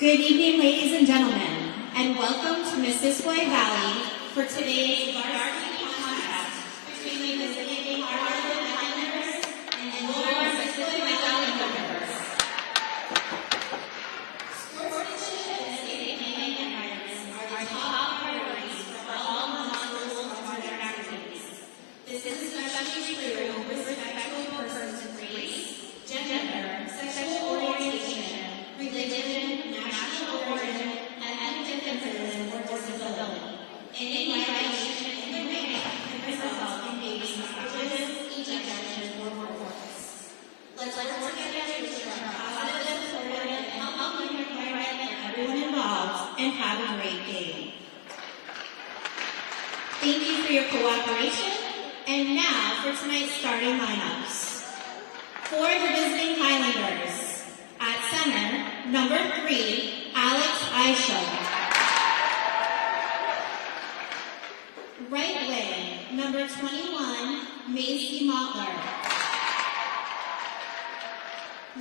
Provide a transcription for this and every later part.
Good evening, ladies and gentlemen, and welcome to Missisquoi Valley for today's varsity contest between the visiting Harwood Highlanders and your Missisquoi Valley members. Sportsmanship and safe playing environments are the top priorities for all non-school sponsored activities. This is especially true with respect to a person's race, gender, sexual orientation, religion, national origin, ethnic differences, or disability. Any violation in the rank can result in baby stoppages, ejections, or reports. Let's work together to ensure positive, supportive, and helpful environment for everyone involved, and have a great game. Thank you for your cooperation, and now for tonight's starting lineups. For the visiting Highlanders, at center, number 3, Alex Aisha. Right wing, number 21, Macy Mottler.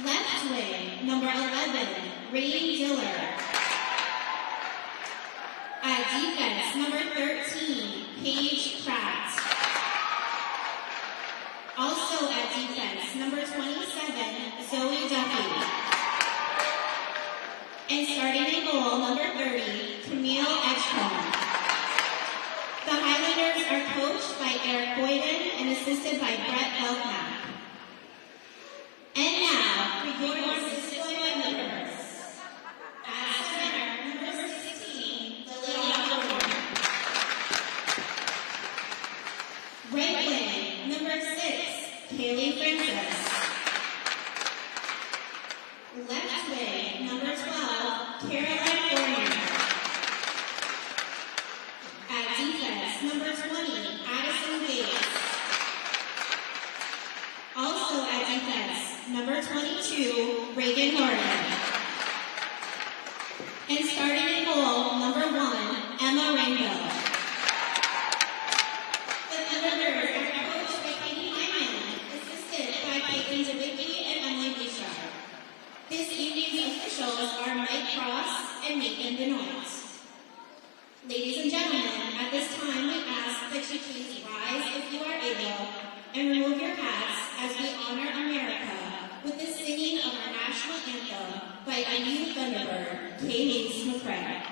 Left wing, number 11, Rain Diller. At defense, number 13, Paige Pratt. Also at defense, number 27, Zoe Duffy. And starting in goal, number 30, Camille Edgecombe. The Highlanders are coached by Eric Boyden and assisted by Brett Belknap. And now, for your Missisquoi members. At center, number 16, Lily Gordon. Right wing, number 6, Kaylee Francis. Left wing, number 12, Caroline Warner. At defense, number 20, Addison Bates. Also at defense, number 22, Reagan Horton. And starting in goal, number 1, Emma Rainbow. The Thunderbirds are coached by Katie Hyman, assisted by Caitlin DeVicki and Emily Bishop. This evening's officials are Mike Cross and Nathan Benoit. Ladies and gentlemen, at this time we ask that you please rise if you are able and remove your hats as we honor America with the singing of our national anthem by IU Thunderbird, Kaylee McCray.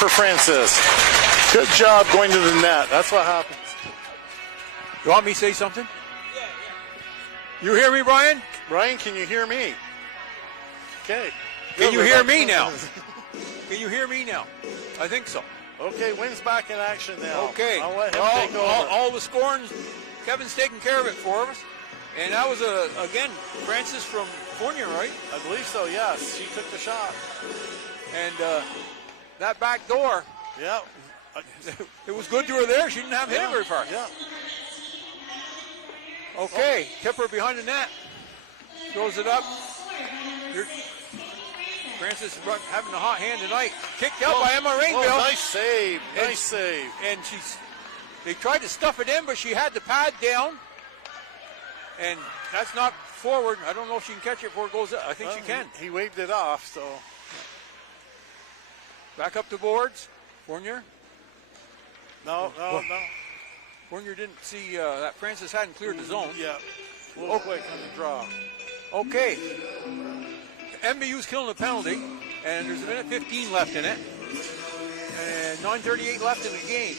for Francis. Good job going to the net. That's what happens. You want me to say something? You hear me, Brian? Brian, can you hear me? Okay. Can you hear me now? Can you hear me now? I think so. Okay, Wynn's back in action now. Okay. I'll let him take over. All the scoring, Kevin's taking care of it for us. And that was, again, Francis from Fournier, right? I believe so, yes. She took the shot. And that back door, yeah, it was good to her there. She didn't have to hit it very far. Yeah. Okay, Tipper behind the net. Throws it up. Francis having a hot hand tonight. Kicked out by Emma Rainville. Nice save. Nice save. And they tried to stuff it in, but she had the pad down. And that's not forward. I don't know if she can catch it before it goes up. I think she can. He waved it off, so. Back up the boards. Fournier. No. Fournier didn't see that Francis hadn't cleared the zone. Yeah. A little quick on the draw. Okay. MVU's killing the penalty, and there's a minute 15 left in it. And 9:38 left in the game.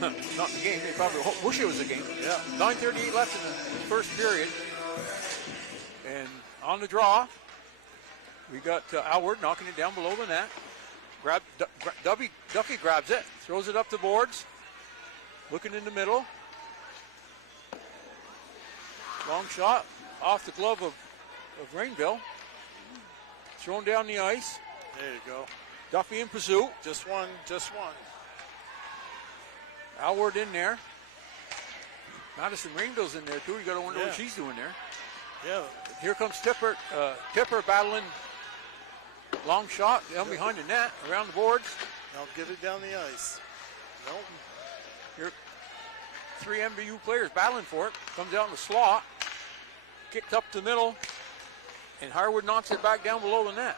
Not the game, they probably wish it was a game. Yeah. 9:38 left in the first period. And on the draw, we got Harwood knocking it down below the net. Duffy grabs it, throws it up the boards. Looking in the middle. Long shot off the glove of Rainville. Thrown down the ice. There you go. Duffy in pursuit. Just one. Harwood in there. Madison Rainville's in there too. You got to wonder what she's doing there. Yeah. Here comes Tipper. Tipper battling. Long shot down behind the net, around the boards. Now get it down the ice. Nope. Here, 3 MVU players battling for it. Comes out in the slot. Kicked up the middle. And Harwood knocks it back down below the net.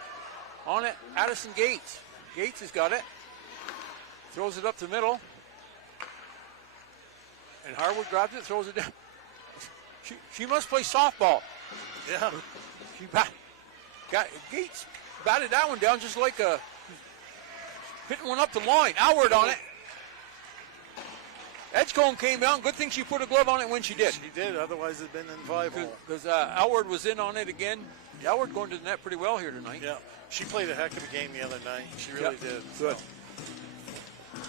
On it, Addison Gates. Gates has got it. Throws it up the middle. And Harwood grabs it, throws it down. She must play softball. Yeah. Gates batted that one down just like hitting one up the line. Harwood on it. Edgecombe came out. Good thing she put a glove on it when she did. She did, otherwise it'd been in 5-hole. Because Harwood was in on it again. Harwood going to the net pretty well here tonight. Yeah, she played a heck of a game the other night. She really did. Good. So.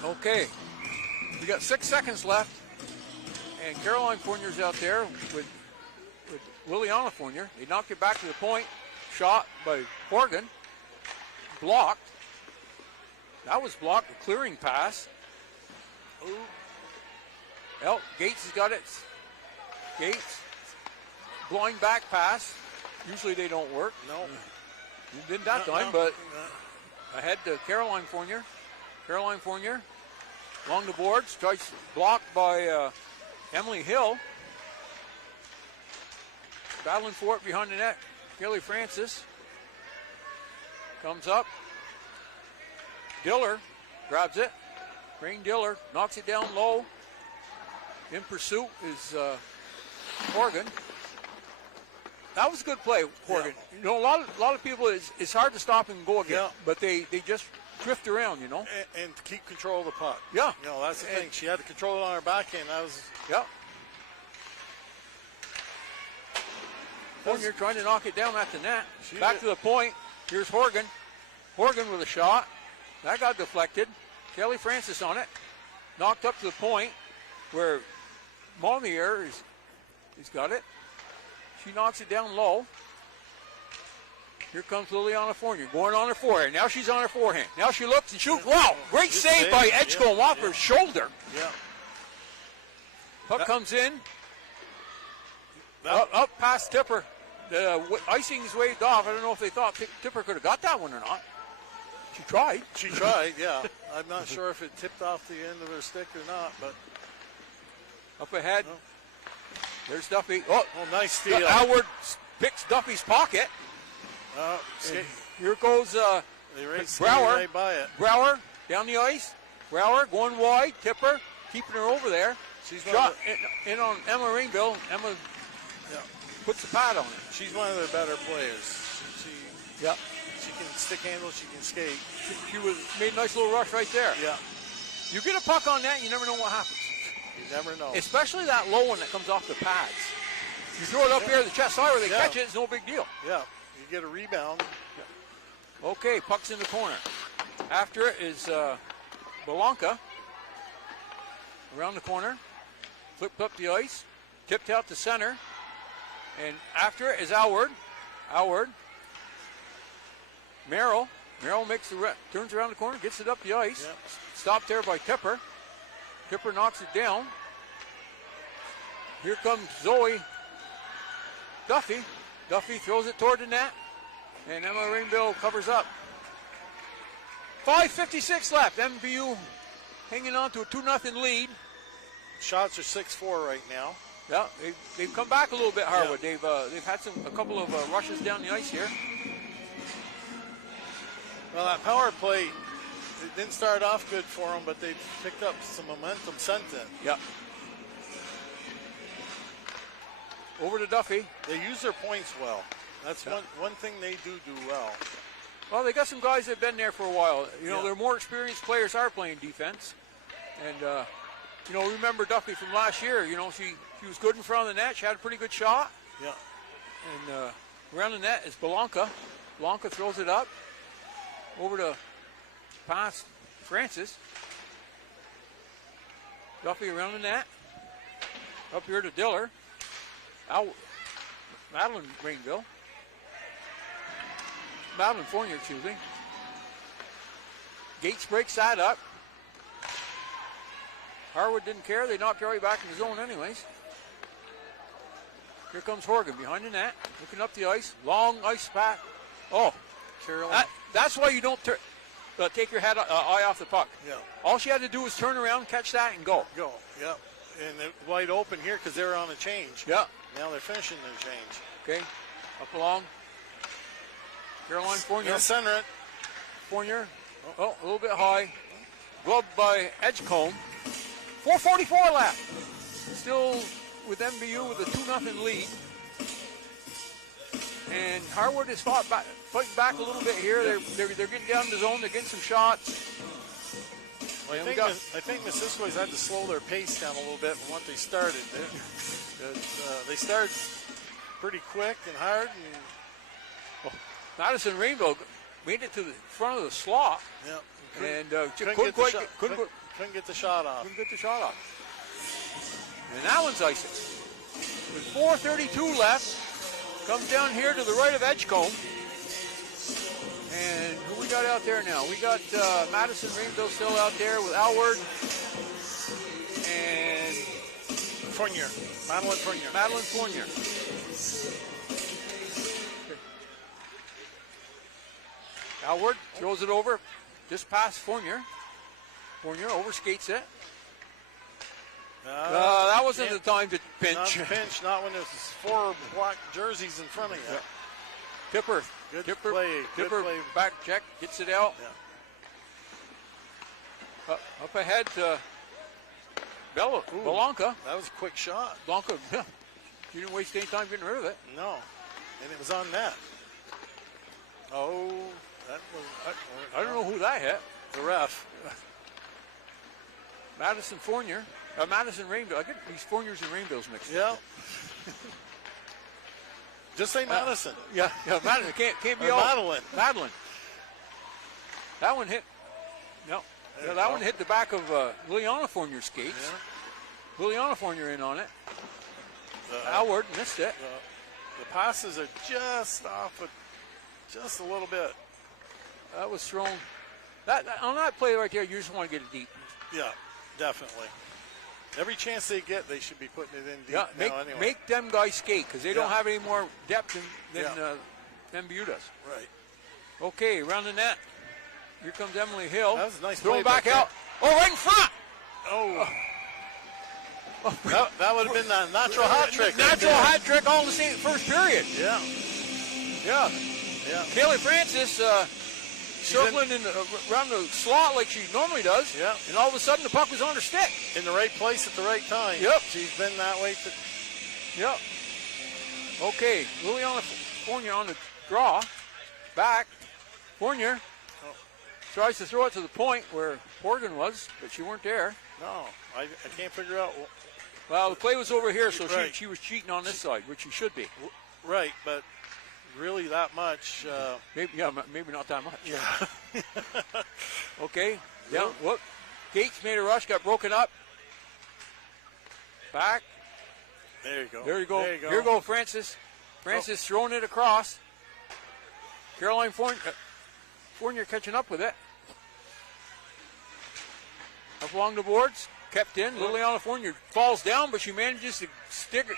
Okay, we got 6 seconds left, and Caroline Fournier's out there with Liliana Fournier. They knocked it back to the point. Shot by Horgan. Blocked. That was blocked. A clearing pass. Well, Gates has got it. Gates. Blind back pass. Usually they don't work. No. Didn't that time, but ahead to Caroline Fournier. Caroline Fournier. Along the boards. Tries blocked by Emily Hill. Battling for it behind the net. Kelly Francis. Comes up. Diller grabs it. Rain Diller knocks it down low. In pursuit is Horgan. That was a good play, Horgan. Yeah. You know, a lot of people, it's hard to stop and go again, but they just drift around, you know. And to keep control of the puck. Yeah. You know, that's the thing. She had to control it on her backhand. That was. Yeah. Fournier trying to knock it down at the net. Back to the point. Here's Horgan. Horgan with a shot. That got deflected. Kelly Francis on it. Knocked up to the point where Monnier he's got it. She knocks it down low. Here comes Liliana Fournier going on her forehand. Now she's on her forehand. Now she looks and shoots. Wow, great save by Edgecombe off her shoulder. Yeah. Puck comes in. Up past Tipper. The icing's waved off. I don't know if they thought Tipper could have got that one or not. She tried. She tried, yeah. I'm not sure if it tipped off the end of her stick or not, but. Up ahead. No. There's Duffy. Oh, nice steal. Harwood picks Duffy's pocket. Here goes Brower. Right by it. Brower down the ice. Brower going wide. Tipper keeping her over there. She's shot in on Emma Rainville. Emma puts the pad on it. She's one of their better players. She can stick handle, she can skate. She was made a nice little rush right there. Yeah. You get a puck on that, you never know what happens. You never know. Especially that low one that comes off the pads. You throw it up here, the chest high where they catch it, it's no big deal. Yeah. You get a rebound. Okay, puck's in the corner. After it is Belanca. Around the corner. Flipped up the ice. Tipped out to center. And after it is Harwood. Merrill makes turns around the corner, gets it up the ice. Yep. Stopped there by Tipper. Tipper knocks it down. Here comes Zoe Duffy. Duffy throws it toward the net. And Emma Rainville covers up. 5:56 left. MVU hanging on to a 2-0 lead. Shots are 6-4 right now. Yeah, they've come back a little bit, Harwood. Yeah. They've had a couple of rushes down the ice here. Well, that power play, it didn't start off good for them, but they picked up some momentum since then. Yeah. Over to Duffy. They use their points well. That's one thing they do well. Well, they got some guys that have been there for a while. You know, they're more experienced players are playing defense. And, you know, remember Duffy from last year. You know, she was good in front of the net. She had a pretty good shot. Yeah. And around the net is Belanca. Belanca throws it up. Over to pass Francis. Duffy around the net. Up here to Diller. Out. Madeline Rainville. Madeline Fournier, excuse me. Gates breaks that up. Harwood didn't care. They knocked her right back in the zone anyways. Here comes Horgan behind the net. Looking up the ice. Long ice pass. Oh. Carolyn. That's why you don't take your head eye off the puck. Yeah. All she had to do was turn around, catch that, and go. Go, yeah. And they're wide open here because they're on a change. Yeah. Now they're finishing their change. Okay. Up along. Caroline Fournier. They'll center it. Fournier. Oh, a little bit high. Gloved by Edgecombe. 4:44 left. Still with MVU with a 2-0 lead. And Harwood is fighting back a little bit here. They're getting down the zone. They're getting some shots. Well, I think Missisquo's had to slow their pace down a little bit from what they started. They started pretty quick and hard. And Madison Rainbow made it to the front of the slot. Yeah. And couldn't get the shot off. Couldn't get the shot off. And that one's icing. With 4:32 left. Comes down here to the right of Edgecombe. And who we got out there now? We got Madison Rainville still out there with Harwood and Fournier. Madeline Fournier. Madeline Fournier. Harwood throws it over. Just past Fournier. Fournier overskates it. That wasn't the time to pinch. Not to pinch, not when there's 4 black jerseys in front of you. Yeah. Tipper. Good play. Tipper back check, gets it out. Yeah. Up ahead to Belanca. That was a quick shot. Belanca, yeah. She didn't waste any time getting rid of it. No. And it was on net. Oh, that was... I don't know who that hit. The ref. Madison Fournier. Madison Rainville. I get these Fourniers and Rainvilles mixed up. Yeah. Just say Madison. Yeah, Madison. Can't be all. Madeline. That one hit. No. Yeah, that one hit the back of Liliana Fournier's skates. Yeah. Liliana Fournier in on it. Harwood missed it. The passes are just off just a little bit. That was thrown. On that play right there, you just want to get it deep. Yeah, definitely. Every chance they get, they should be putting it in deep. Yeah, anyway. Make them guys skate because they don't have any more depth than MVU does. Right. Okay, around the net. Here comes Emily Hill. That was a nice Throwing play back out. Oh, right in front. Oh. That would have been a natural hat trick. Natural hat trick all in the same first period. Yeah. Kaylee Francis circling around the slot like she normally does. Yeah. And all of a sudden the puck was on her stick. In the right place at the right time. Yep. She's been that way. Yep. Okay. Liliana Fournier on the draw. Back. Fournier tries to throw it to the point where Horgan was, but she weren't there. No, I can't figure out. Well, the play was over here, so Right. she was cheating on this side, which she should be. Right, but really that much. Maybe not that much. Yeah. Okay. Yeah. Whoop. Gates made a rush, got broken up. Back. There you go. There you go. There you go. Here you go, Francis. Francis throwing it across. Caroline Fournier catching up with it. Up along the boards. Kept in. Liliana Fournier falls down, but she manages to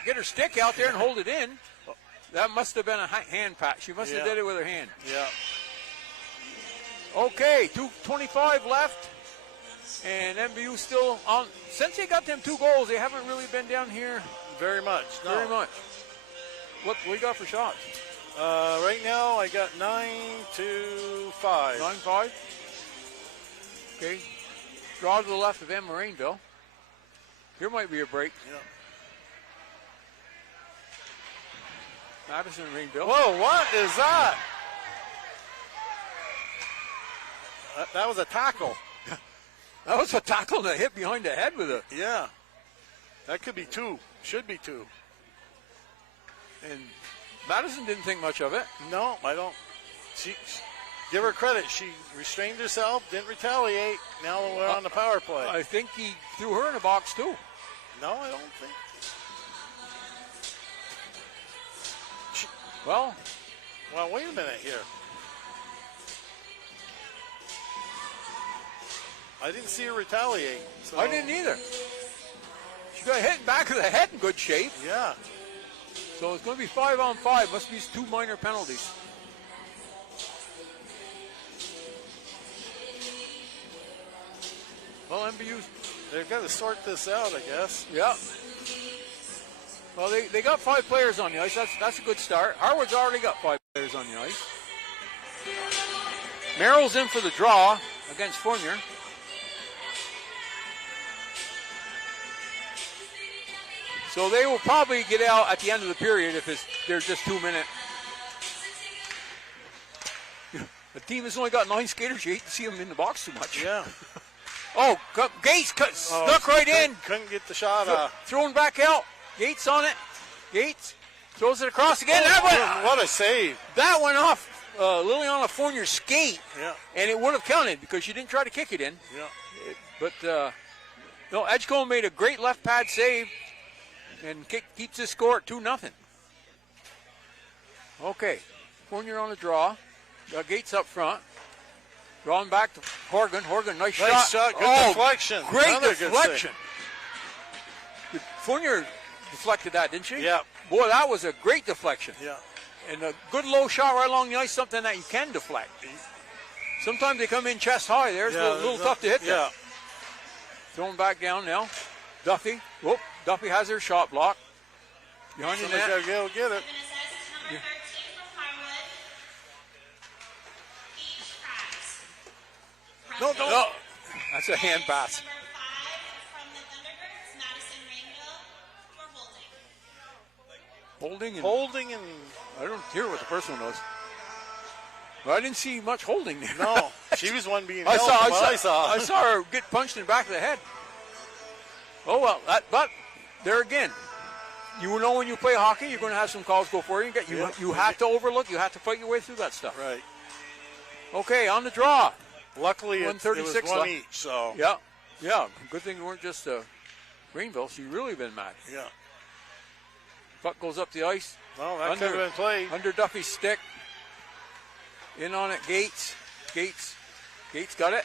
get her stick out there and hold it in. That must have been a hand pat. She must have did it with her hand. Yeah. Okay, 2:25 left. And MVU still on. Since they got them 2 goals, they haven't really been down here Very much. No. very much. What we got for shots? Right now, I got 9-5. 9-5. Okay. Draw to the left of Emma Rainville. Here might be a break. Yeah. Madison Rainville. Whoa, what is that? That was a tackle. That was a tackle and a hit behind the head with it. Yeah. That could be 2. Should be 2. And Madison didn't think much of it. No, I don't. She give her credit. She restrained herself, didn't retaliate. Now we're on the power play. I think he threw her in a box too. No, I don't think. Well, wait a minute here. I didn't see her retaliate. So. I didn't either. She got hit in the back of the head in good shape. Yeah. So it's going to be 5-on-5. Must be 2 minor penalties. Well, MVU's. They've got to sort this out, I guess. Yeah. Well, they got 5 players on the ice. That's a good start. Harwood's already got 5 players on the ice. Merrill's in for the draw against Fournier. So they will probably get out at the end of the period if there's just 2 minutes. The team has only got 9 skaters. You hate to see them in the box too much. Yeah. Oh, Gates snuck right in. Couldn't get the shot off. Thrown back out. Gates on it. Gates throws it across again. What a save. That went off Liliana Fournier's skate. Yeah. And it would have counted because she didn't try to kick it in. Yeah. But, no, Edgecombe made a great left pad save and keeps this score at 2-0. Okay. Fournier on the draw. Got Gates up front. Drawing back to Horgan. Horgan, nice shot. Good deflection. Great Another deflection. Fournier deflected that, didn't she? Yeah. Boy, that was a great deflection. Yeah. And a good low shot right along the ice, something that you can deflect. Sometimes they come in chest high. There's a little tough to hit them. Yeah. Thrown back down now. Duffy. Whoop. Duffy has her shot block. Behind the net. Somebody's got to go get it. Number 13 from Harwood. Each prize. No. That's a hand pass. Number 5 from the Thunderbirds, Madison Rainville, for holding. Holding. Holding and I don't hear what the first one was. But I didn't see much holding there. no, she was one being I held. saw I I saw her get punched in the back of the head. Oh well, but there again, you know when you play hockey, you're going to have some calls go for you. You have to overlook. You have to fight your way through that stuff. Right. Okay, on the draw. Luckily, it was 136 one left. each. So Yeah. Good thing it weren't just Greenville. She'd really been mad. yeah. Puck goes up the ice. Well, that could have been played. Under Duffy's stick. In on it, Gates. Gates got it.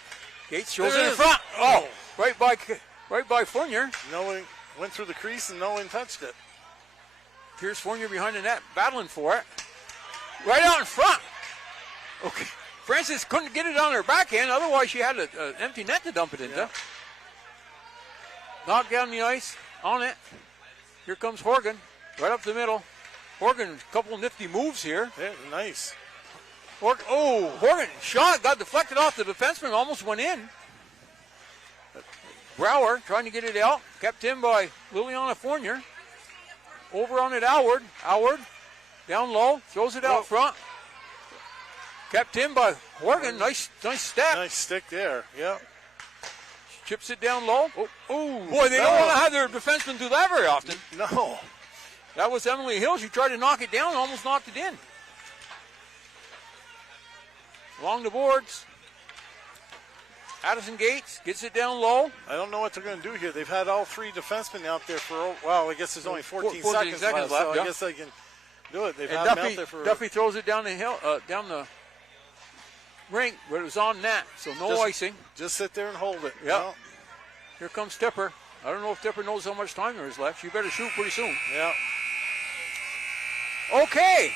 Gates throws it in front. Oh, right by Fournier. No one went through the crease and no one touched it. Here's Fournier behind the net, battling for it. Right out in front. Okay. Francis couldn't get it on her backhand, otherwise she had an empty net to dump it into. Yeah. Knocked down the ice, on it. Here comes Horgan, right up the middle. Horgan, a couple of nifty moves here. Yeah, nice. Horgan shot, got deflected off the defenseman, almost went in. Brower trying to get it out, kept in by Liliana Fournier. Over on it, Howard. Howard, down low, throws it out front. Kept in by Horgan. Nice step. Nice stick there. Yeah. Chips it down low. Oh, boy, they don't want to have their defensemen do that very often. No. That was Emily Hill. She tried to knock it down, almost knocked it in. Along the boards. Addison Gates gets it down low. I don't know what they're going to do here. They've had all three defensemen out there for, well, I guess there's only 14 seconds left, so I guess they can do it. They've had them out there for... Duffy throws it down the hill, down the rink, but it was on net, so no icing. Just sit there and hold it. Yep. You know? Here comes Tipper. I don't know if Tipper knows how much time there is left. She better shoot pretty soon. Yeah. Okay.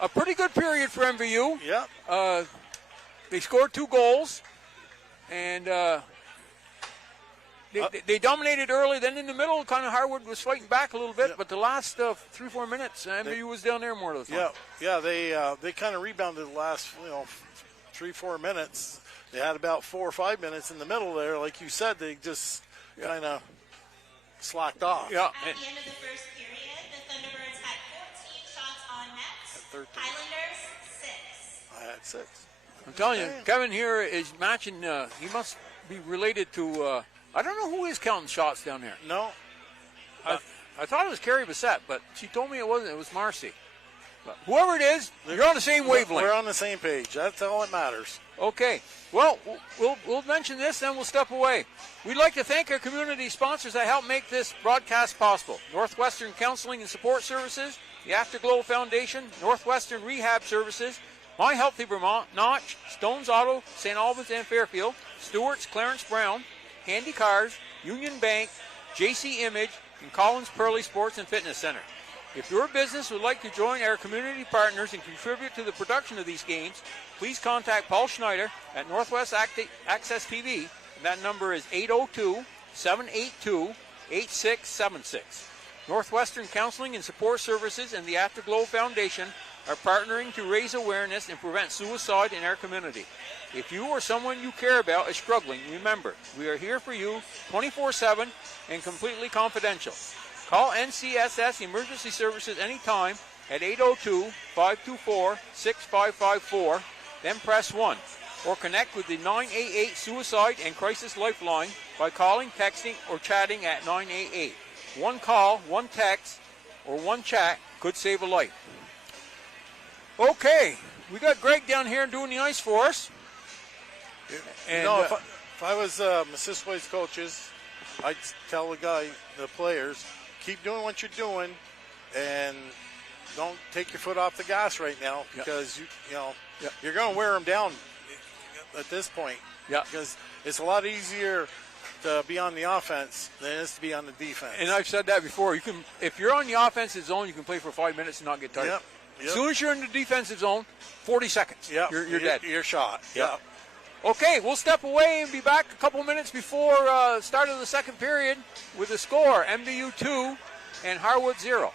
A pretty good period for MVU. Yeah. They scored 2 goals, and they dominated early. Then in the middle, kind of Harwood was fighting back a little bit, but the last 3-4 minutes, MVU was down there more of the time. Yeah. They kind of rebounded the last 3-4 minutes. They had about 4 or 5 minutes in the middle there. Like you said, they just kind of slacked off. Yeah. At the end of the first period, the Thunderbirds had 14 shots on net. Highlanders, 6. I had 6. I'm telling you, Kevin here is matching. He must be related to. I don't know who is counting shots down there. No. I thought it was Carrie Bissett, but she told me it wasn't. It was Marcy. But whoever it is, you're on the same wavelength. We're on the same page. That's all that matters. Okay. Well, we'll mention this, then we'll step away. We'd like to thank our community sponsors that help make this broadcast possible. Northwestern Counseling and Support Services, the Afterglow Foundation, Northwestern Rehab Services, My Healthy Vermont, Notch, Stones Auto, St. Albans and Fairfield, Stewart's Clarence Brown, Handy Cars, Union Bank, JC Image, and Collins Pearly Sports and Fitness Center. If your business would like to join our community partners and contribute to the production of these games, please contact Paul Schneider at Northwest Access TV. And that number is 802-782-8676. Northwestern Counseling and Support Services and the Afterglow Foundation are partnering to raise awareness and prevent suicide in our community. If you or someone you care about is struggling, remember, we are here for you 24/7 and completely confidential. Call NCSS Emergency Services anytime at 802-524-6554, then press 1. Or connect with the 988 Suicide and Crisis Lifeline by calling, texting, or chatting at 988. One call, one text, or one chat could save a life. Okay, we got Greg down here doing the ice for us. And if I was Mississippi's coaches, I'd tell the players, keep doing what you're doing, and don't take your foot off the gas right now because you're going to wear them down at this point. Yeah. Because it's a lot easier to be on the offense than it is to be on the defense. And I've said that before. You can, if you're on the offensive zone, you can play for 5 minutes and not get tired. Yep. As soon as you're in the defensive zone, 40 seconds. Yep. You're dead. You're shot. Yep. Okay, we'll step away and be back a couple minutes before start of the second period with the score, MVU 2 and Harwood 0.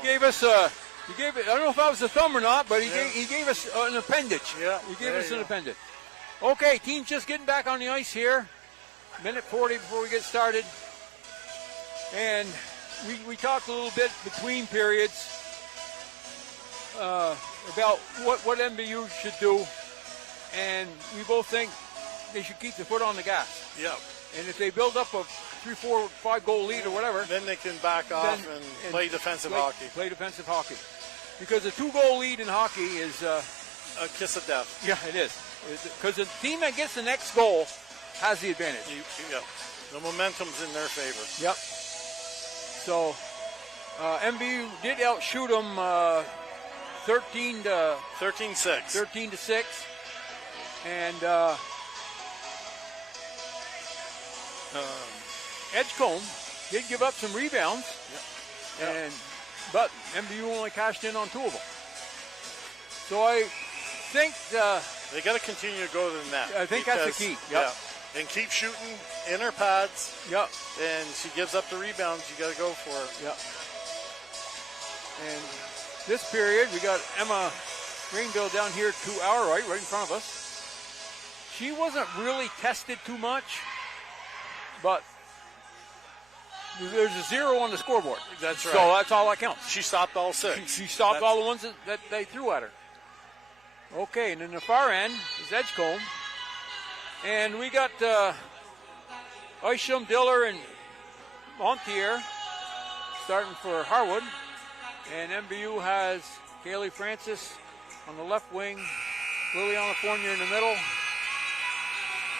He gave us I don't know if that was a thumb or not, but he gave us an appendage. Yeah, He gave us an appendage. Okay, team's just getting back on the ice here. Minute 40 before we get started. And we talked a little bit between periods about what MVU should do. And we both think they should keep the foot on the gas. Yeah. And if they build up a 3, 4, 5 goal lead or whatever, then they can back off and play defensive hockey. Play defensive hockey. Because a 2-goal lead in hockey is a kiss of death. Yeah, it is. Because the team that gets the next goal has the advantage. The momentum's in their favor. Yep. So MVU did outshoot them 13-6. 13-6. And Edgecombe did give up some rebounds. Yep. But MVU only cashed in on 2 of them. So I think they got to continue to go to the net. I think that's the key. Yep. Yeah. And keep shooting in her pads. Yep. And she gives up the rebounds. You got to go for it. Yep. And this period, we got Emma Greenville down here to our right in front of us. She wasn't really tested too much, but there's a 0 on the scoreboard. That's right. So that's all that counts. She stopped all 6. She stopped all the ones that they threw at her. Okay, and in the far end is Edgecombe. And we got Isham, Diller, and Montier starting for Harwood. And MVU has Kaylee Francis on the left wing, Liliana Fournier in the middle,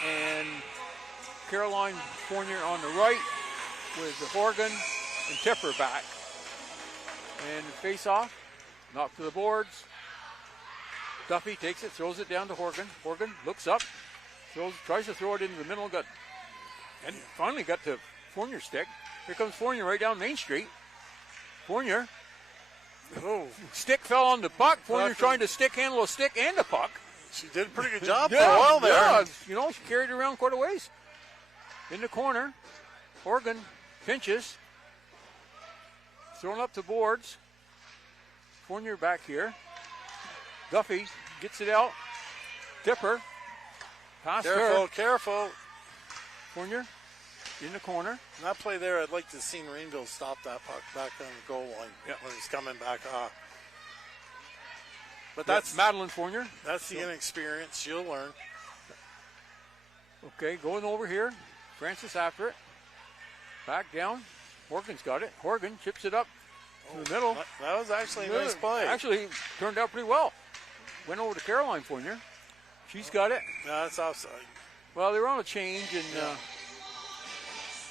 and Caroline Fournier on the right with Horgan and Tipper back. And face-off, knocked to the boards. Duffy takes it, throws it down to Horgan. Horgan looks up, tries to throw it into the middle, and finally got to Fournier's stick. Here comes Fournier right down Main Street. Fournier. Oh, stick fell on the puck. Fournier trying to handle a stick and a puck. She did a pretty good job for a while there. Yeah, she carried it around quite a ways. In the corner, Horgan pinches. Thrown up to boards. Fournier back here. Duffy gets it out. Tipper. Past her. Careful. Fournier in the corner. In that play there, I'd like to have seen Rainville stop that puck back on the goal line when he's coming back off. But that's Madeline Fournier. That's the inexperience. She'll learn. Okay, going over here. Francis after it. Back down. Horgan's got it. Horgan chips it up to the middle. That was actually a nice play. Actually, turned out pretty well. Went over to Caroline Fournier. She's got it. No, it's offside. Well, they were on a change, and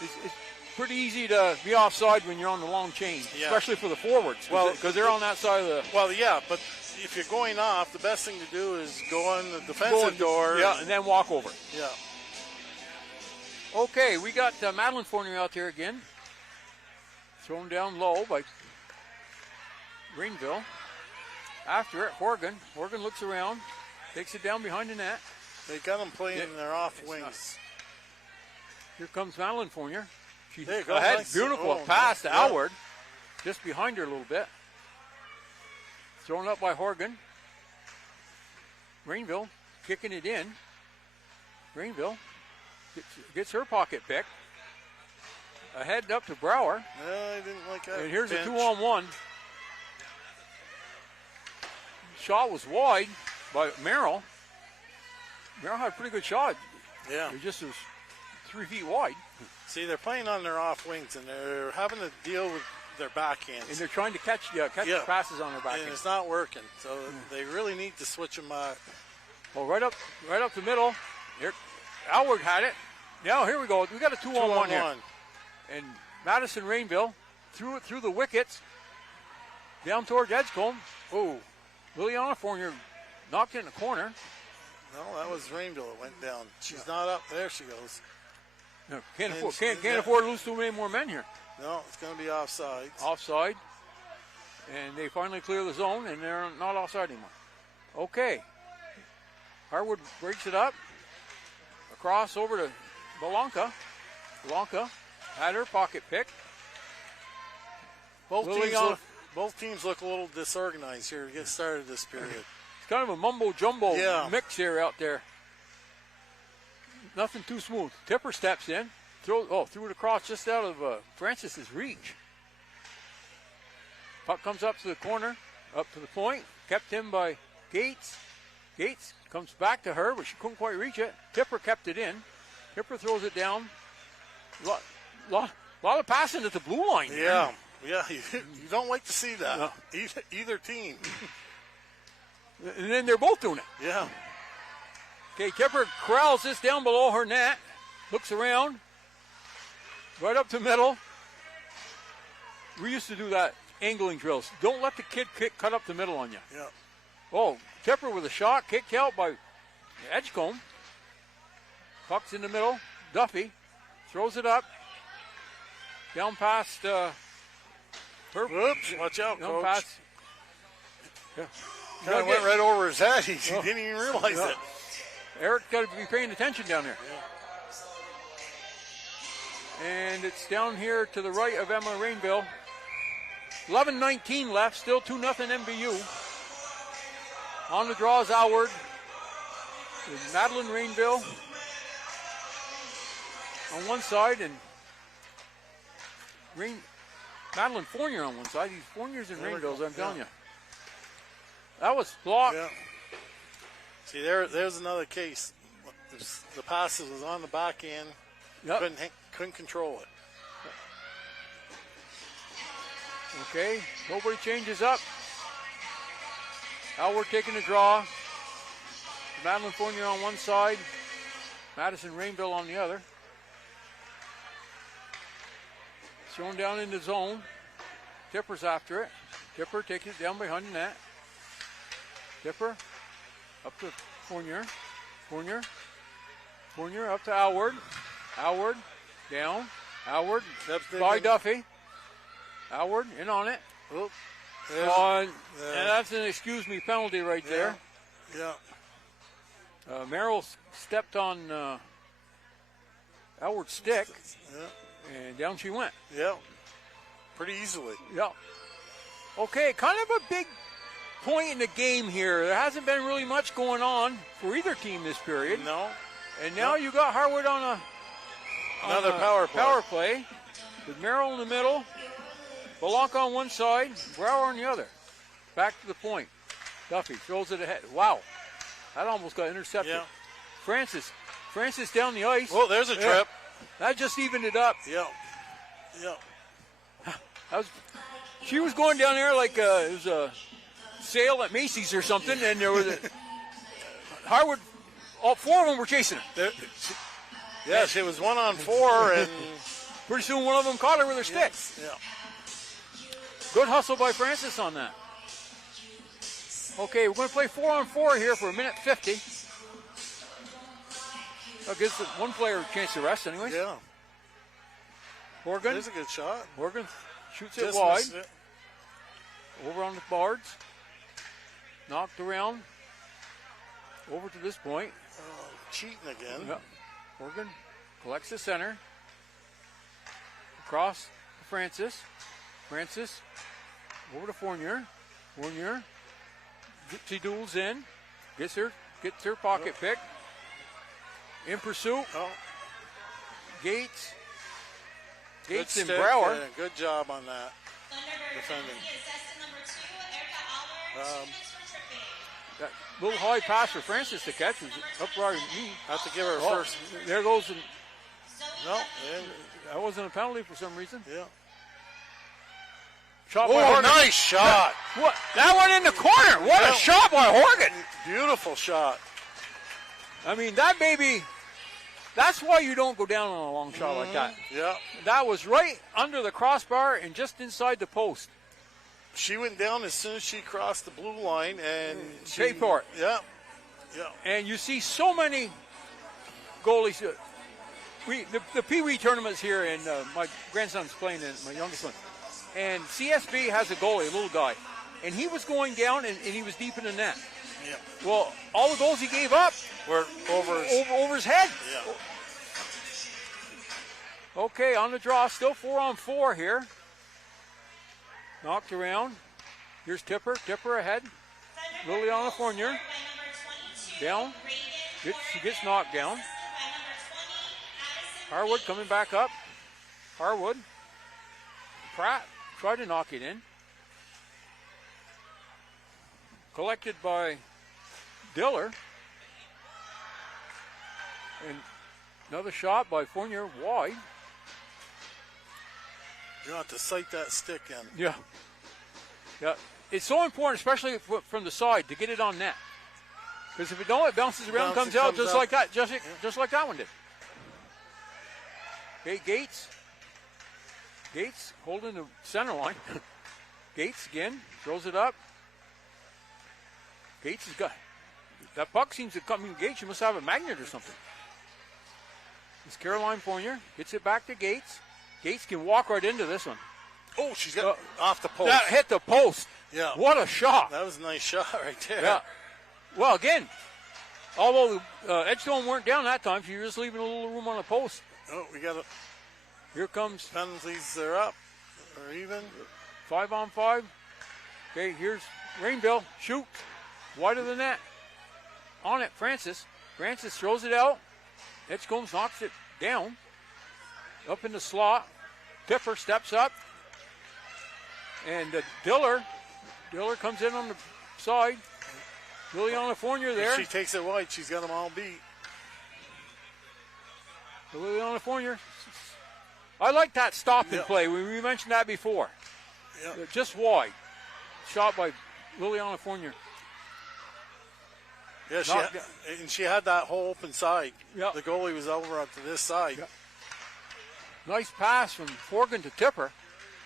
it's pretty easy to be offside when you're on the long change, especially for the forwards, because they're on that side of the... Well, yeah, but if you're going off, the best thing to do is go on the defensive door. Yeah, and then walk over. Yeah. Okay, we got Madeline Fournier out there again. Thrown down low by Greenville. After it, Horgan. Horgan looks around, takes it down behind the net. They got them playing in their off wings. Here comes Madeline Fournier. She there you go. ahead, Nice. beautiful pass to Howard, just behind her a little bit. Thrown up by Horgan. Greenville kicking it in. Greenville gets her pocket pick. Ahead up to Brower. I didn't like that. And here's a 2-on-1. Shot was wide by Merrill. Merrill had a pretty good shot. Yeah. It just was 3 feet wide. See, they're playing on their off wings, and they're having to deal with their backhands. And they're trying to catch passes on their backhand. And it's not working. So they really need to switch them. Well, right up the middle. Here, Howard had it. Now here we go. We got a 2-on-1 here. And Madison Rainville threw it through the wickets down towards Edgecombe. Oh, Liliana Fournier knocked it in the corner. No, that was Rainville that went down. She's not up. There she goes. No, can't afford to lose too many more men here. No, it's going to be offside. Offside. And they finally clear the zone, and they're not offside anymore. Okay. Harwood breaks it up. Across over to Belanca. Belanca had her pocket pick. Both Both teams look a little disorganized here to get started this period. It's kind of a mumbo-jumbo Yeah. mix here out there. Nothing too smooth. Tipper steps in, threw it across just out of Francis's reach. Puck comes up to the corner, up to the point, kept in by Gates. Gates comes back to her, but she couldn't quite reach it. Tipper kept it in. Tipper throws it down. Lot of passing at the blue line. Yeah, you don't like to see that. No. Either team. And then they're both doing it. Yeah. Okay, Tipper corrals this down below her net. Looks around. Right up the middle. We used to do that angling drills. Don't let the kid cut up the middle on you. Yeah. Oh, Tipper with a shot, kicked out by Edgecombe. Puck's in the middle. Duffy throws it up. Down past her. Whoops, watch out, Down Coach. past. Yeah. Kind of went right over his head. He didn't even realize it. Eric got to be paying attention down there. Yeah. And it's down here to the right of Emma Rainville. 11:19 left, still 2-0 MVU. On the draw is Harwood. With Madeline Rainville on one side and Madeline Fournier on one side. These Fourniers and Rainvilles, I'm telling you. That was blocked. Yeah. See, there's another case. The passes was on the back end. Yep. Couldn't control it. Okay, nobody changes up. Harwood taking the draw. Madeline Fournier on one side. Madison Rainville on the other. Thrown down in the zone. Tipper's after it. Tipper taking it down behind the net. Tipper up to Fournier. Fournier up to Harwood. Harwood down. Harwood by Duffy. Harwood in on it. Oop. And that's an excuse me penalty right there. Yeah. Merrill stepped on Harwood's stick. Yeah. And down she went. Yeah. Pretty easily. Yeah. Okay, kind of a big point in the game here. There hasn't been really much going on for either team this period. No. And now you got Harwood on another power play with Merrill in the middle, Balanca on one side, Brower on the other. Back to the point. Duffy throws it ahead. Wow. That almost got intercepted. Yeah. Francis down the ice. Oh, there's a trip. That just evened it up. Yeah. She was going down there like it was a sale at Macy's or something, and there was Harwood, all four of them were chasing her. Yes, it was 1-on-4, and pretty soon one of them caught her with her stick. Yeah. Good hustle by Francis on that. Okay, we're going to play 4-on-4 here for 1:50. That gives one player a chance to rest anyways. Yeah. Horgan. There's a good shot. Horgan shoots it Just wide. missed it. Over on the boards. Knocked around. Over to this point. Cheating again. Yep. Horgan collects the center. Across to Francis. Francis over to Fournier. Fournier. She duels in. Gets her pocket pick. In pursuit. Oh. Gates Good and stick, Brower. good job on that. Defending. That little high pass for Francis to catch was up right knee. Have to give her a first. There goes. No. That wasn't a penalty for some reason. Yeah. Shot by Oh, Horgan. nice shot. What? That went in the corner. What a shot by Horgan. Beautiful shot. I mean, that baby, that's why you don't go down on a long shot like that. Yeah. That was right under the crossbar and just inside the post. She went down as soon as she crossed the blue line, and she Paid for it. Yeah. And you see so many goalies. The Pee Wee tournaments here, and my grandson's playing in, my youngest one. And CSB has a goalie, a little guy. And he was going down, and he was deep in the net. Yeah. Well, all the goals he gave up We're over his head. Yeah. Okay, on the draw, still 4-on-4 here. Knocked around. Here's Tipper. Tipper ahead. Liliana Fournier. Down. She gets knocked down. Harwood coming back up. Harwood. Pratt tried to knock it in. Collected by Diller. And another shot by Fournier wide. You have to sight that stick in. Yeah. Yeah. It's so important, especially from the side, to get it on net. Because if you don't, it bounces around, comes out just like that, just like that one did. Okay, Gates. Gates holding the center line. Gates again, throws it up. Gates has got, that puck seems to come in Gates. You must have a magnet or something. It's Caroline Fournier, gets it back to Gates. Gates can walk right into this one. Oh, she's got off the post. That hit the post. Yeah. What a shot. That was a nice shot right there. Yeah. Well, again, although Edgestone weren't down that time, she was just leaving a little room on the post. Oh, we got Here comes penalties. They're up or even. 5-on-5. Okay, here's Rainville. Shoot. Wider than that. On it, Francis. Francis throws it out. Edgecombe knocks it down. Up in the slot. Tipper steps up. And Diller comes in on the side. Liliana Fournier there. If she takes it wide, she's got them all beat. Liliana Fournier. I like that stop and play. We mentioned that before. Yeah. Just wide. Shot by Liliana Fournier. Yeah, she had that whole open side. Yeah. The goalie was over up to this side. Yeah. Nice pass from Forgan to Tipper.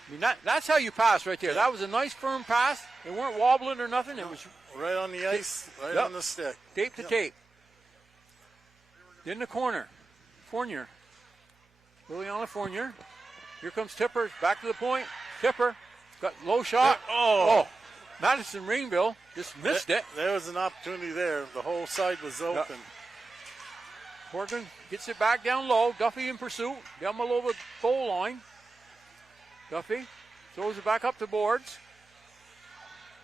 I mean, that's how you pass right there. Yeah. That was a nice firm pass. They weren't wobbling or nothing. It was right on the ice, right on the stick. Tape to tape. In the corner. Fournier. Liliana Fournier. Here comes Tipper. Back to the point. Tipper. Got low shot. Oh. Madison Rainville just missed it. There was an opportunity there. The whole side was open. Morgan gets it back down low. Duffy in pursuit. Down below the goal line. Duffy throws it back up the boards.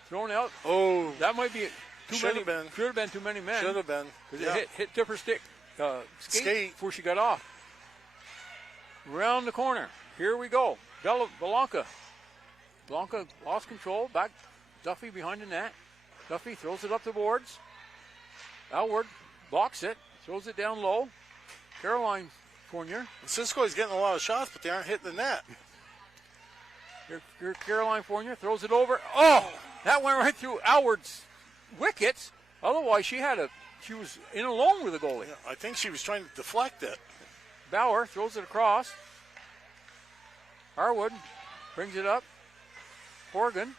Thrown out. Oh. That might be too many. Been. Should have been too many men. Should have been. Because it hit Tipper's skate before she got off. Around the corner. Here we go. Blanca. Blanca lost control. Back. Duffy behind the net. Duffy throws it up the boards. Outward. Blocks it. Throws it down low. Caroline Fournier. Cisco is getting a lot of shots, but they aren't hitting the net. Here Caroline Fournier throws it over. Oh! That went right through Outward's wickets. Otherwise, she was in alone with the goalie. Yeah, I think she was trying to deflect it. Bauer throws it across. Harwood brings it up. Horgan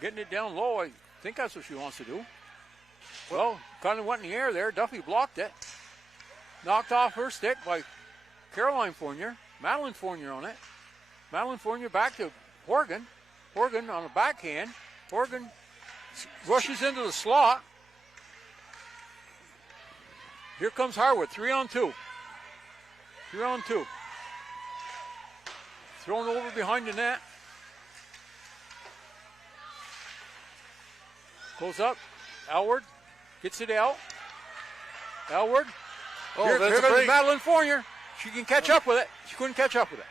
getting it down low. I think that's what she wants to do. Well, kind of went in the air there. Duffy blocked it. Knocked off her stick by Caroline Fournier. Madeline Fournier on it. Madeline Fournier back to Horgan. Horgan on the backhand. Horgan rushes into the slot. Here comes Harwood. 3-on-2. 3-on-2. Thrown over behind the net. Goes up. Alward gets it out. Alward. Oh, here there's a goes break. Madeline Fournier. She can catch up with it. She couldn't catch up with it.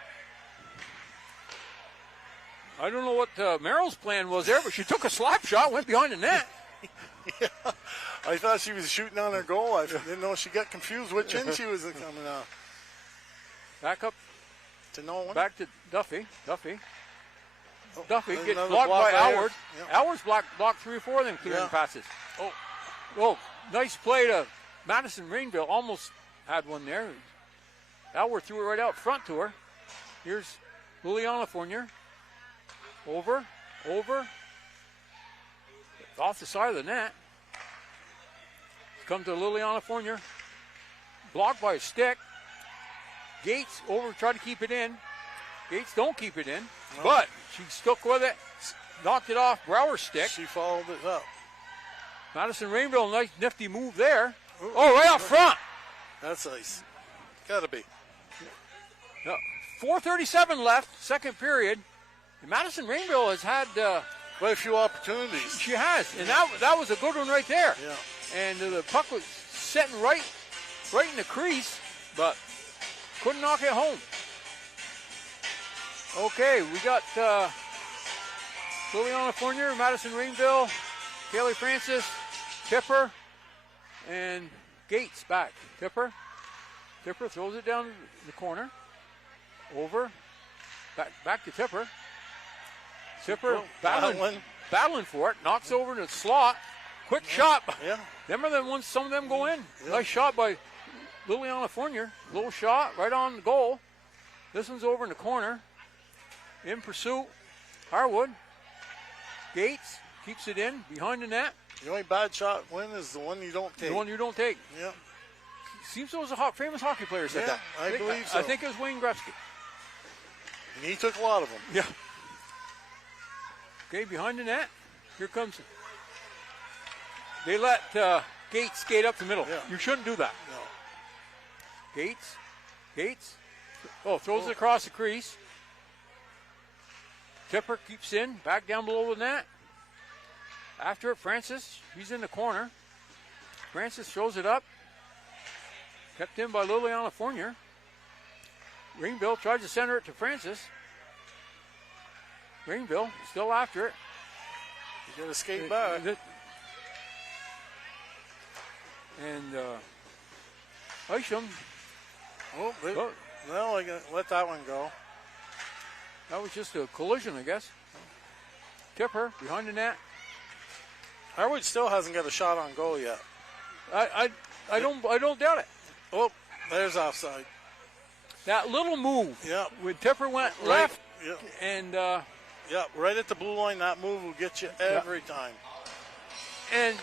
I don't know what Merrill's plan was there, but she took a slap shot, went behind the net. Yeah. I thought she was shooting on her goal. I didn't know she got confused which end she was coming out. Back up To no one. back to Duffy. Duffy There's gets another blocked block by there. Alward. Yeah. Alward's blocked 3 or 4 of them clearing passes. Oh, Nice play to Madison Rainville. Almost had one there. Alward threw it right out front to her. Here's Liliana Fournier. Over. Off the side of the net. Come to Liliana Fournier. Blocked by a stick. Gates over, try to keep it in. Gates don't keep it in, but she stuck with it. Knocked it off Brower's stick. she followed it up. Madison Rainville, nice nifty move there. Oh, right out front. That's nice. Gotta be. Yeah. 4:37 left, second period. And Madison Rainville has had quite a few opportunities. She has, and that was a good one right there. Yeah. And the puck was setting right in the crease, but couldn't knock it home. Okay, we got Liliana Fournier, Madison Rainville, Kaylee Francis, Tipper, and Gates back. Tipper throws it down the corner. Over. Back to Tipper. Tipper battling for it. Knocks over in the slot. Quick shot. Yeah. Remember them ones, some of them go in. Yeah. Nice shot by Liliana Fournier. Little shot right on the goal. This one's over in the corner. In pursuit. Harwood. Gates keeps it in behind the net. The only bad shot win is the one you don't take. The one you don't take. Yeah. Seems it was a famous hockey player said that. I believe so. I think it was Wayne Gretzky. And he took a lot of them. Yeah. Okay, behind the net. Here comes. They let Gates skate up the middle. Yeah. You shouldn't do that. No. Gates. Oh, throws it across the crease. Tipper keeps in, back down below the net. After it, Francis. He's in the corner. Francis throws it up. Kept in by Liliana Fournier. Rainville tried to center it to Francis. Rainville still after it. You got to skate back. And Isham. No, I can let that one go. That was just a collision, I guess. Tipper behind the net. Harwood still hasn't got a shot on goal yet. I don't doubt it. Oh, there's offside. That little move. Yeah. When Tipper went left. Yeah. And right at the blue line, that move will get you every time. And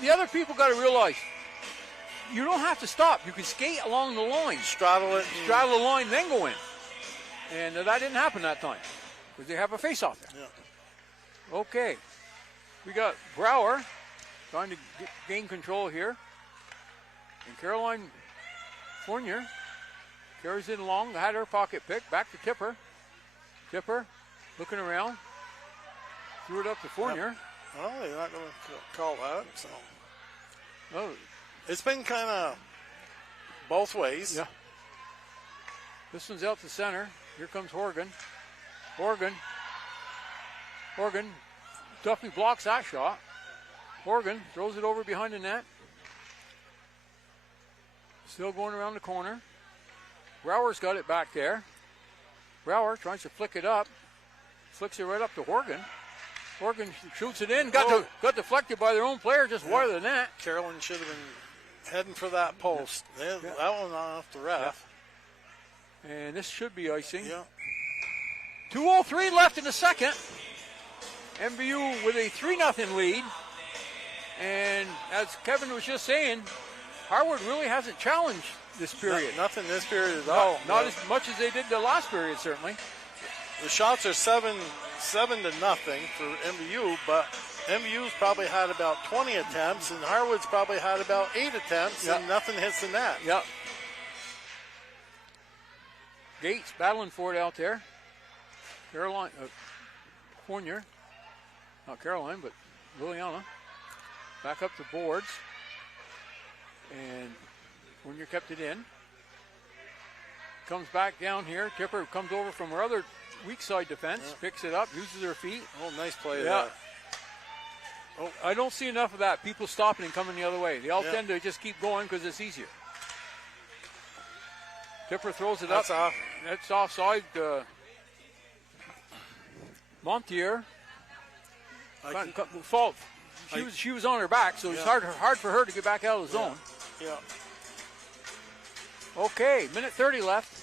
the other people got to realize you don't have to stop. You can skate along the line. Straddle it. Straddle the line, then go in. And that didn't happen that time because they have a face-off there. Yeah. Okay. We got Brower trying to gain control here. And Caroline Fournier carries it along, had her pocket pick, back to Tipper. Tipper looking around, threw it up to Fournier. Well, they're not going to call that, so. Oh. It's been kind of both ways. Yeah. This one's out to center. Here comes Horgan. Horgan. Duffy blocks that shot. Horgan throws it over behind the net. Still going around the corner. Brower's got it back there. Brower tries to flick it up. Flicks it right up to Horgan. Horgan shoots it in. Got deflected by their own player just wide of the net. Carolyn should have been heading for that post. Yeah. That one off the ref. Yeah. And this should be icing. Yeah. 2:03 left in the second. MVU with a 3-0 lead. And as Kevin was just saying, Harwood really hasn't challenged this period. Nothing this period at all. No, not as much as they did the last period, certainly. The shots are 7-0 for MVU, but MVU's probably had about 20 attempts, and Harwood's probably had about 8 attempts, and nothing hits the net. Yep. Gates battling for it out there. Caroline Fournier, not Caroline, but Liliana, back up the boards, and Fournier kept it in. Comes back down here. Tipper comes over from her other weak side defense, picks it up, uses her feet. Oh, nice play yeah. there. Oh, I don't see enough of that. People stopping and coming the other way. They all tend to just keep going because it's easier. Tipper throws it up. That's off. That's offside. Montier. Fault. She was on her back, so it's hard for her to get back out of the zone. Yeah. Okay, minute 30 left.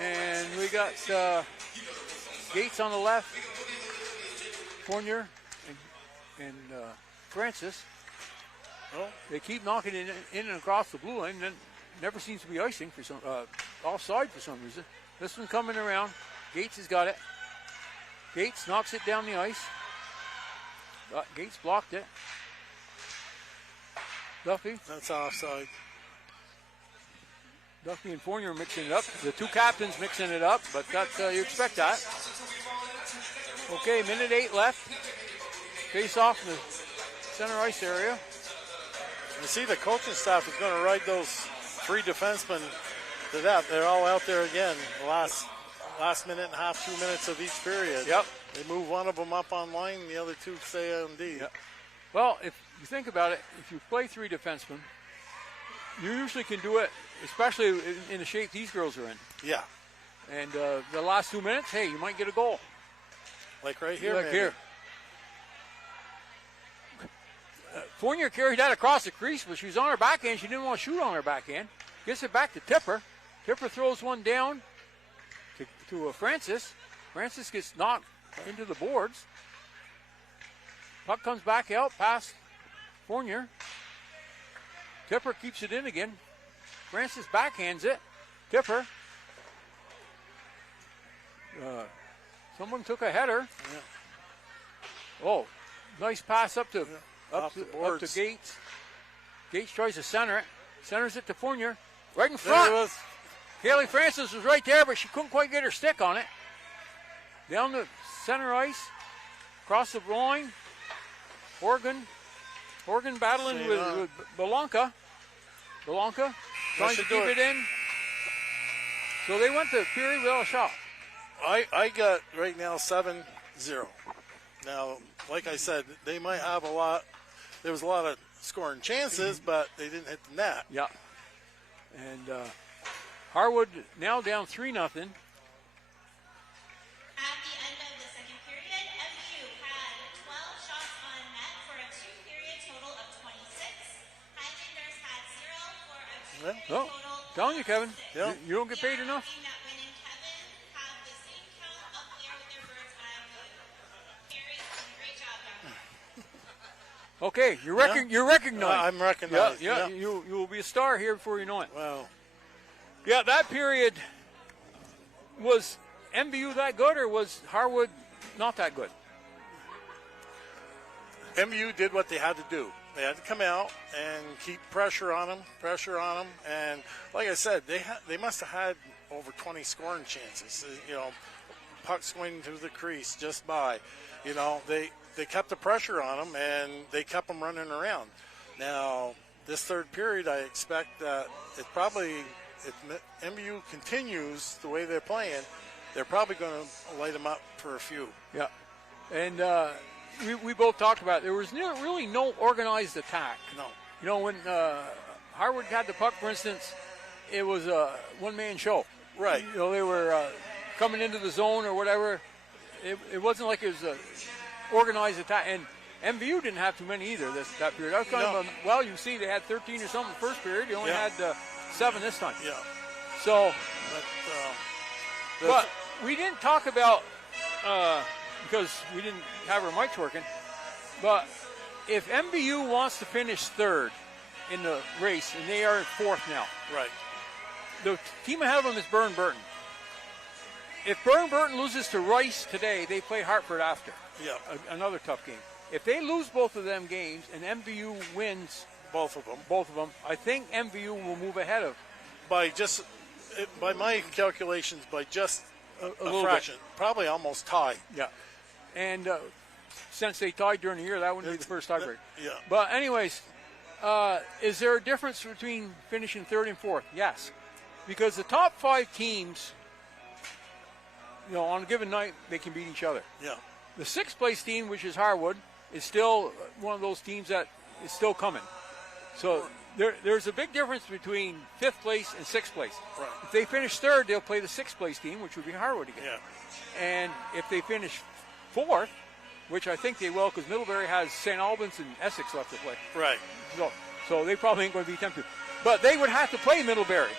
And we got Gates on the left, Fournier and Francis. Well, they keep knocking in and across the blue line, and then never seems to be icing for some offside for some reason. This one coming around. Gates has got it. Gates knocks it down the ice. Gates blocked it. Duffy. That's offside. Duffy and Fournier mixing it up. The two captains mixing it up, but that you expect that. Okay, minute 8 left. Face off in the center ice area. You see the coaching staff is going to ride those 3 defensemen to death. They're all out there again. The last minute and a half, 2 minutes of each period. Yep. They move one of them up on line, the other 2 stay on D. Yep. Well, if you think about it, if you play 3 defensemen, you usually can do it, especially in the shape these girls are in. Yeah. And the last 2 minutes, hey, you might get a goal. Like right here, Like maybe. here. Fournier carried that across the crease, but she was on her backhand. She didn't want to shoot on her backhand. Gets it back to Tipper. Tipper throws one down to Francis. Francis gets knocked into the boards. Puck comes back out past Fournier. Tipper keeps it in again. Francis backhands it. Tipper. Someone took a header. Yeah. Oh, nice pass up to Off the up boards. to Gates. Gates tries to center it. Centers it to Fournier. Right in There front. it was. Kaylee Francis was right there, but she couldn't quite get her stick on it. Down the center ice. Across the line. Horgan battling Same with on. Belanca. Trying to should keep do it in. So they went to period without a shot. I got right now 7-0. Now, like I said, they might have a lot. There was a lot of scoring chances, but they didn't hit the net. Yeah. And Harwood now down 3-0. At the end of the second period, MVU had 12 shots on net for a 2-period total of 26. Highlanders had 0 for a 2-period Oh, total. telling you, Kevin, Yeah. you don't get paid enough. That Win and Kevin have the same count up there with their bird's eye view. Harry, great job down there. Okay, you're recognized. I'm recognized. Yeah, you will be a star here before you know it. Well, Yeah, that period was MVU that good, or was Harwood not that good? MVU did what they had to do. They had to come out and keep pressure on them. And like I said, they must have had over 20 scoring chances. You know, pucks going to the crease just by. You know, they kept the pressure on them, and they kept them running around. Now, this third period, I expect that if MVU continues the way they're playing, they're probably going to light them up for a few. Yeah. And we both talked about it. There was really no organized attack. No. You know, when Harwood had the puck, for instance, it was a one-man show. Right. You know, they were coming into the zone or whatever. It wasn't like it was a organized attack. And MVU didn't have too many either that period. I was kind of, well, you see they had 13 or something the first period. They only had 7 this time. Yeah. So, But, but we didn't talk about, because we didn't have our mics working, but if MVU wants to finish third in the race, and they are fourth now, right. the team ahead of them is Burton. If Burton loses to Rice today, they play Hartford after. Yeah. Another tough game. If they lose both of them games and MVU wins Both of them. I think MVU will move ahead of By my calculations, by just a little fraction. Probably almost tied. Yeah. And since they tied during the year, that wouldn't be the first tiebreaker. Yeah. But anyways, is there a difference between finishing third and fourth? Yes. Because the top 5 teams, you know, on a given night, they can beat each other. Yeah. The 6th place team, which is Harwood, is still one of those teams that is still coming. So there's a big difference between 5th place and 6th place. Right. If they finish third, they'll play the 6th place team, which would be Harwood again. Yeah. And if they finish fourth, which I think they will, because Middlebury has St. Albans and Essex left to play. Right. So they probably ain't going to be tempted. But they would have to play Middlebury.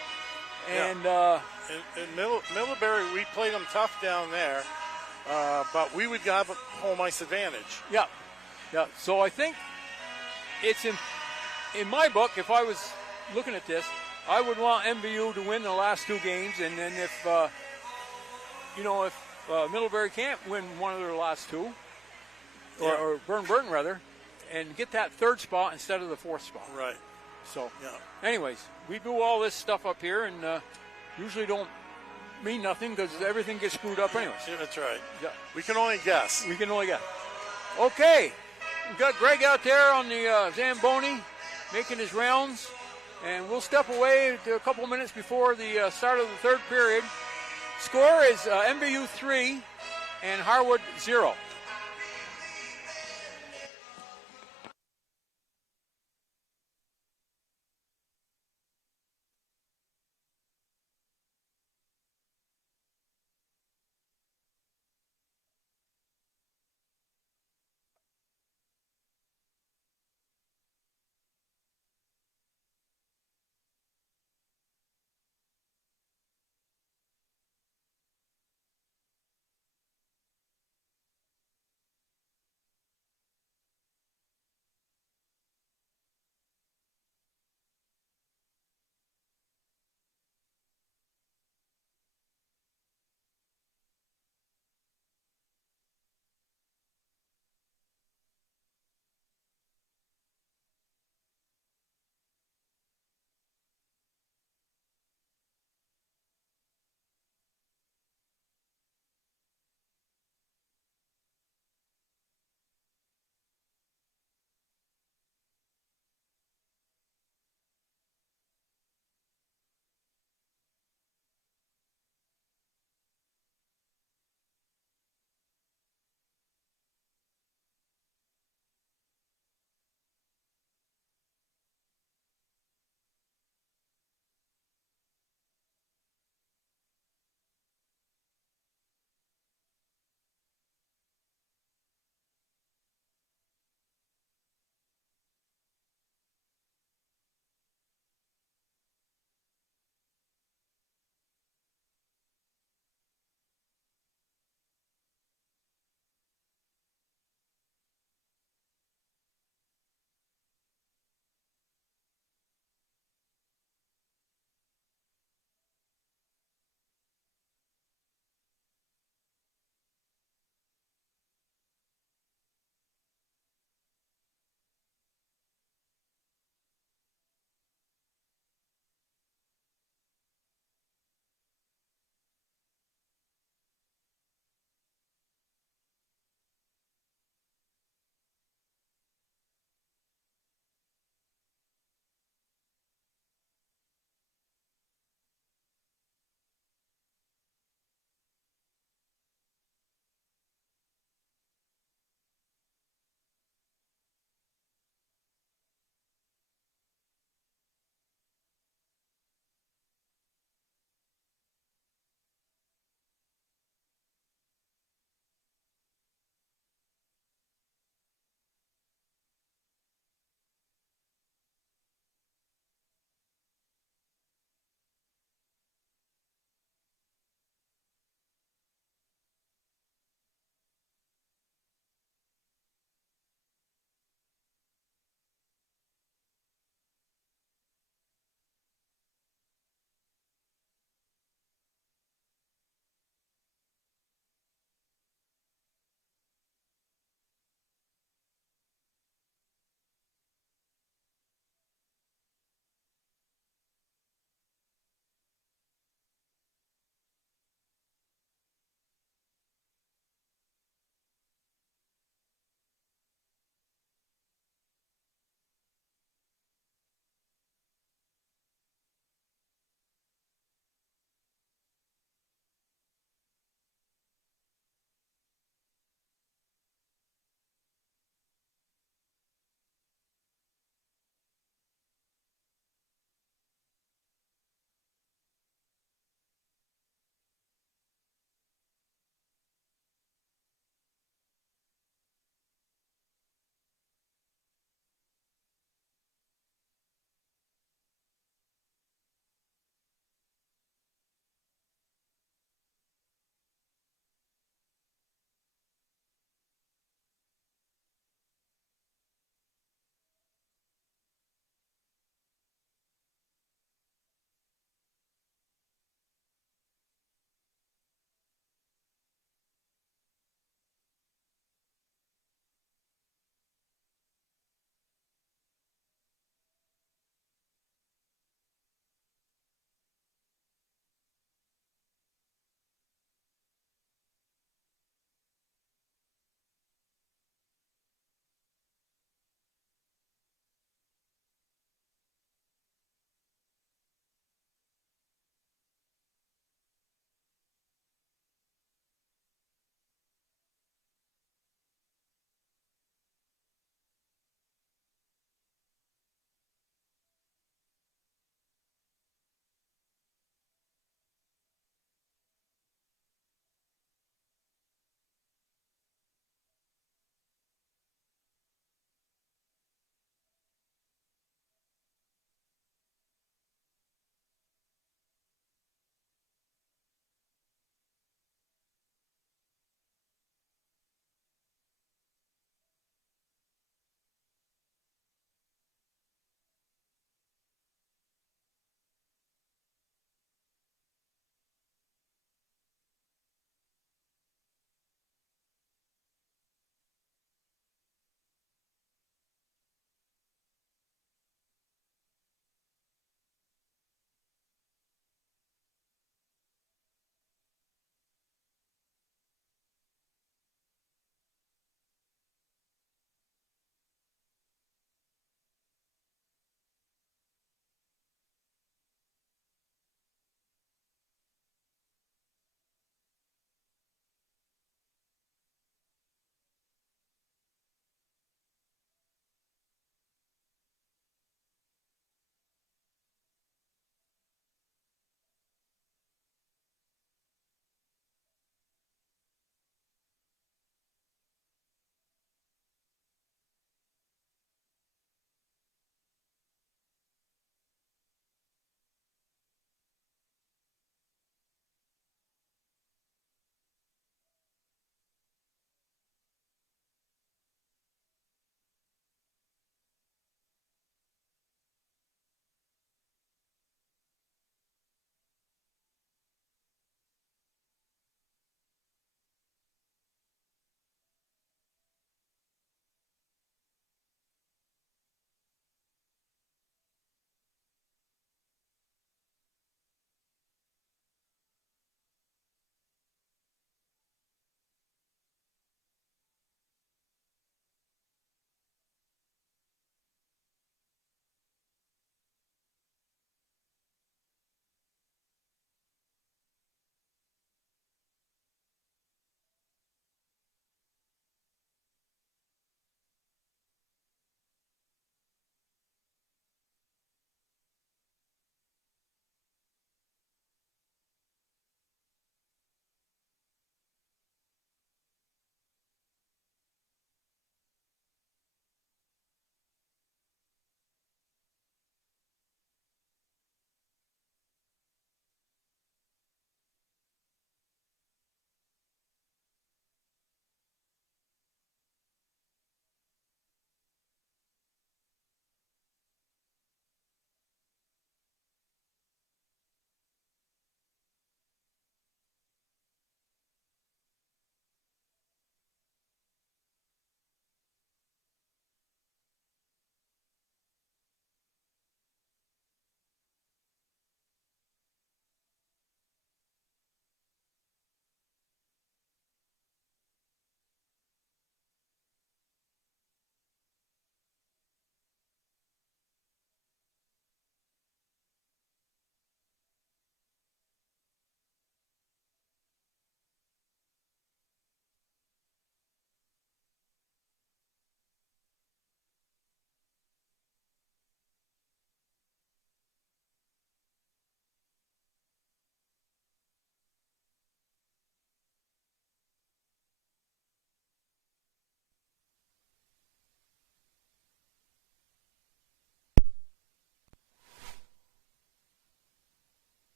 And In Middlebury, we played them tough down there, but we would have a home ice advantage. Yeah. So I think it's in my book, if I was looking at this, I would want MVU to win the last 2 games, and then if Middlebury can't win one of their last 2, or Burton rather, and get that 3rd spot instead of the 4th spot. Right. So, Yeah. anyways, we do all this stuff up here, and usually don't mean nothing because everything gets screwed up anyways. Yeah, that's right. Yeah. We can only guess. We can only get. Okay, we've got Greg out there on the Zamboni making his rounds, and we'll step away to a couple minutes before the start of the third period. Score is MVU 3 and Harwood 0.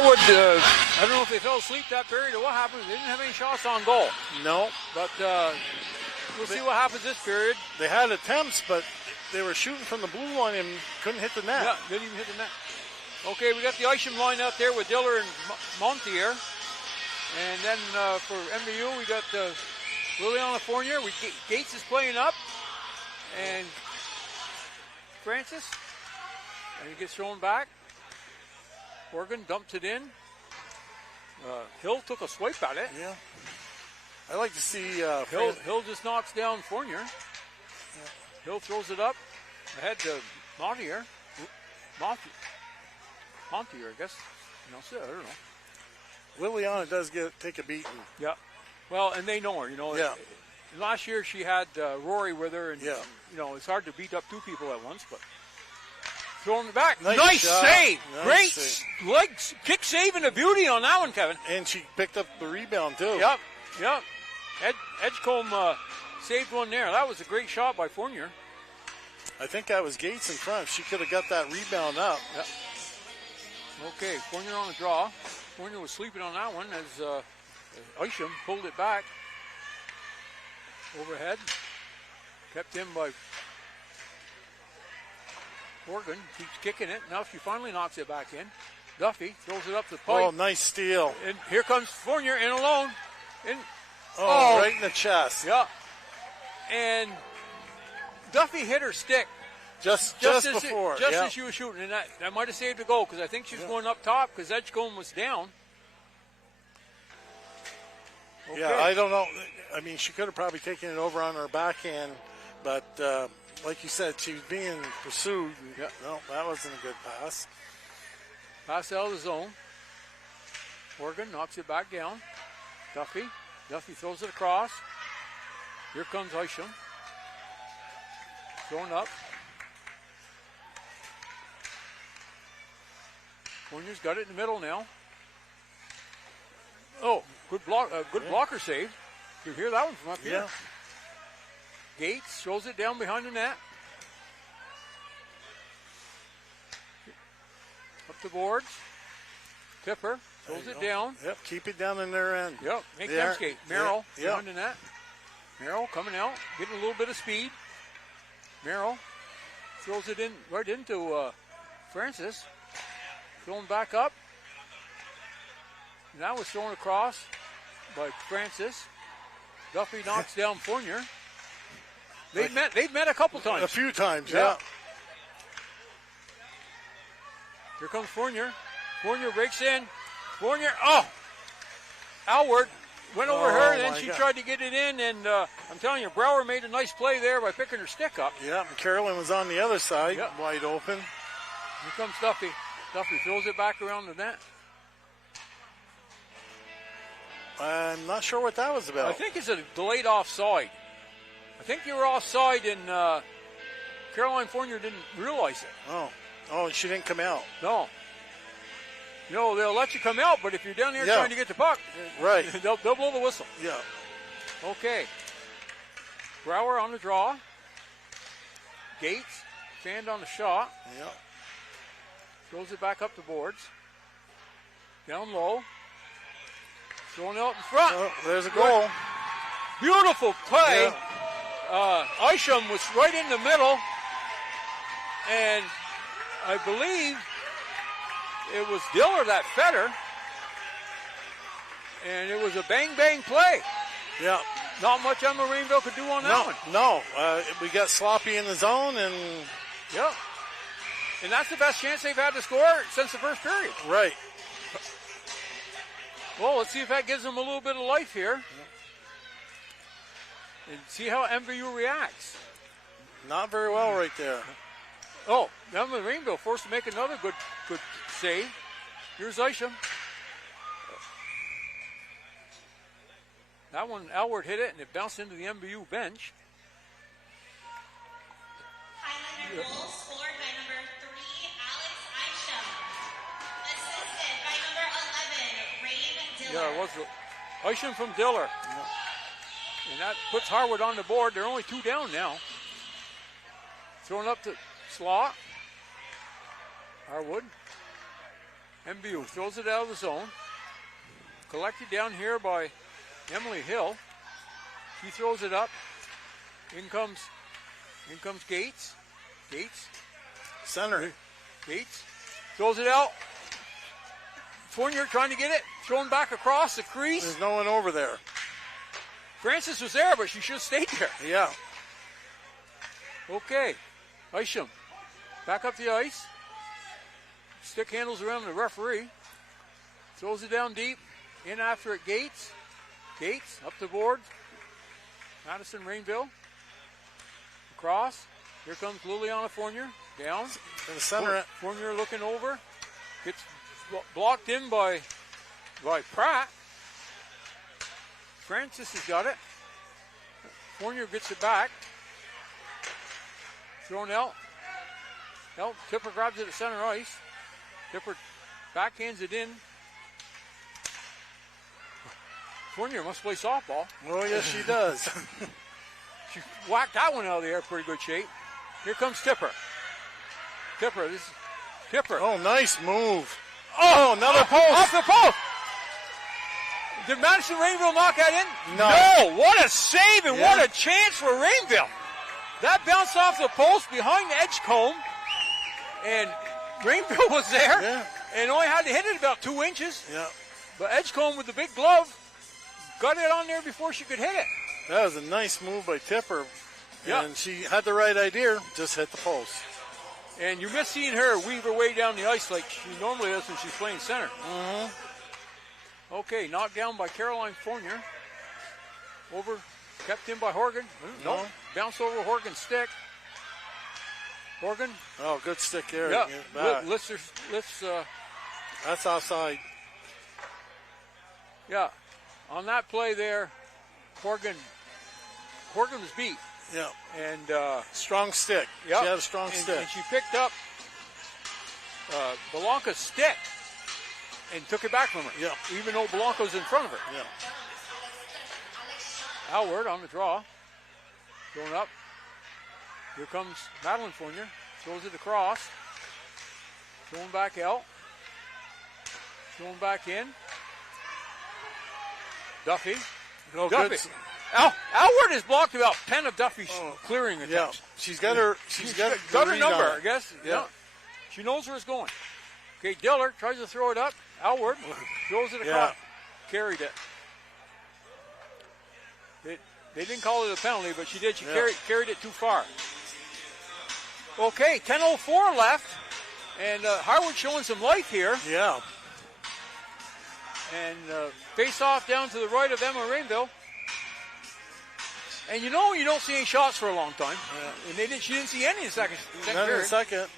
Harwood, I don't know if they fell asleep that period or what happened. They didn't have any shots on goal. No. But we'll see what happens this period. They had attempts, but they were shooting from the blue line and couldn't hit the net. Yeah, didn't even hit the net. Okay, we got the Isham line out there with Diller and Montier. And then for MVU, we got Liliana Fournier. Gates is playing up. And Francis. And he gets thrown back. Morgan dumped it in. Hill took a swipe at it. Yeah. I like to see Hill just knocks down Fournier. Yeah. Hill throws it up ahead to Montier. Montier, I guess. I don't know. Liliana does take a beating. Yeah. Well, and they know her, Yeah. Last year she had Rory with her, and yeah. It's hard to beat up two people at once, but throwing it back. Nice save. Nice Great save. Legs, kick save and a beauty on that one, Kevin. And she picked up the rebound too. Yep. Edgecombe saved one there. That was a great shot by Fournier. I think that was Gates in front. She could have got that rebound up. Yep. Okay, Fournier on the draw. Fournier was sleeping on that one as Isham pulled it back. Overhead. Kept in by Morgan. Keeps kicking it. Now she finally knocks it back in. Duffy throws it up the pipe. Oh, nice steal. And here comes Fournier in alone. Right in the chest. Yeah. And Duffy hit her stick. Just before. As she was shooting. And that might have saved the goal because I think she was going up top because Edgecombe was down. Okay. Yeah, I don't know. I mean, she could have probably taken it over on her backhand, but like you said, she was being pursued. Yeah. No, that wasn't a good pass. Pass out of the zone. Morgan knocks it back down. Duffy throws it across. Here comes Isham. Thrown up. Fournier's got it in the middle now. Oh, good blocker save. You hear that one from up here. Gates throws it down behind the net. Up the boards. Tipper throws it down. Yep, keep it down in their end. Yep, make them skate. Merrill behind the net. Merrill coming out, getting a little bit of speed. Merrill throws it in right into Francis. Thrown back up. Now was thrown across by Francis. Duffy knocks down Fournier. They've met a couple times. A few times, yeah. Here comes Fournier. Fournier breaks in. Fournier, Alward went over her, and then she tried to get it in, and I'm telling you, Brower made a nice play there by picking her stick up. Yeah, and Carolyn was on the other side, wide open. Here comes Duffy. Duffy throws it back around the net. I'm not sure what that was about. I think it's a delayed offside. I think you were offside, and Caroline Fournier didn't realize it. Oh, and she didn't come out. No. They'll let you come out, but if you're down there trying to get the puck, right, they'll blow the whistle. Yeah. Okay. Brower on the draw. Gates fanned on the shot. Yeah. Throws it back up the boards. Down low. Throwing out in front. Oh, there's a goal. Beautiful play. Yeah. Isham was right in the middle. And I believe it was Diller that fed her. And it was a bang-bang play. Yeah. Not much Emma Rainville could do on that one. No. We got sloppy in the zone, and... Yeah. And that's the best chance they've had to score since the first period. Right. Well, let's see if that gives them a little bit of life here. And see how MVU reacts. Not very well right there. Oh, Emma Rainville forced to make another good save. Here's Isham. That one, Alward hit it, and it bounced into the MVU bench. Highlander goal scored by number 3, Alex Isham. Assisted by number 11, Rain Diller. Yeah, it was Isham from Diller. Yeah. And that puts Harwood on the board. They're only 2 down now. Thrown up to Slaw. Harwood. MVU throws it out of the zone. Collected down here by Emily Hill. She throws it up. In comes Gates. Gates. Center. Gates. Throws it out. Fournier trying to get it. Thrown back across the crease. There's no one over there. Francis was there, but she should have stayed there. Yeah. Okay. Isham. Back up the ice. Stick handles around the referee. Throws it down deep. In after it, Gates. Gates up the board. Madison Rainville. Across. Here comes Liliana Fournier. Down. In the center. Fournier looking over. Gets blocked in by Pratt. Francis has got it. Fournier gets it back. Thrown out. Tipper grabs it at center ice. Tipper backhands it in. Fournier must play softball. Oh, yes, she does. She whacked that one out of the air, pretty good shape. Here comes Tipper. Tipper. Oh, nice move. Oh, another post. Off the post. Did Madison Rainville knock that in? No. What a save and what a chance for Rainville. That bounced off the post behind Edgecombe. And Rainville was there and only had to hit it about 2 inches. Yeah. But Edgecombe with the big glove got it on there before she could hit it. That was a nice move by Tipper. Yeah. And she had the right idea, just hit the post. And you miss seeing her weave her way down the ice like she normally does when she's playing center. Mm-hmm. Okay, knocked down by Caroline Fournier. Over, kept in by Horgan. No. Bounced over Horgan's stick. Horgan. Oh, good stick there. Yeah. Lifts, that's offside. Yeah. On that play there, Horgan was beat. Yeah. And strong stick. She had a strong stick. And she picked up Belanca's stick and took it back from her. Yeah. Even though Belanca's in front of her. Yeah. Howard on the draw. Going up. Here comes Madeline Fournier. Throws it across. Throwing back out. Throwing back in. Duffy. No Duffy. good. Howard has blocked about 10 of Duffy's clearing attempts. Yeah. She's got her her number, I guess. Yeah. She knows where it's going. Okay, Diller tries to throw it up. Howard throws it across. Carried it. They didn't call it a penalty, but she did. She carried it too far. Okay, 10:04 left. And Harwood showing some life here. Yeah. And face off down to the right of Emma Rainville. And you don't see any shots for a long time. Yeah. And she didn't see any in the second None period. in the second.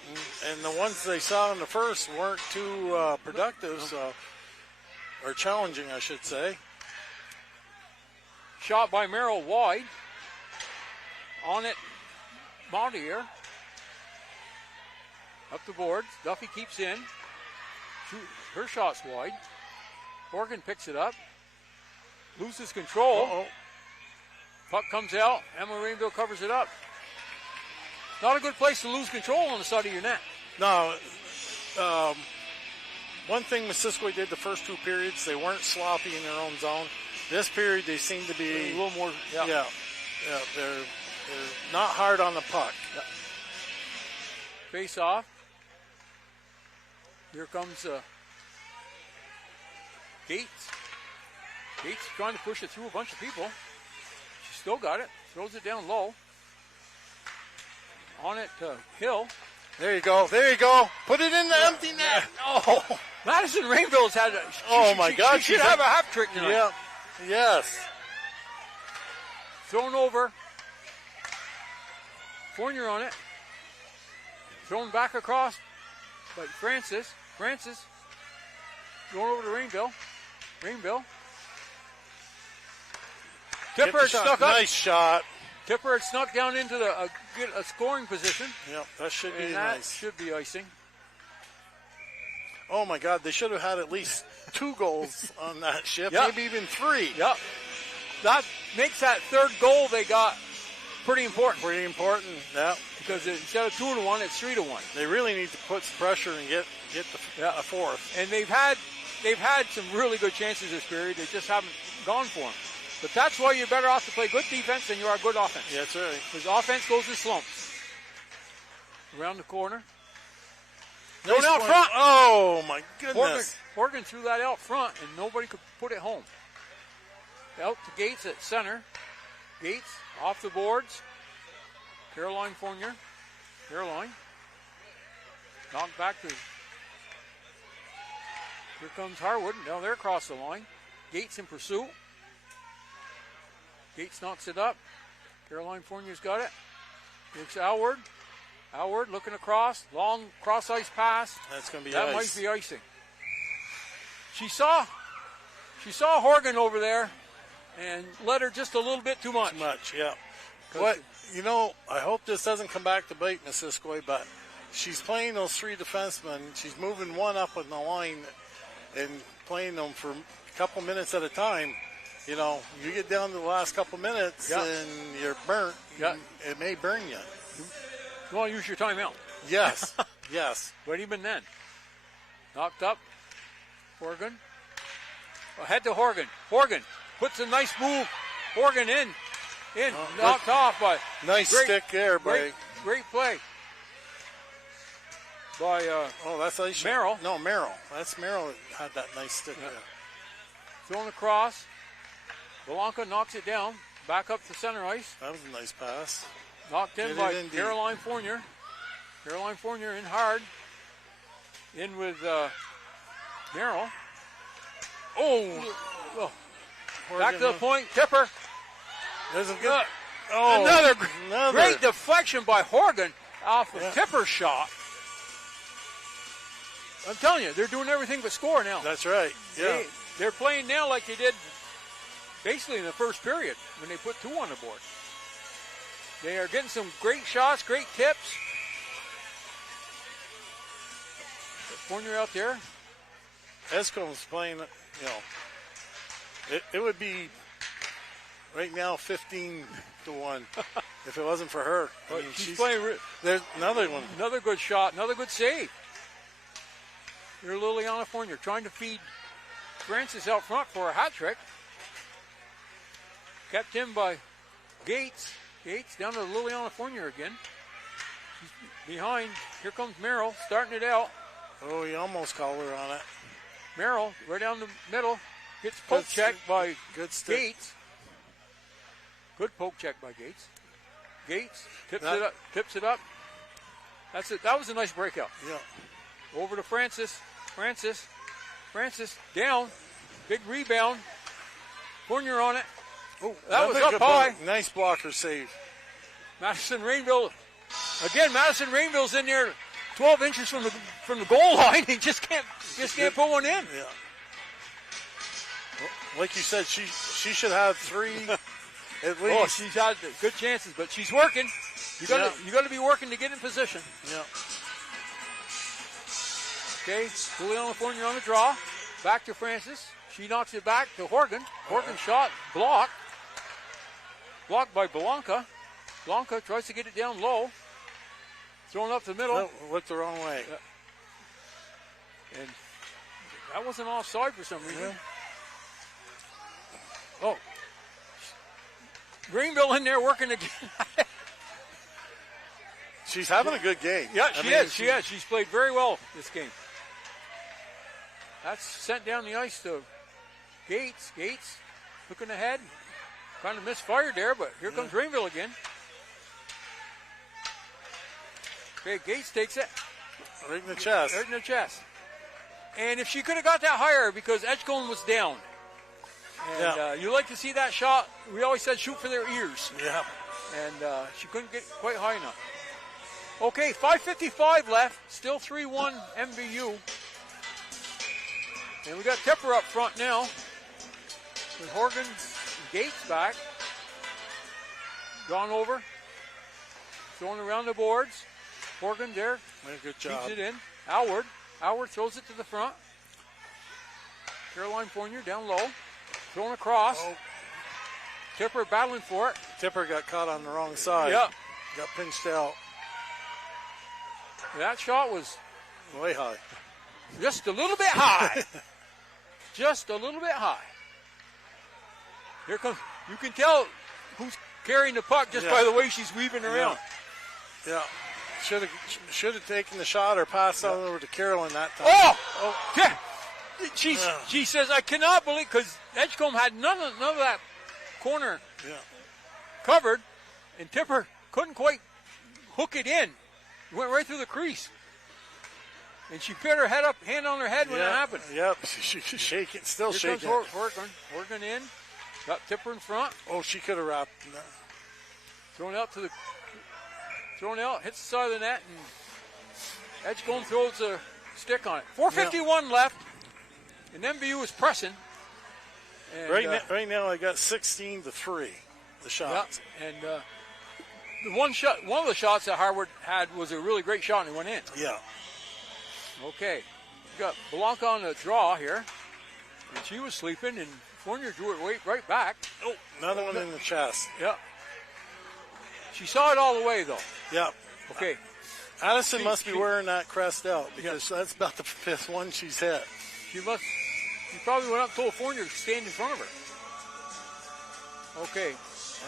And the ones they saw in the first weren't too productive, or challenging, I should say. Shot by Merrill wide. On it, Montier. Up the board. Duffy keeps in. Her shot's wide. Morgan picks it up. Loses control. Uh-oh. Puck comes out. Emma Rainville covers it up. Not a good place to lose control on the side of your net. No. One thing Missisquoi did the first 2 periods, they weren't sloppy in their own zone. This period, they seem to be a little more. Yeah. They're not hard on the puck. Yeah. Face off. Here comes Gates. Gates trying to push it through a bunch of people. She still got it. Throws it down low. On it, Hill. There you go. Put it in the empty net. Oh, Madison Rainville's had a. She should have a hat trick tonight. Yeah. Yes. Thrown over. Fournier on it. Thrown back across by Francis. Going over to Rainville. Tipper had stuck up. Nice shot. Tipper had snuck down into a scoring position. Yep, that should be that nice. Should be icing. Oh my God, they should have had at least 2 goals on that shift, Yep. maybe even 3. Yep. That makes that third goal they got pretty important. Pretty important, yeah. Because instead of 2-1, it's 3-1. They really need to put some pressure and get a fourth. And they've had some really good chances this period. They just haven't gone for them. But that's why you're better off to play good defense than you are good offense. Yeah, that's right. Because offense goes in slumps. Around the corner. Nice Going out point. front. Oh, my goodness. Horgan threw that out front, and nobody could put it home. Out to Gates at center. Gates off the boards. Caroline Fournier. Caroline. Knocked back to. Here comes Harwood. Now they're across the line. Gates in pursuit. Gates knocks it up. Caroline Fournier's got it. Looks Alward. Alward looking across. Long cross ice pass. That's going to be that ice. might be icing. She saw Horgan over there and let her just a little bit too much. Too much, yeah. What, I hope this doesn't come back to bite Missisquoi, but she's playing those three defensemen. She's moving one up on the line and playing them for a couple minutes at a time. You get down to the last couple minutes and you're burnt. Yeah. It may burn you. You want to use your timeout. Yes, yes. But even then, knocked up. Horgan. Ahead to Horgan. Horgan puts a nice move. Horgan in. Knocked off by. Nice stick there by. Great play. By. That's Aisha. Merrill. No, Merrill. That's Merrill that had that nice stick there. Thrown across. Belanca knocks it down. Back up to center ice. That was a nice pass. Knocked in by Caroline Fournier. Caroline Fournier in hard. In with Merrill. Oh. Back to the point. Tipper. There's a good. Another great deflection by Horgan off of Tipper's shot. I'm telling you, they're doing everything but score now. That's right. Yeah. They're playing now like they did basically in the first period when they put 2 on the board. They are getting some great shots, great tips. Fournier out there. Escombe's playing, it would be right now 15-1 if it wasn't for her. I mean, she's playing. There's another one. Another good shot, another good save. Here's Liliana Fournier trying to feed Francis out front for a hat trick. Kept in by Gates. Gates down to Liliana Fournier again. She's behind. Here comes Merrill starting it out. Oh, he almost called her on it. Merrill right down the middle. Gets poke check by Gates. Good poke check by Gates. Gates tips it up. That's it. That was a nice breakout. Yeah. Over to Francis. Francis down. Big rebound. Fournier on it. Oh, that was up high. Nice blocker save. Madison Rainville. Again, Madison Rainville's in there 12 inches from the goal line. He just can't put one in. Yeah. Well, like you said, she should have 3 at least. Oh, she's had good chances, but she's working. You got to be working to get in position. Yeah. Okay, Juliana Fournier on the draw. Back to Francis. She knocks it back to Horgan. Horgan shot blocked. Blocked by Belanca. Belanca tries to get it down low. Thrown up the middle. No, went the wrong way. And that wasn't offside for some reason. Yeah. Oh. Greenville in there working again. She's having a good game. Yeah, she is. She's played very well this game. That's sent down the ice to Gates. Gates looking ahead. Kind of misfired there, but here comes Greenville again. Okay, Gates takes it. Right in the chest. Right in the chest. And if she could have got that higher because Edgecombe was down. And you like to see that shot. We always said shoot for their ears. Yeah. And she couldn't get quite high enough. Okay, 5:55 left. Still 3-1 MVU. And we got Tipper up front now. With Horgan and Gates back. Gone over. Throwing around the boards. Horgan there. Good job. Keeps it in. Alward throws it to the front. Caroline Fournier down low. Thrown across. Oh. Tipper battling for it. Tipper got caught on the wrong side. Yep. Got pinched out. That shot was Way high. just a little bit high. Just a little bit high. Here comes, you can tell who's carrying the puck just by the way she's weaving around. Yeah. Should have taken the shot or passed on over to Carolyn that time. Oh! Yeah. She says, I cannot believe, because Edgecombe had none of that corner covered, and Tipper couldn't quite hook it in. It went right through the crease. And she put her head up, hand on her head when it happened. Yep, she's shaking, still Here shaking. comes Horgan in, got Tipper in front. Oh, she could have wrapped. Thrown out, hits the side of the net, and Edgecombe throws a stick on it. 4:51 left, and MVU is pressing. And, right now, I got 16-3. The shots. Yeah, and the one of the shots that Harwood had was a really great shot, and it went in. Yeah. Okay, we got Blanca on the draw here, and she was sleeping, and Fournier drew it right back. Oh, another one in the chest. Yeah. She saw it all the way, though. Yeah. Okay. Addison must be wearing that crest out because that's about the 5th one she's hit. She probably went up and told Fournier to stand in front of her. Okay.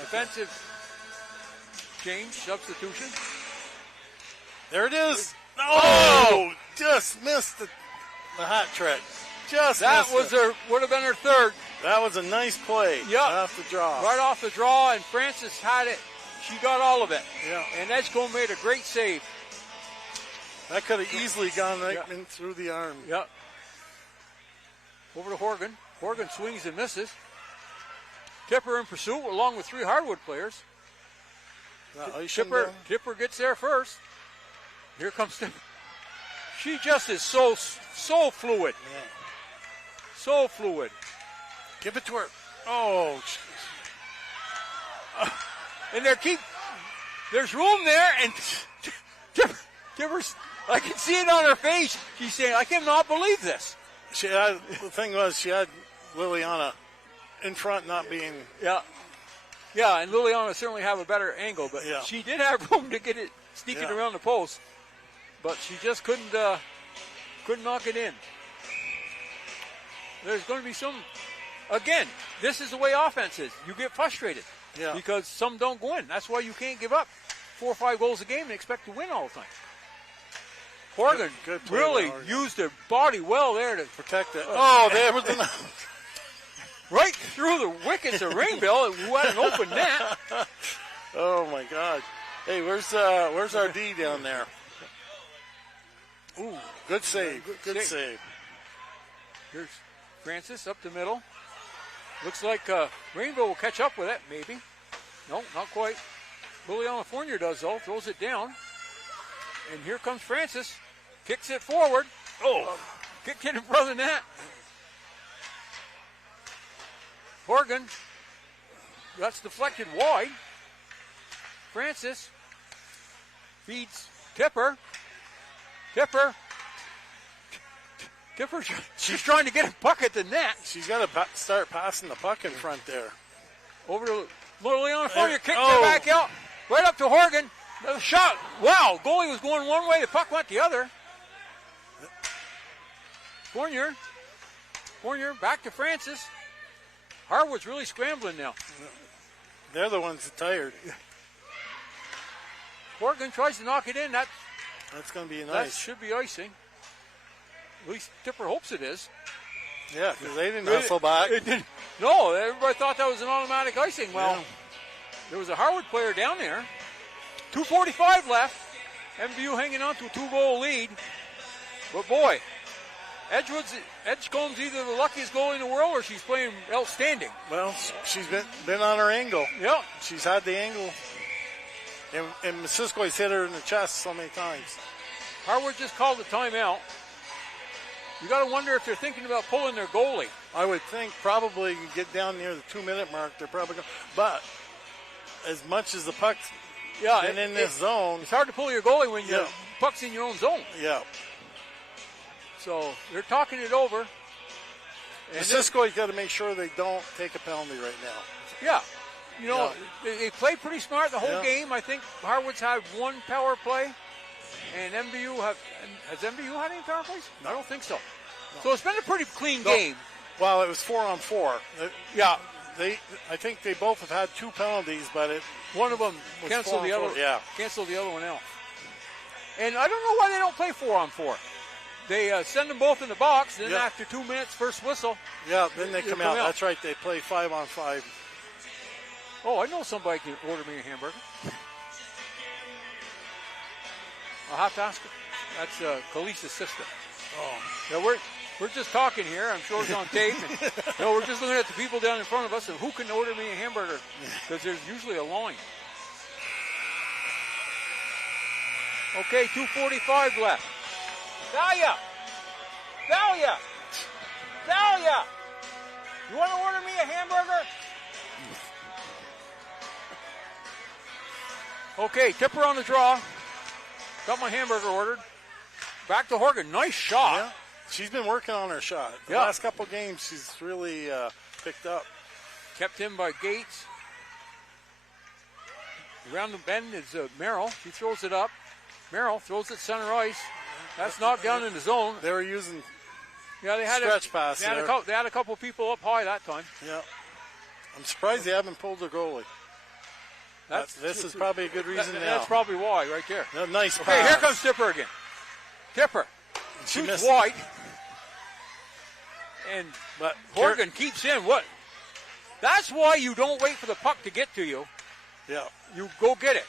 Defensive change, substitution. There it is. Oh! Just missed the hat trick. That would have been her third. That was a nice play. Yep. Off the draw. Right off the draw, and Francis had it. She got all of it. Yeah. And Edgecombe made a great save. That could have easily gone right in through the arm. Yep. Over to Horgan. Horgan swings and misses. Tipper in pursuit along with 3 Harwood players. Tipper gets there first. Here comes Tipper. She just is so fluid. Yeah. So fluid. Give it to her. Oh. And there's room there, and Tipper's, I can see it on her face. She's saying, I cannot believe this. The thing was, she had Liliana in front not being... Yeah, and Liliana certainly have a better angle, but she did have room to get it, sneak it around the post. But she just couldn't knock it in. There's going to be some... Again, this is the way offense is. You get frustrated because some don't go in. That's why you can't give up 4 or 5 goals a game and expect to win all the time. Horgan really used her body well there to protect it. Oh, there was right through the wickets of Ringville, who had an open net. Oh my God! Hey, where's our D down there? Ooh, good save. Good save. Here's Francis up the middle. Looks like Rainbow will catch up with it, maybe. No, not quite. Liliana Fournier does, though. Throws it down. And here comes Francis. Kicks it forward. Oh, kicked it in front of the net. Horgan. That's deflected wide. Francis feeds Tipper. Tipper, she's trying to get a puck at the net. She's got to start passing the puck in front there. Over to Liliana Fournier, kicked it back out, right up to Horgan. The shot, wow, goalie was going one way, the puck went the other. Fournier, back to Francis. Harwood's really scrambling now. They're the ones that tired. Horgan tries to knock it in. That's going to be nice. That should be icing. At least Tipper hopes it is. Yeah, because they didn't hustle back. No, everybody thought that was an automatic icing. Well, there was a Harwood player down there. 2:45 left. MVU hanging on to a 2-goal lead. But boy, Edgecombe's either the luckiest goalie in the world or she's playing outstanding. Well, she's been on her angle. Yeah. She's had the angle. And Missisquo's hit her in the chest so many times. Harwood just called a timeout. You got to wonder if they're thinking about pulling their goalie. I would think probably get down near the 2-minute mark. They're probably going. But as much as the puck's been in this zone, it's hard to pull your goalie when your puck's in your own zone. Yeah. So they're talking it over. Missisquo's got to make sure they don't take a penalty right now. Yeah. you know, they played pretty smart the whole game. I think Harwood's had one power play, and has MVU had any power plays? I don't think so. No. So it's been a pretty clean game. Well, it was 4-on-4. Yeah. I think they both have had 2 penalties, but one of them canceled the other. Yeah. Canceled the other one out. And I don't know why they don't play 4-on-4. They send them both in the box, then after 2 minutes, first whistle. Yeah, then they come out. That's right. They play 5-on-5. Oh, I know somebody can order me a hamburger. I'll have to ask her. That's Khalees's sister. Oh. Yeah, we're just talking here. I'm sure it's on tape. And, we're just looking at the people down in front of us and who can order me a hamburger, because there's usually a line. Okay, 2:45 left. Dahlia! You want to order me a hamburger? Okay, Tipper on the draw. Got my hamburger ordered. Back to Horgan. Nice shot. Yeah. She's been working on her shot. The last couple games, she's really picked up. Kept in by Gates. Around the bend is Merrill. She throws it up. Merrill throws it center ice. That's knocked down in the zone. They were using they had stretch pass. They had a couple people up high that time. Yeah. I'm surprised they haven't pulled the goalie. This is probably a good reason now. That's probably why right there. Nice pass. Okay, here comes Tipper again. Tipper. She shoots missed wide. But Horgan keeps in. What? That's why you don't wait for the puck to get to you. Yeah. You go get it.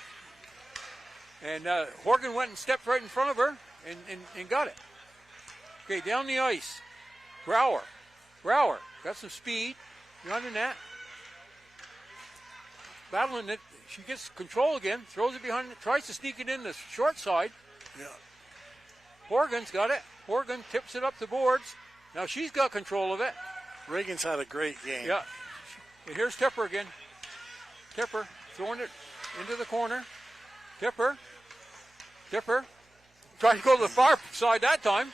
And Horgan went and stepped right in front of her and got it. Okay, down the ice. Brower. Got some speed. Behind the net. Battling it. She gets control again. Throws it behind it. Tries to sneak it in the short side. Yeah. Horgan's got it. Horgan tips it up the boards. Now she's got control of it. Reagan's had a great game. Yeah. And here's Tipper again. Tipper throwing it into the corner. Tipper. Trying to go to the far side that time.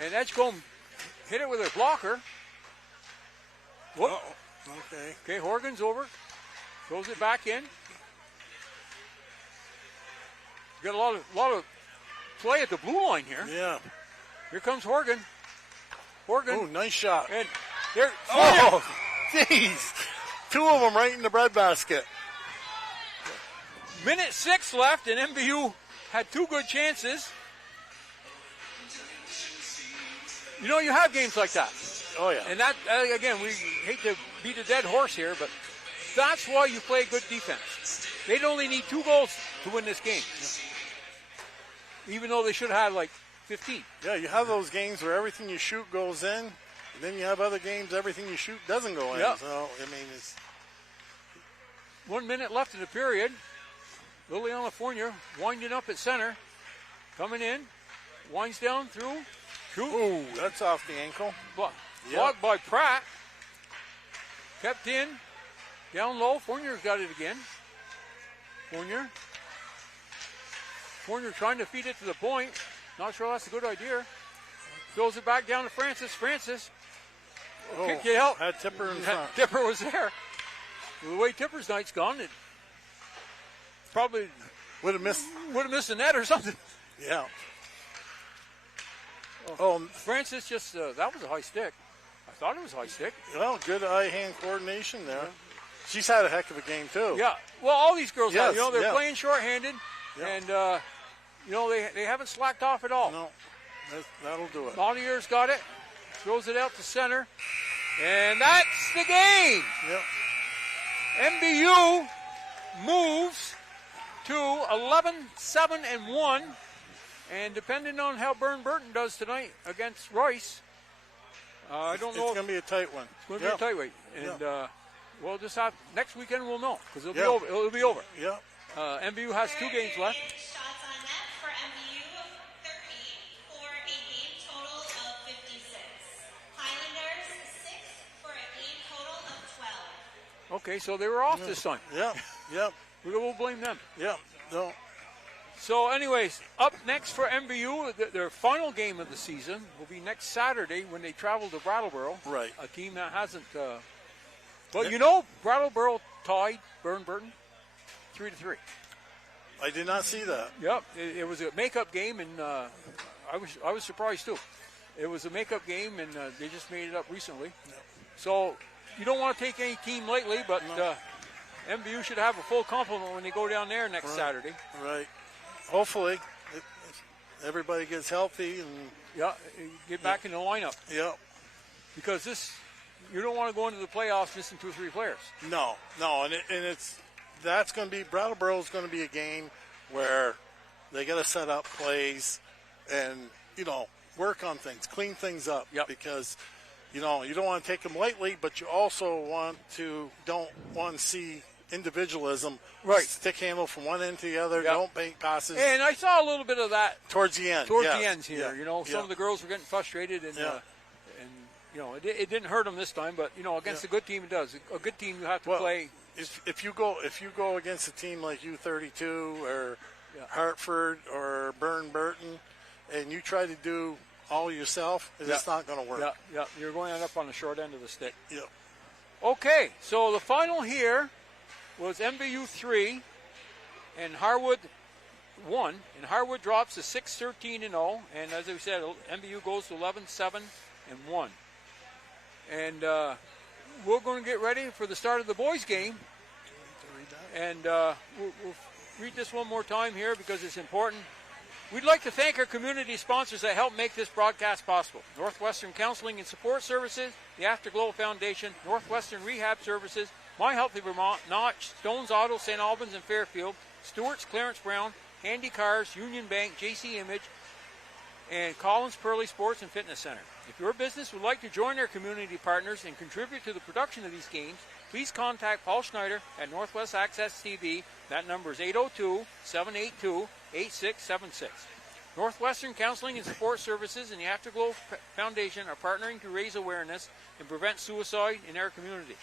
And Edgecombe hit it with her blocker. Whoop. Okay. Okay, Horgan's over. Throws it back in. Got a lot of play at the blue line here. Yeah. Here comes Horgan. Oh, nice shot. And there. Oh, jeez. 2 of them right in the breadbasket. Minute 6 left, and MVU had 2 good chances. You have games like that. Oh, yeah. And that, again, we hate to beat a dead horse here, but that's why you play good defense. They'd only need 2 goals to win this game. Even though they should have had like 15. Yeah, you have those games where everything you shoot goes in, and then you have other games everything you shoot doesn't go in. Yep. So, it's 1 minute left in the period. Liliana Fournier winding up at center. Coming in. Winds down through. Shoot. Ooh, that's off the ankle. Blocked by Pratt. Kept in. Down low. Fournier's got it again. Fournier trying to feed it to the point. Not sure that's a good idea. Throws it back down to Francis. Kick it out. Had Tipper in front. Tipper was there. The way Tipper's night's gone, it probably would have missed the net or something. Yeah. Francis just, that was a high stick. I thought it was a high stick. Well, good eye-hand coordination there. Yeah. She's had a heck of a game, too. Yeah. Well, all these girls have. They're yeah. playing shorthanded, and, they haven't slacked off at all. No, that'll do it. Montier's got it. Throws it out to center. And that's the game. Yep. MVU moves to 11-7-1. And depending on how Burton does tonight against Royce, I don't know. It's going to be a tight one. It's going to be a tight one. And we'll just have, next weekend we'll know, because it'll be over. It'll be over. Yeah. MVU has 2 games left. Shots on net for MVU, 30 for a game total of 56. Highlanders, 6 for a game total of 12. Okay, so they were off this time. Yeah. We'll blame them. Yeah. No. So, anyways, up next for MVU, their final game of the season will be next Saturday when they travel to Brattleboro. Right. A team that hasn't. Brattleboro tied Burton 3-3. I did not see that. Yep, it was a makeup game, and I was surprised too. It was a makeup game, and they just made it up recently. Yep. So you don't want to take any team lightly, but MVU should have a full complement when they go down there next Saturday. Right. Hopefully, everybody gets healthy and get back in the lineup. Yeah. Because you don't want to go into the playoffs missing 2 or 3 players. No, that's going to be Brattleboro's going to be a game where they got to set up plays and work on things, clean things up. Yep. Because you don't want to take them lightly, but you also don't want to see individualism. Right. Stick handle from one end to the other. Yep. Don't bank passes. And I saw a little bit of that towards the end. The ends here. Yeah. Some of the girls were getting frustrated and. It didn't hurt them this time, but against a good team, it does. A good team, you have to play. If you go against a team like U32 or Hartford or Burton, and you try to do all yourself, it's not going to work. Yeah, you're going up on the short end of the stick. Yeah. Okay, so the final here was MVU 3 and Harwood 1, and Harwood drops to 6-13-0, and as I said, MVU goes to 11-7-1. And we're going to get ready for the start of the boys' game. And we'll read this one more time here because it's important. We'd like to thank our community sponsors that help make this broadcast possible. Northwestern Counseling and Support Services, the Afterglow Foundation, Northwestern Rehab Services, My Healthy Vermont, Notch, Stone's Auto, St. Albans and Fairfield, Stewart's Clarence Brown, Handy Cars, Union Bank, JC Image, and Collins Pearly Sports and Fitness Center. If your business would like to join our community partners and contribute to the production of these games, please contact Paul Schneider at Northwest Access TV. That number is 802-782-8676. Northwestern Counseling and Support Services and the Afterglow Foundation are partnering to raise awareness and prevent suicide in our community.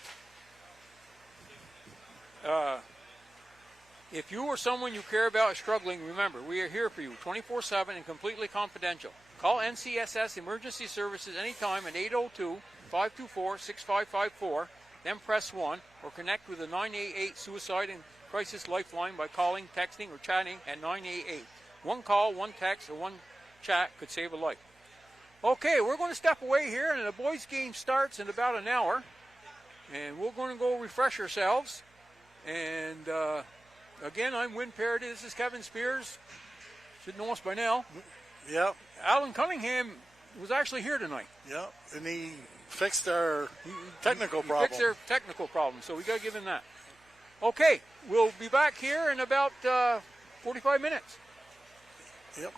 If you or someone you care about is struggling, remember, we are here for you 24/7 and completely confidential. Call NCSS Emergency Services anytime at 802-524-6554, then press 1, or connect with the 988 Suicide and Crisis Lifeline by calling, texting, or chatting at 988. One call, one text, or one chat could save a life. Okay, we're going to step away here, and the boys' game starts in about an hour, and we're going to go refresh ourselves. And again, I'm Win Parody. This is Kevin Spears. Should know us by now. Yep. Alan Cunningham was actually here tonight. Yep, and he fixed our technical problem. Fixed their technical problem, so we got to give him that. Okay, we'll be back here in about 45 minutes. Yep.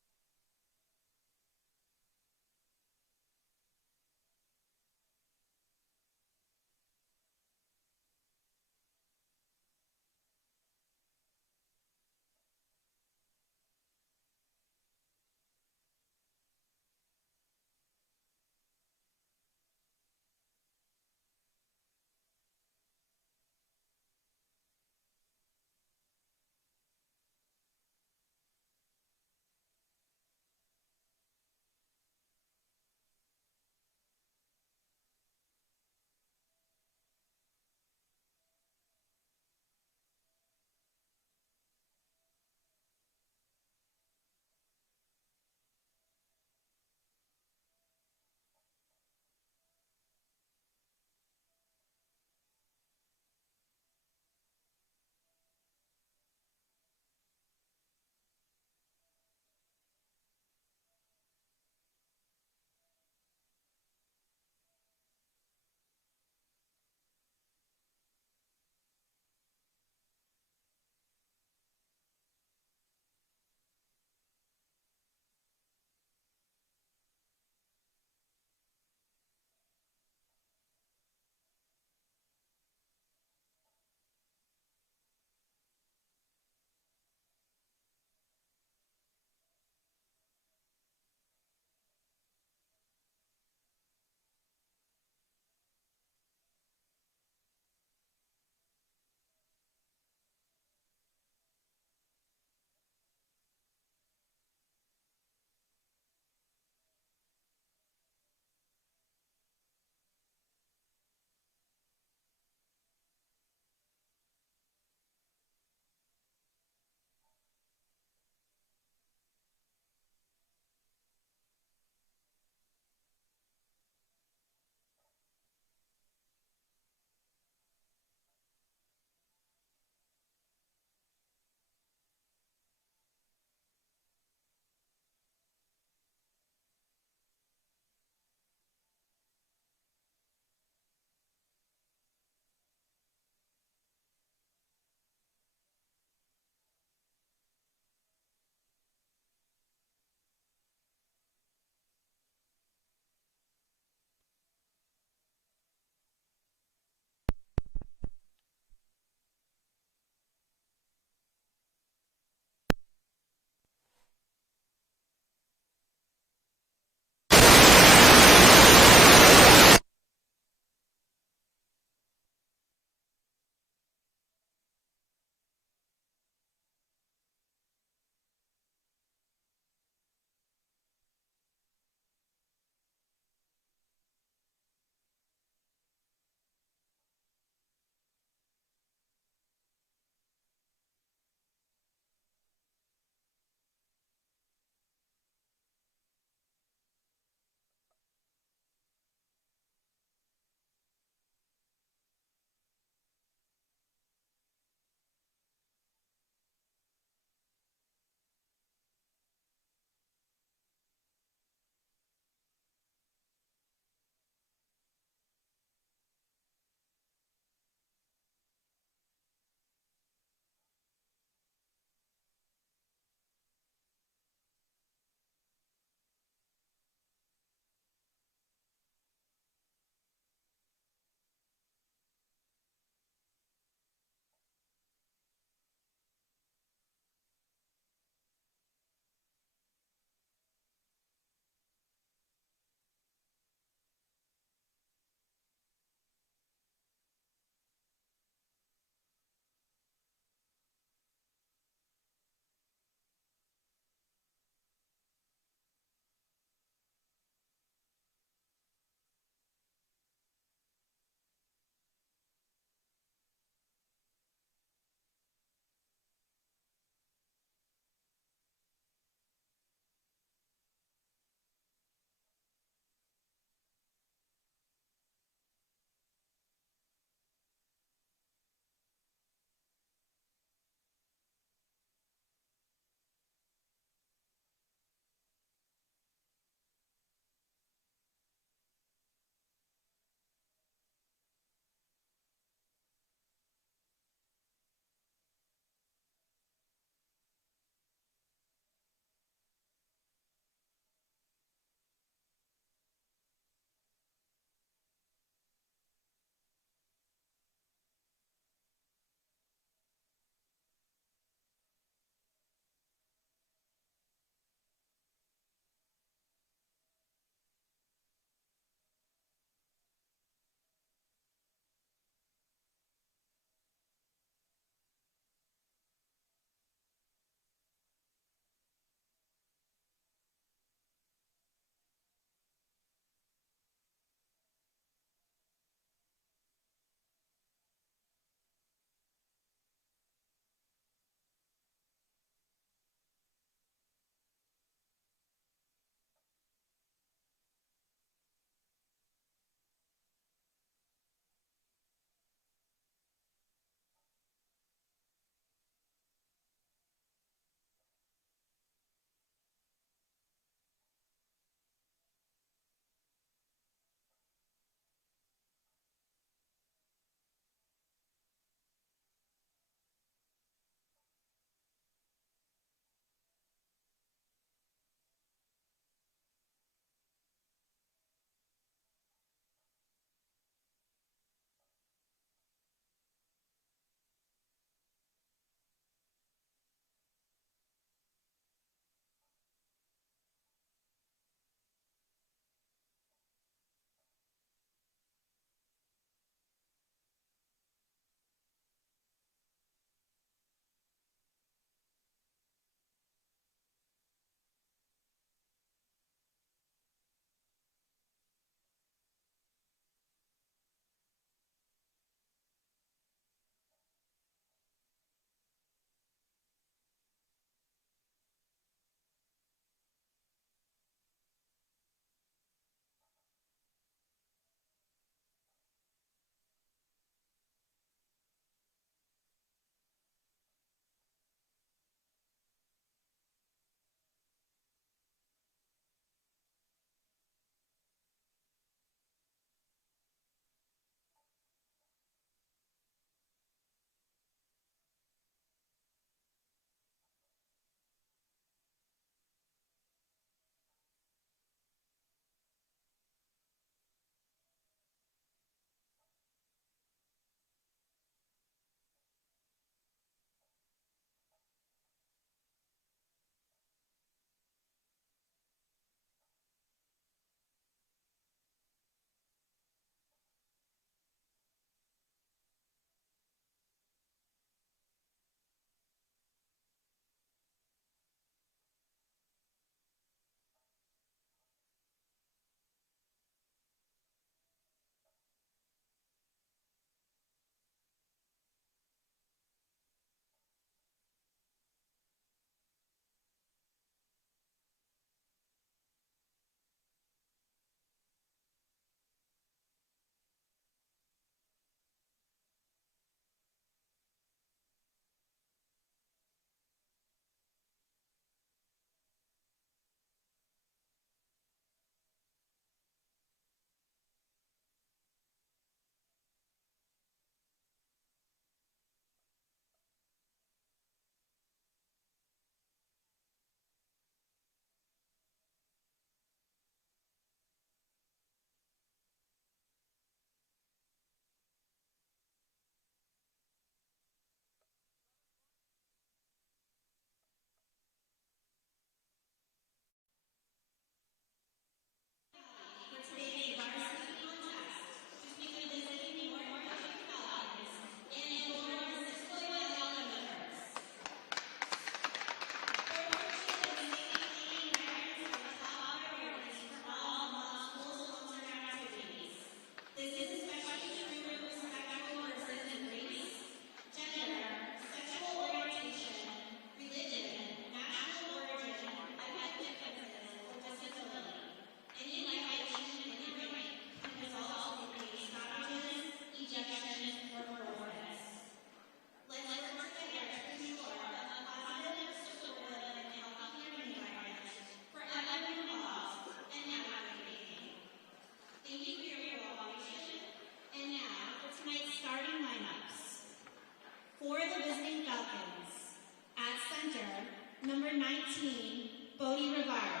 number 19, Bodie Rivard.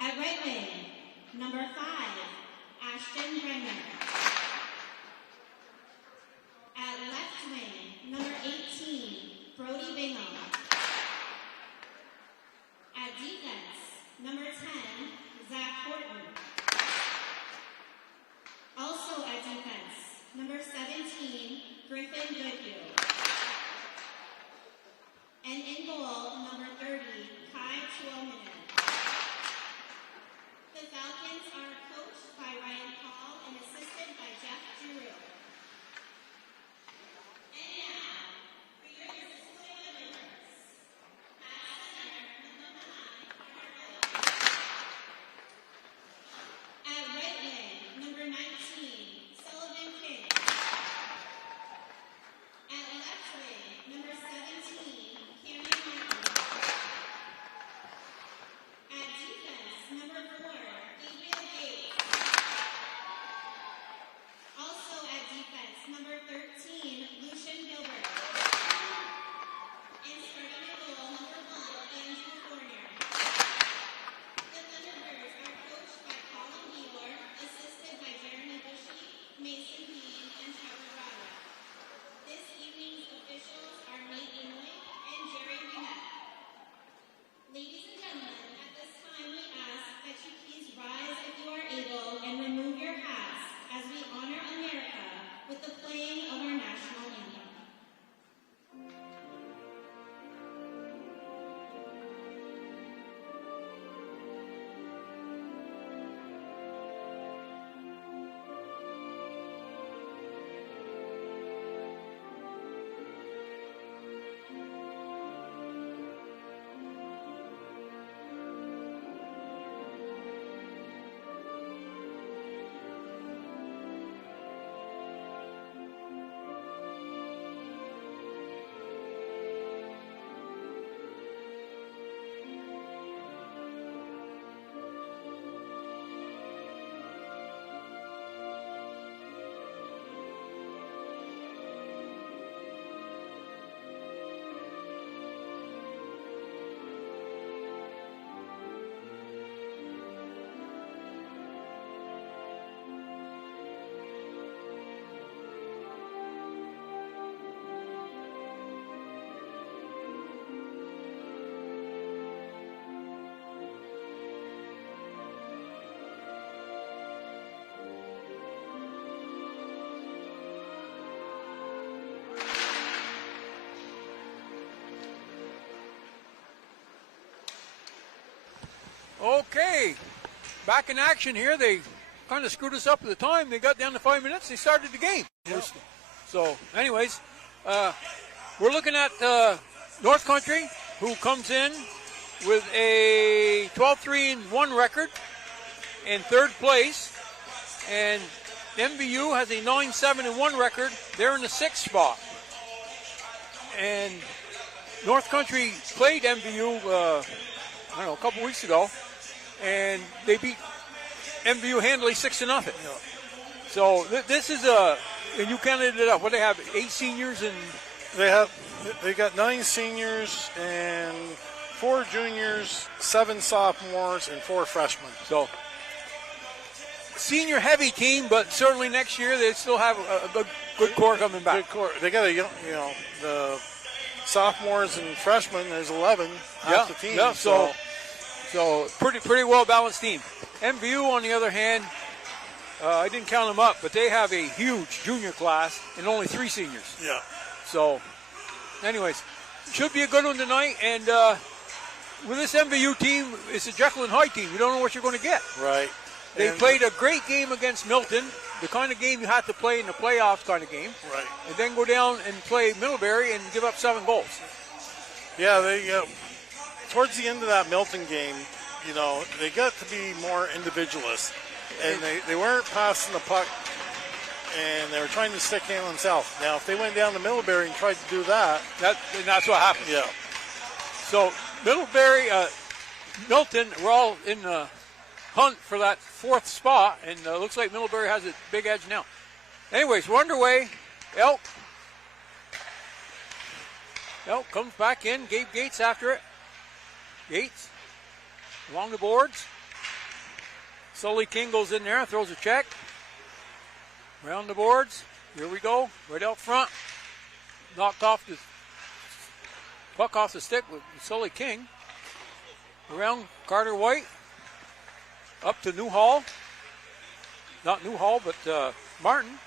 At right wing, number 5, Ashton Brenner. At left wing, number 18, Brody Bingham. At defense, number 10, Zach Horton. Also at defense, number 17, Griffin Goodhue. And in goal, number 30, Kai Chuominen. The Falcons are coached by Ryan Paul and assisted by Jeff Giroux. And now, for your display of winners. At center, number 9, Harwood. At right wing, number 19, Sullivan King. At left wing, number 17, Cameron Martin. At defense, number 4, Gabriel Gates. Also at defense, number 13, Lucian Gilbert. And starting at goal, number 1, Andrew Fournier. The Thunderbirds are coached by Colin Wheeler, assisted by Jeremy Bushy, Mason Bean, and Trevor Rada. This evening's officials are Nate Inouye and Jerry Renette. Ladies and gentlemen, at this time we ask that you please rise if you are able and remove your hats as we honor America with the playing of our national anthem. Okay, back in action here. They kind of screwed us up at the time. They got down to 5 minutes. They started the game. Yeah. So, anyways, we're looking at North Country, who comes in with a 12-3-1 record in third place, and MVU has a 9-7-1 record. They're in the 6th spot. And North Country played MVU, a couple weeks ago, and they beat MVU handily 6-0. Yeah. So this is and you counted it up. What do they have? 8 seniors and They got 9 seniors and 4 juniors, 7 sophomores, and 4 freshmen. So senior heavy team, but certainly next year they still have a good core coming back. Good core. They got the sophomores and freshmen. There's 11 half the team. Yeah. So pretty well balanced team. MVU on the other hand, I didn't count them up, but they have a huge junior class and only 3 seniors. Yeah. So, anyways, should be a good one tonight. And with this MVU team, it's a Jekyll and Hyde team. You don't know what you're going to get. Right. They played a great game against Milton, the kind of game you have to play in the playoffs kind of game. Right. And then go down and play Middlebury and give up 7 goals. Yeah, they towards the end of that Milton game, they got to be more individualist. And they weren't passing the puck, and they were trying to stick handling south. Now, if they went down to Middlebury and tried to do that, that's what happened. Yeah. So Middlebury, Milton, we're all in the hunt for that 4th spot, and looks like Middlebury has a big edge now. Anyways, we're underway. Elk Well, comes back in. Gabe Gates after it. Gates along the boards. Sully King goes in there, throws a check. Around the boards. Here we go. Right out front. Knocked off the puck off the stick with Sully King. Around Carter White. Up to Newhall. Not Newhall, but Martin.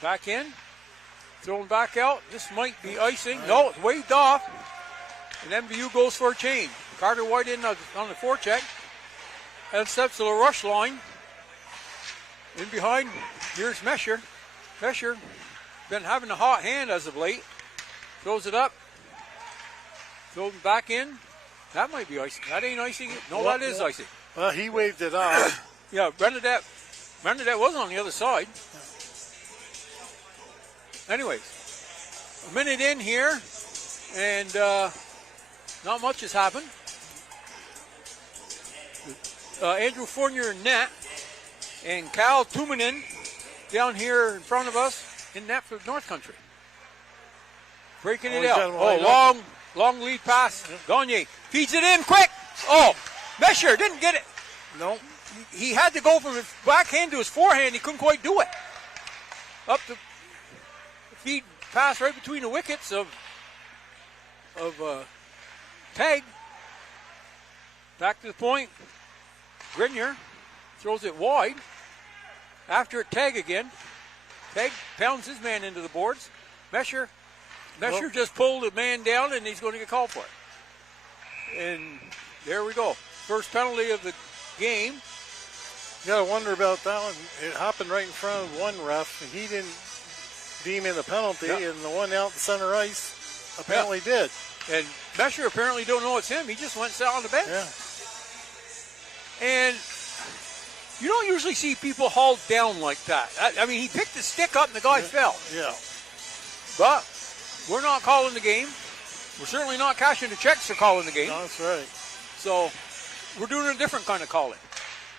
Back in. Thrown back out. This might be icing. No, it's waved off. And MVU goes for a change. Carter White in on the forecheck. And steps to the rush line. In behind, here's Mesher. Mesher been having a hot hand as of late. Throws it up. Throws it back in. That might be icing. That ain't icing. No, that is icing. Well, he waved it off. Yeah, Bernadette was on the other side. Anyways, a minute in here, and not much has happened. Andrew Fournier in net, and Cal Tumanen down here in front of us in net for North Country. Breaking it out. Oh, long lead pass. Gagne feeds it in quick. Oh, Mesher didn't get it. No. He had to go from his backhand to his forehand. He couldn't quite do it. Up the feed pass right between the wickets of Tag. Back to the point. Grenier throws it wide. After it, Tag again. Tag pounds his man into the boards. Mesher just pulled the man down, and he's going to get called for it. And there we go. First penalty of the game. You got to wonder about that one. It happened right in front of one ref. He didn't deem it a penalty, and the one out in center ice apparently did. And Mesher apparently don't know it's him. He just went and sat on the bench. Yeah. And you don't usually see people hauled down like that. I mean, he picked the stick up and the guy fell. Yeah. But we're not calling the game. We're certainly not cashing the checks for calling the game. No, that's right. So we're doing a different kind of calling.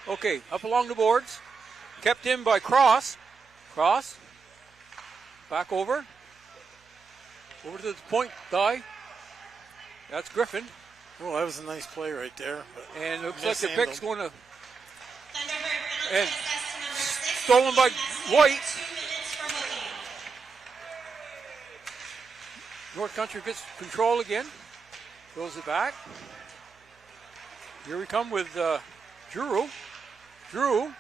Okay, up along the boards. Kept in by Cross. Cross. Back over. Over to the point guy. That's Griffin. Oh, that was a nice play right there. And it looks like the pick's going to... And stolen by White. North Country gets control again. Throws it back. Here we come with Drew. Drew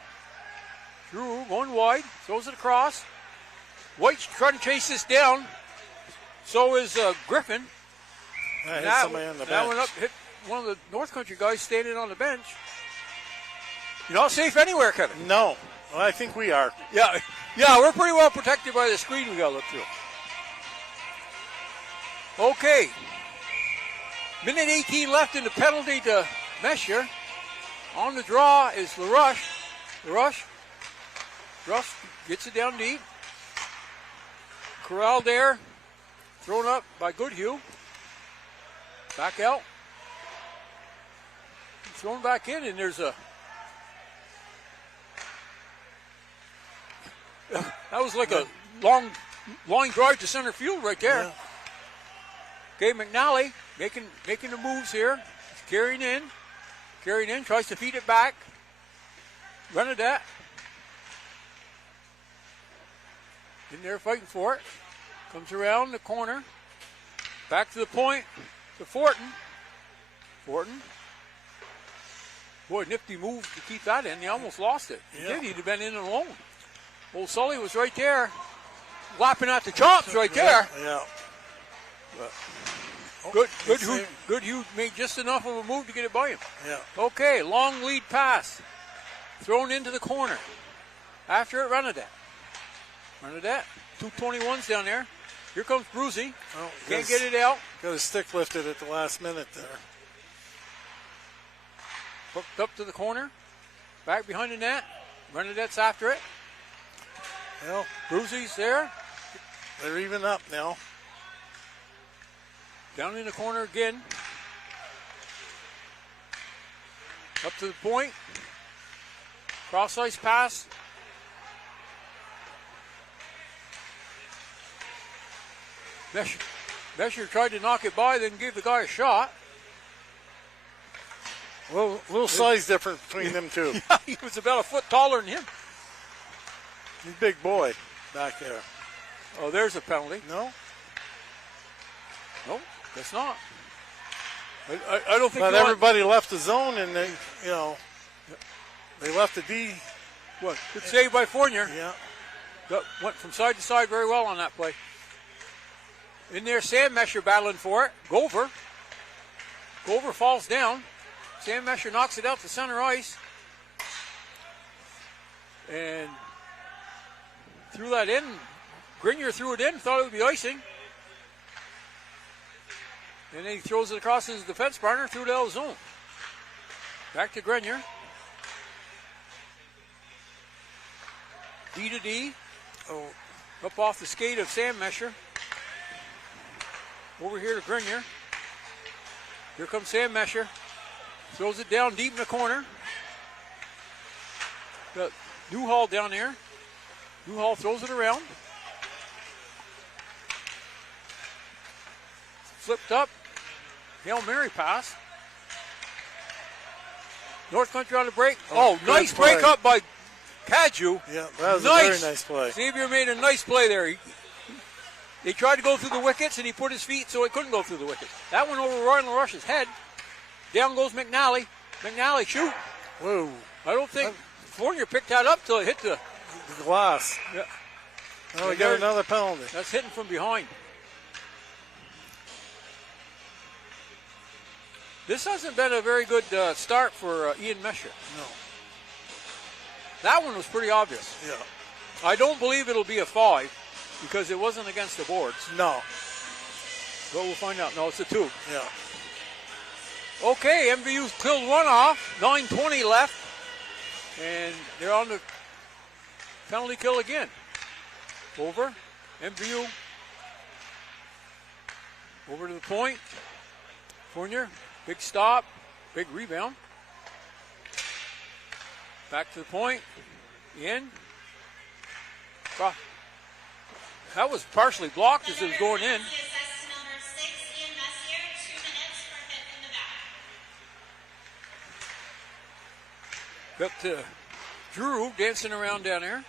going wide. Throws it across. White's trying to chase this down. So is Griffin. Hit somebody on the bench. That one up hit one of the North Country guys standing on the bench. You're not safe anywhere, Kevin. No. Well, I think we are. Yeah, we're pretty well protected by the screen we got to look through. Okay. Minute 18 left in the penalty to Mesher. On the draw is LaRush. LaRush gets it down deep. Corral there. Thrown up by Goodhue. Back out. Thrown back in, and there's a... That was like a long drive to center field right there. Yeah. Okay, McNally making the moves here. He's carrying in, tries to feed it back. Renadette. In there fighting for it. Comes around the corner. Back to the point to Fortin. Boy, nifty move to keep that in. He almost lost it. He did. He'd have been in alone. Old Sully was right there, lapping at the chops right there. Yeah. Goodhue made just enough of a move to get it by him. Yeah. Okay, long lead pass. Thrown into the corner. After it, Renadette. 221s down there. Here comes Bruzy. Oh, can't get it out. Got his stick lifted at the last minute there. Hooked up to the corner. Back behind the net. Renadette's after it. Well, Bruzy's there. They're even up now. Down in the corner again. Up to the point. Cross ice pass. Mesher tried to knock it by, then gave the guy a shot. Well, little size difference between them two. Yeah, he was about a foot taller than him. He's a big boy back there. Oh, there's a penalty. No? No, that's not. I don't think. But everybody left the zone, and they, they left the D. What? Good save by Fournier. Yeah. Went from side to side very well on that play. In there, Sam Mesher battling for it. Gover falls down. Sam Mesher knocks it out to center ice. And threw that in. Grenier threw it in, thought it would be icing. And then he throws it across his defense partner, threw it out of zone. Back to Grenier. D to D. Oh, up off the skate of Sam Mesher. Over here to Grenier. Here comes Sam Mesher. Throws it down deep in the corner. Got Newhall down there. Newhall throws it around. Flipped up. Hail Mary pass. North Country on the break. Oh, nice play. break up by Kaju. Yeah, that was a very nice play. Xavier made a nice play there. They tried to go through the wickets, and he put his feet so it couldn't go through the wickets. That went over Roy LaRoche's head. Down goes McNally. McNally shoot. Whoa. I don't think Fournier picked that up till it hit the glass. Yeah. Now we got another penalty. That's hitting from behind. This hasn't been a very good start for Ian Mesher. No. That one was pretty obvious. Yeah. I don't believe it'll be a 5 because it wasn't against the boards. No. But we'll find out. No, it's a 2. Yeah. Okay, MVU's killed one off. 9:20 left. And they're on the penalty kill again. Over. MVU. Over to the point. Fournier. Big stop. Big rebound. Back to the point. In. That was partially blocked as it was going in. Got Drew dancing around down there.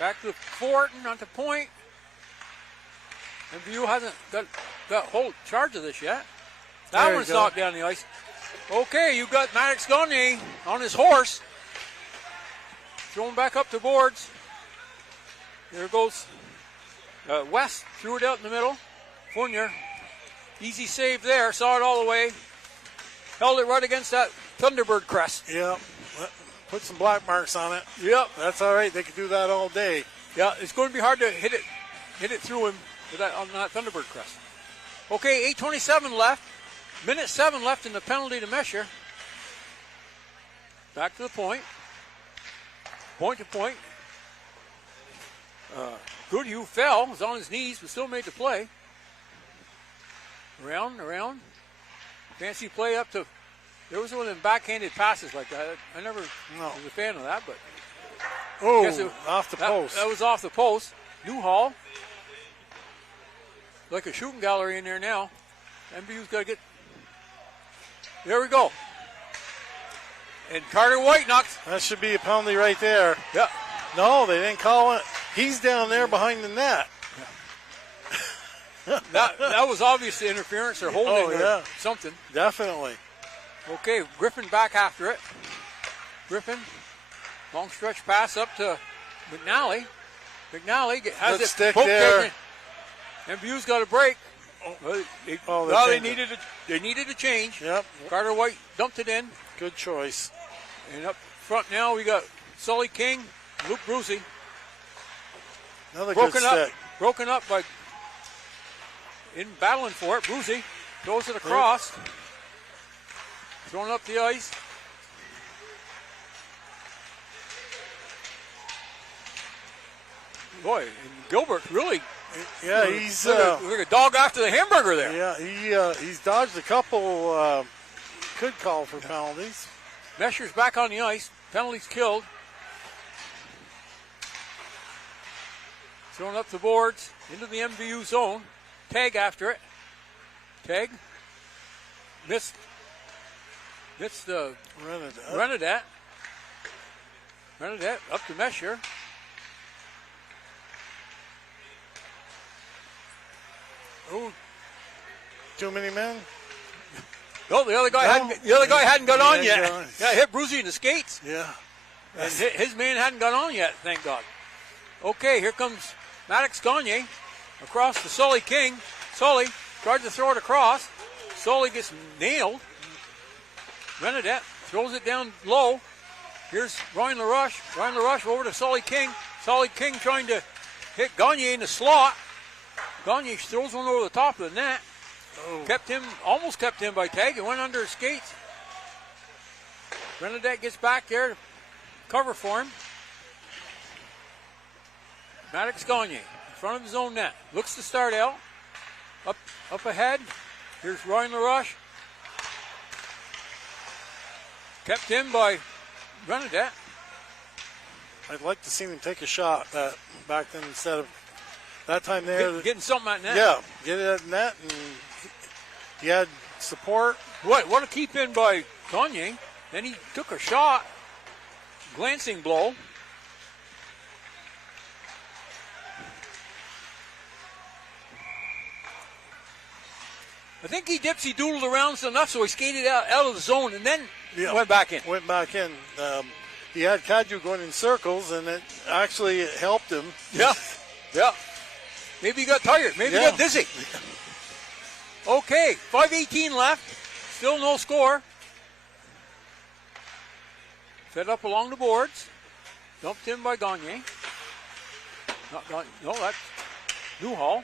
Back to Fortin on the point. MVU hasn't got whole charge of this yet. That one's knocked down the ice. Okay, you got Maddox Gagne on his horse. Throwing back up the boards. There goes West. Threw it out in the middle. Fournier. Easy save there. Saw it all the way. Held it right against that Thunderbird crest. Yeah. Put some black marks on it. Yep. That's all right. They can do that all day. Yeah, it's going to be hard to hit it through him with that, on that Thunderbird crest. Okay, 8:27 left. Minute 7 left in the penalty to Mesher. Back to the point. Point to point. Goodhue fell, was on his knees, but still made the play. Around. Fancy play up to. There was one of them backhanded passes like that. I never was a fan of that, but. Off the post. That was off the post. Newhall. Like a shooting gallery in there now. MVU's got to get. There we go. And Carter White knocks. That should be a penalty right there. Yeah. No, they didn't call it. He's down there behind the net. Yeah. that was obviously interference or holding or something. Definitely. Okay, Griffin back after it. Griffin, long stretch pass up to McNally. McNally has it stick there. MVU's got a break. They needed a change. Yep. Carter White dumped it in. Good choice. And up front now we got Sully King, Luke Brucey. Another good stick. Broken up by in battling for it. Brucey throws it across. Throwing up the ice. Boy, and Gilbert really. Yeah, he's like a dog after the hamburger there. Yeah, he's dodged a couple. Could call for penalties. Mesher's back on the ice. Penalties killed. Thrown up the boards into the MVU zone. Tag after it. Tag. Missed the Renadette. Renadette up to Mesher. Oh, too many men. No, the other guy hadn't got on yet. Yeah, hit Brucey in the skates. Yeah. And his man hadn't got on yet, thank God. Okay, here comes Maddox Gagne across to Sully King. Sully tries to throw it across. Sully gets nailed. Renadette throws it down low. Here's Ryan LaRoche. Ryan LaRoche over to Sully King. Sully King trying to hit Gagne in the slot. Gagne throws one over the top of the net. Oh. Almost kept him by tag. It went under his skates. Renadette gets back there to cover for him. Maddox Gagne in front of his own net. Looks to start out. Up ahead. Here's Ryan LaRoche. Kept in by Renadette. I'd like to see him take a shot back then instead of that time there. Getting something at net. Yeah, get it at net, and he had support. What a keep in by Gagne. Then he took a shot. Glancing blow. I think he dipsy-doodled around enough so he skated out of the zone and then went back in. Went back in. He had Kaju going in circles, and it actually helped him. Yeah. Maybe he got tired. Maybe he got dizzy. Okay, 5:18 left. Still no score. Fed up along the boards. Dumped in by Gagne. No, that's Newhall.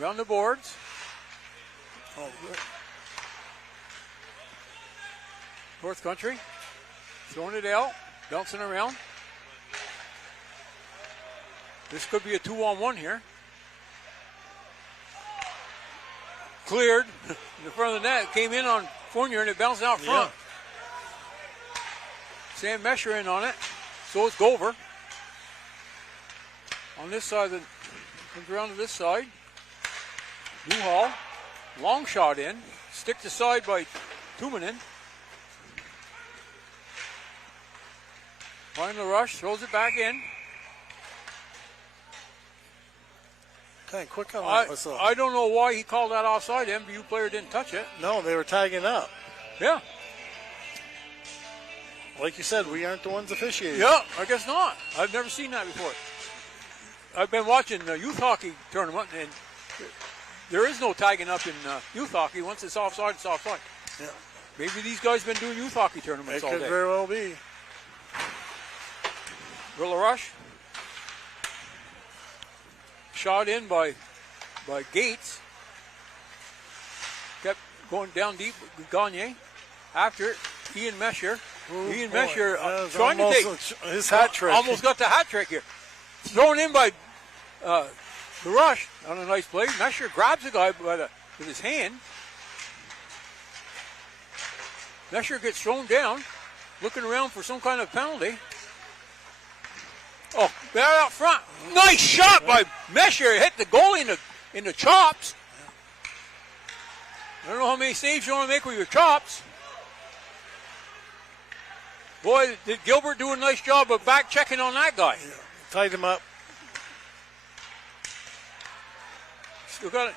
Around the boards. North Country. Throwing it out. Bouncing around. This could be a 2-on-1 here. Cleared in the front of the net. Came in on Fournier and it bounced out front. Sam Mesher in on it. So is Gover. On this side, comes around to this side. Newhall. Long shot in. Stick to side by Tumanen. Ryan LaRoche throws it back in. Kind of quick on that. I don't know why he called that offside. MVU player didn't touch it. No, they were tagging up. Yeah. Like you said, we aren't the ones officiating. Yeah, I guess not. I've never seen that before. I've been watching the youth hockey tournament, and there is no tagging up in youth hockey. Once it's offside, it's offside. Yeah. Maybe these guys have been doing youth hockey tournaments all day. It could very well be. LaRoche. Shot in by Gates. Kept going down deep with Gagne. After it, Ian Mesher. Ian Mesher trying to take his hat trick. Almost got the hat trick here. Thrown in by LaRoche on a nice play. Mesher grabs the guy with his hand. Mesher gets thrown down, looking around for some kind of penalty. Oh, there out front. Nice shot by Mesher. Hit the goalie in the chops. I don't know how many saves you want to make with your chops. Boy, did Gilbert do a nice job of back checking on that guy. Yeah. Tied him up. Still got it.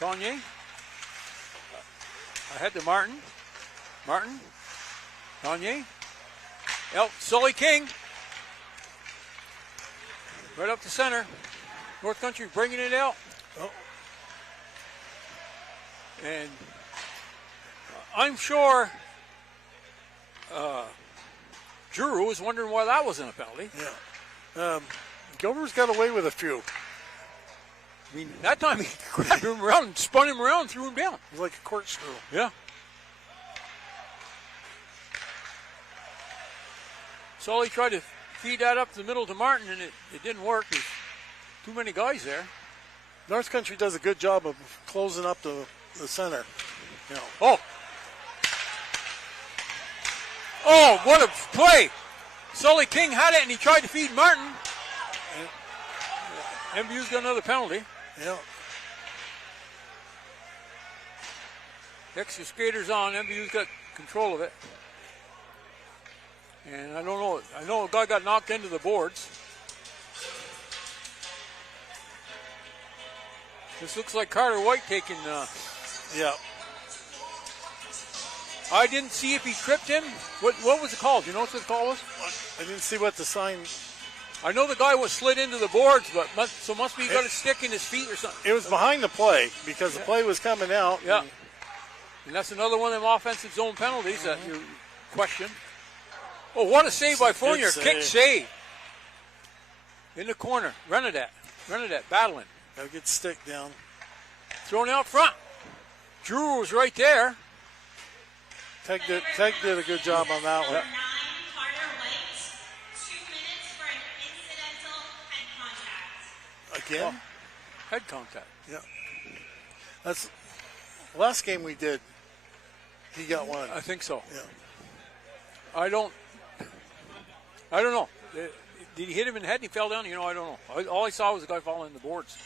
Gagne. Ahead to Martin. Gagne. Sully King. Right up the center. North Country bringing it out. Oh. And I'm sure Juru was wondering why that wasn't a penalty. Yeah. Gilbert's got away with a few. I mean, that time he grabbed him around and spun him around and threw him down. It was like a corkscrew. Yeah. Sully tried to feed that up the middle to Martin, and it didn't work. There's too many guys there. North Country does a good job of closing up the center. You know. Oh, what a play. Sully King had it, and he tried to feed Martin. MVU's got another penalty. Yeah. Extra skaters on. MVU's got control of it. And I don't know. I know a guy got knocked into the boards. This looks like Carter White taking. Yeah. I didn't see if he tripped him. What was it called? You know what the call was? I didn't see what the sign. I know the guy was slid into the boards, but must be he got a stick in his feet or something. It was behind the play because the play was coming out. Yeah. And that's another one of them offensive zone penalties that you question. Oh, what a save by Fournier. Kick save. In the corner. Renadette battling. Gotta get stick down. Thrown out front. Drew was right there. Teg did a good job on that one. Number 9, Carter White. 2 minutes for an incidental head contact. Again? Head contact. Yeah. That's last game we did. He got one. I think so. Yeah. I don't know. Did he hit him in the head and he fell down? You know, I don't know. All I saw was the guy falling in the boards.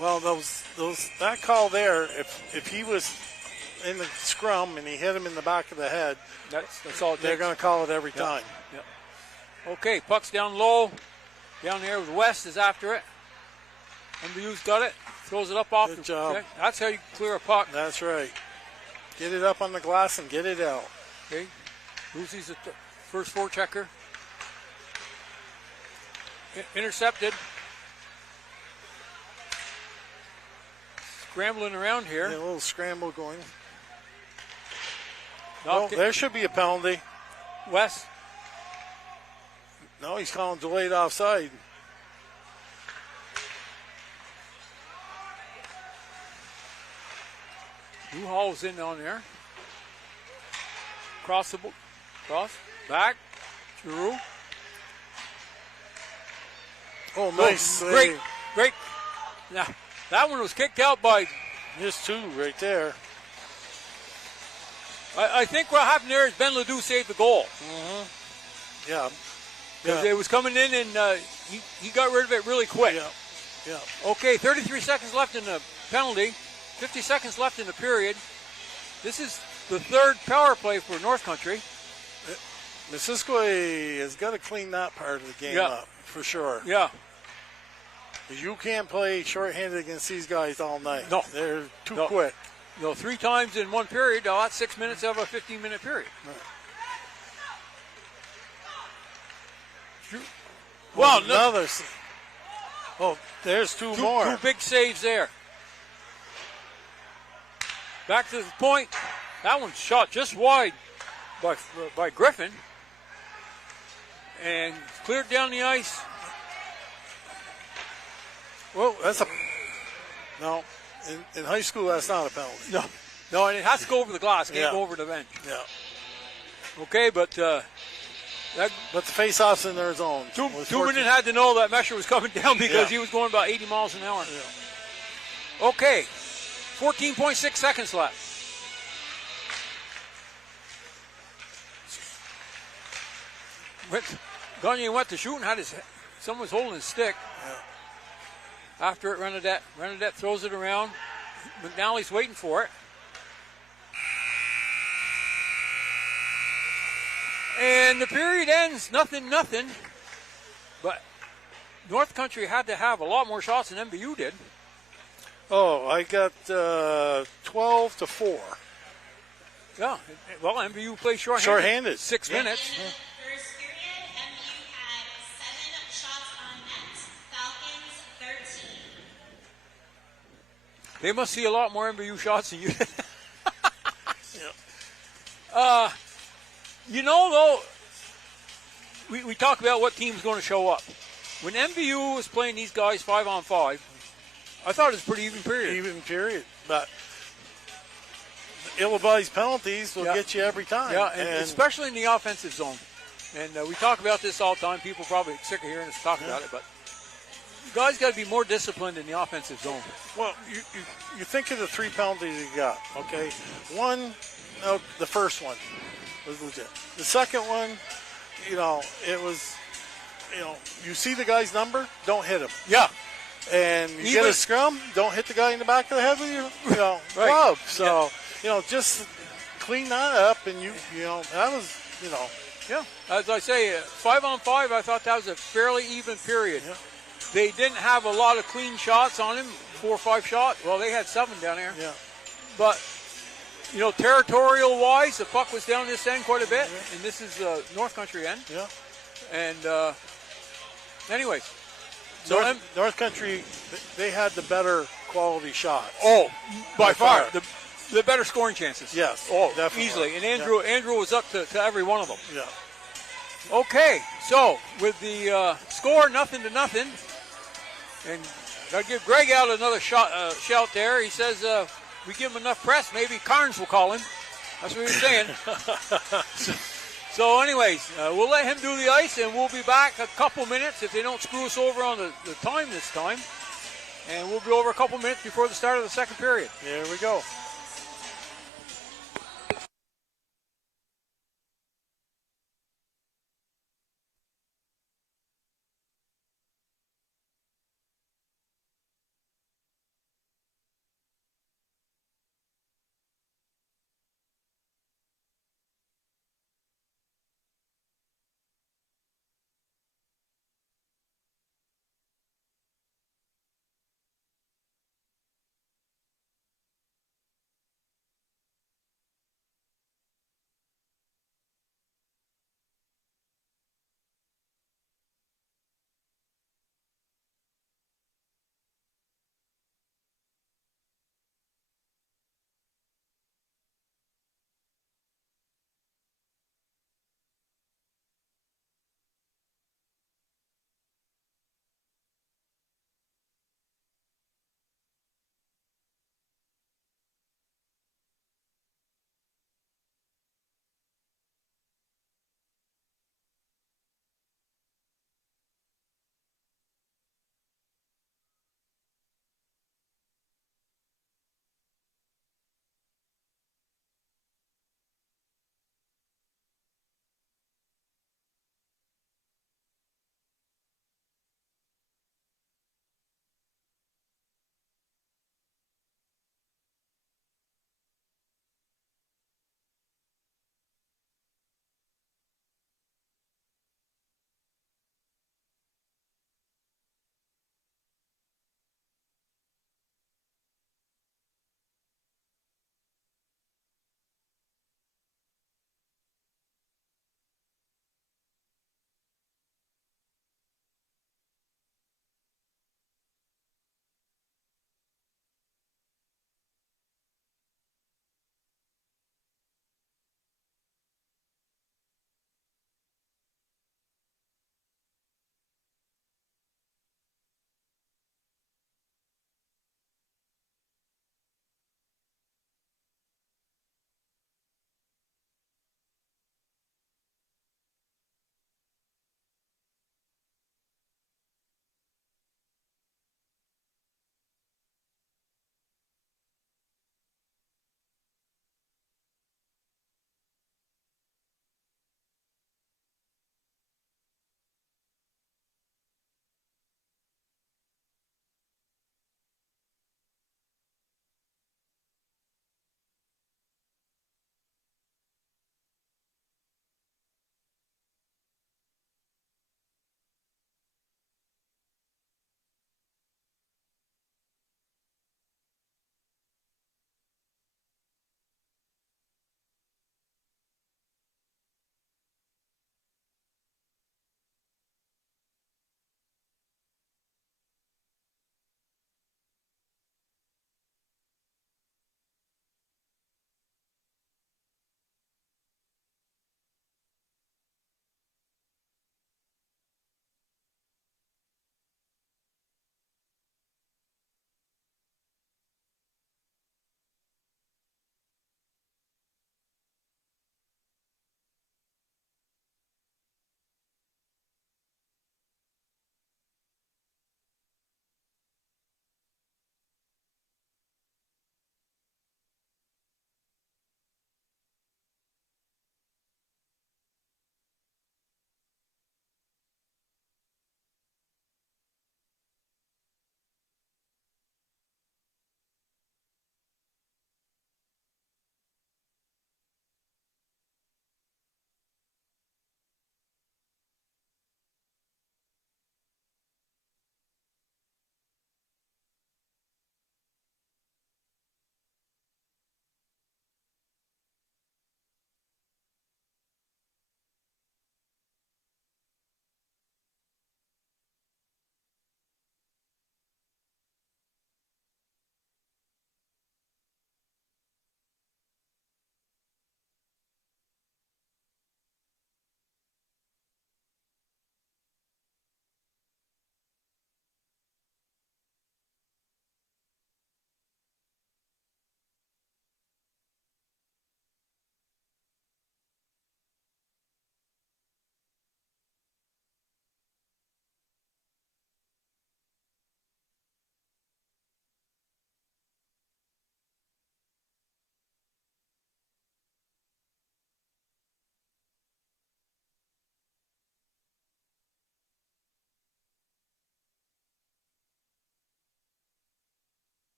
Well, that call there, if he was in the scrum and he hit him in the back of the head, that's all it they're takes. going to call it every time. Yeah. Okay, puck's down low. Down there with West is after it. MVU's got it. Throws it up off. Good job. Okay. That's how you clear a puck. That's right. Get it up on the glass and get it out. Okay. Lucy's the first forechecker. Intercepted. Scrambling around here. Yeah, a little scramble going. Knocked it. There should be a penalty. West. No, he's calling delayed offside. Hall's in on there. Cross. Back. Drew. Oh, nice. Great. Now, that one was kicked out by. Just two right there. I think what happened there is Ben Ledoux saved the goal. Mm-hmm. Yeah. Because it was coming in and he got rid of it really quick. Yeah. Okay, 33 seconds left in the penalty. 50 seconds left in the period. This is the third power play for North Country. Missisquoi has got to clean that part of the game up, for sure. Yeah. You can't play shorthanded against these guys all night. No. They're too quick. No, 3 times in one period. Now that's 6 minutes of a 15-minute period. Right. Well, another. Oh, there's two more. 2 big saves there. Back to the point. That one's shot just wide by Griffin. And cleared down the ice. Well, that's a. No. In high school, that's not a penalty. No, and it has to go over the glass. Can't go over the bench. Yeah. Okay, but the face-off's in their zone. Tumanen had to know that Mesher was coming down because he was going about 80 miles an hour. Yeah. Okay, 14.6 seconds left. Gagne went to shoot and someone was holding his stick. Yeah. After it, Renadette throws it around. McNally's waiting for it. And the period ends, nothing. But North Country had to have a lot more shots than MVU did. Oh, I got 12-4. Yeah, well, MVU played shorthanded. 6 minutes. First period, MVU had 7 shots on net. Falcons 13. They must see a lot more MVU shots than you did. You know, though, we talk about what team's going to show up. When MVU was playing these guys 5-on-5, I thought it was a pretty even period. But ill-advised penalties will get you every time. Yeah, and especially in the offensive zone. And we talk about this all the time. People probably sick of hearing us talk about it, but you guys got to be more disciplined in the offensive zone. Well, you think of the 3 penalties you got, okay? The first one was legit. The second one, it was, you see the guy's number, don't hit him. Yeah. and you get Even- a scrum, don't hit the guy in the back of the head with your Right. glove. So, just clean that up, and that was, Yeah, as I say, 5-on-5, I thought that was a fairly even period. Yeah. They didn't have a lot of clean shots on him, 4 or 5 shots. Well, they had 7 down there. yeah. But, territorial-wise, the puck was down this end quite a bit, and this is North Country end. Yeah. And, anyways. So North Country, they had the better quality shots. Oh, by far. far. The better scoring chances. Yes, Oh, definitely. easily. And Andrew was up to every one of them. Yeah. Okay, so with the score 0-0, and got to give Greg out another shout there. He says we give him enough press, maybe Carnes will call him. That's what he was saying. So anyways, we'll let him do the ice, and we'll be back a couple minutes if they don't screw us over on the time this time. And we'll be over a couple minutes before the start of the second period. There we go.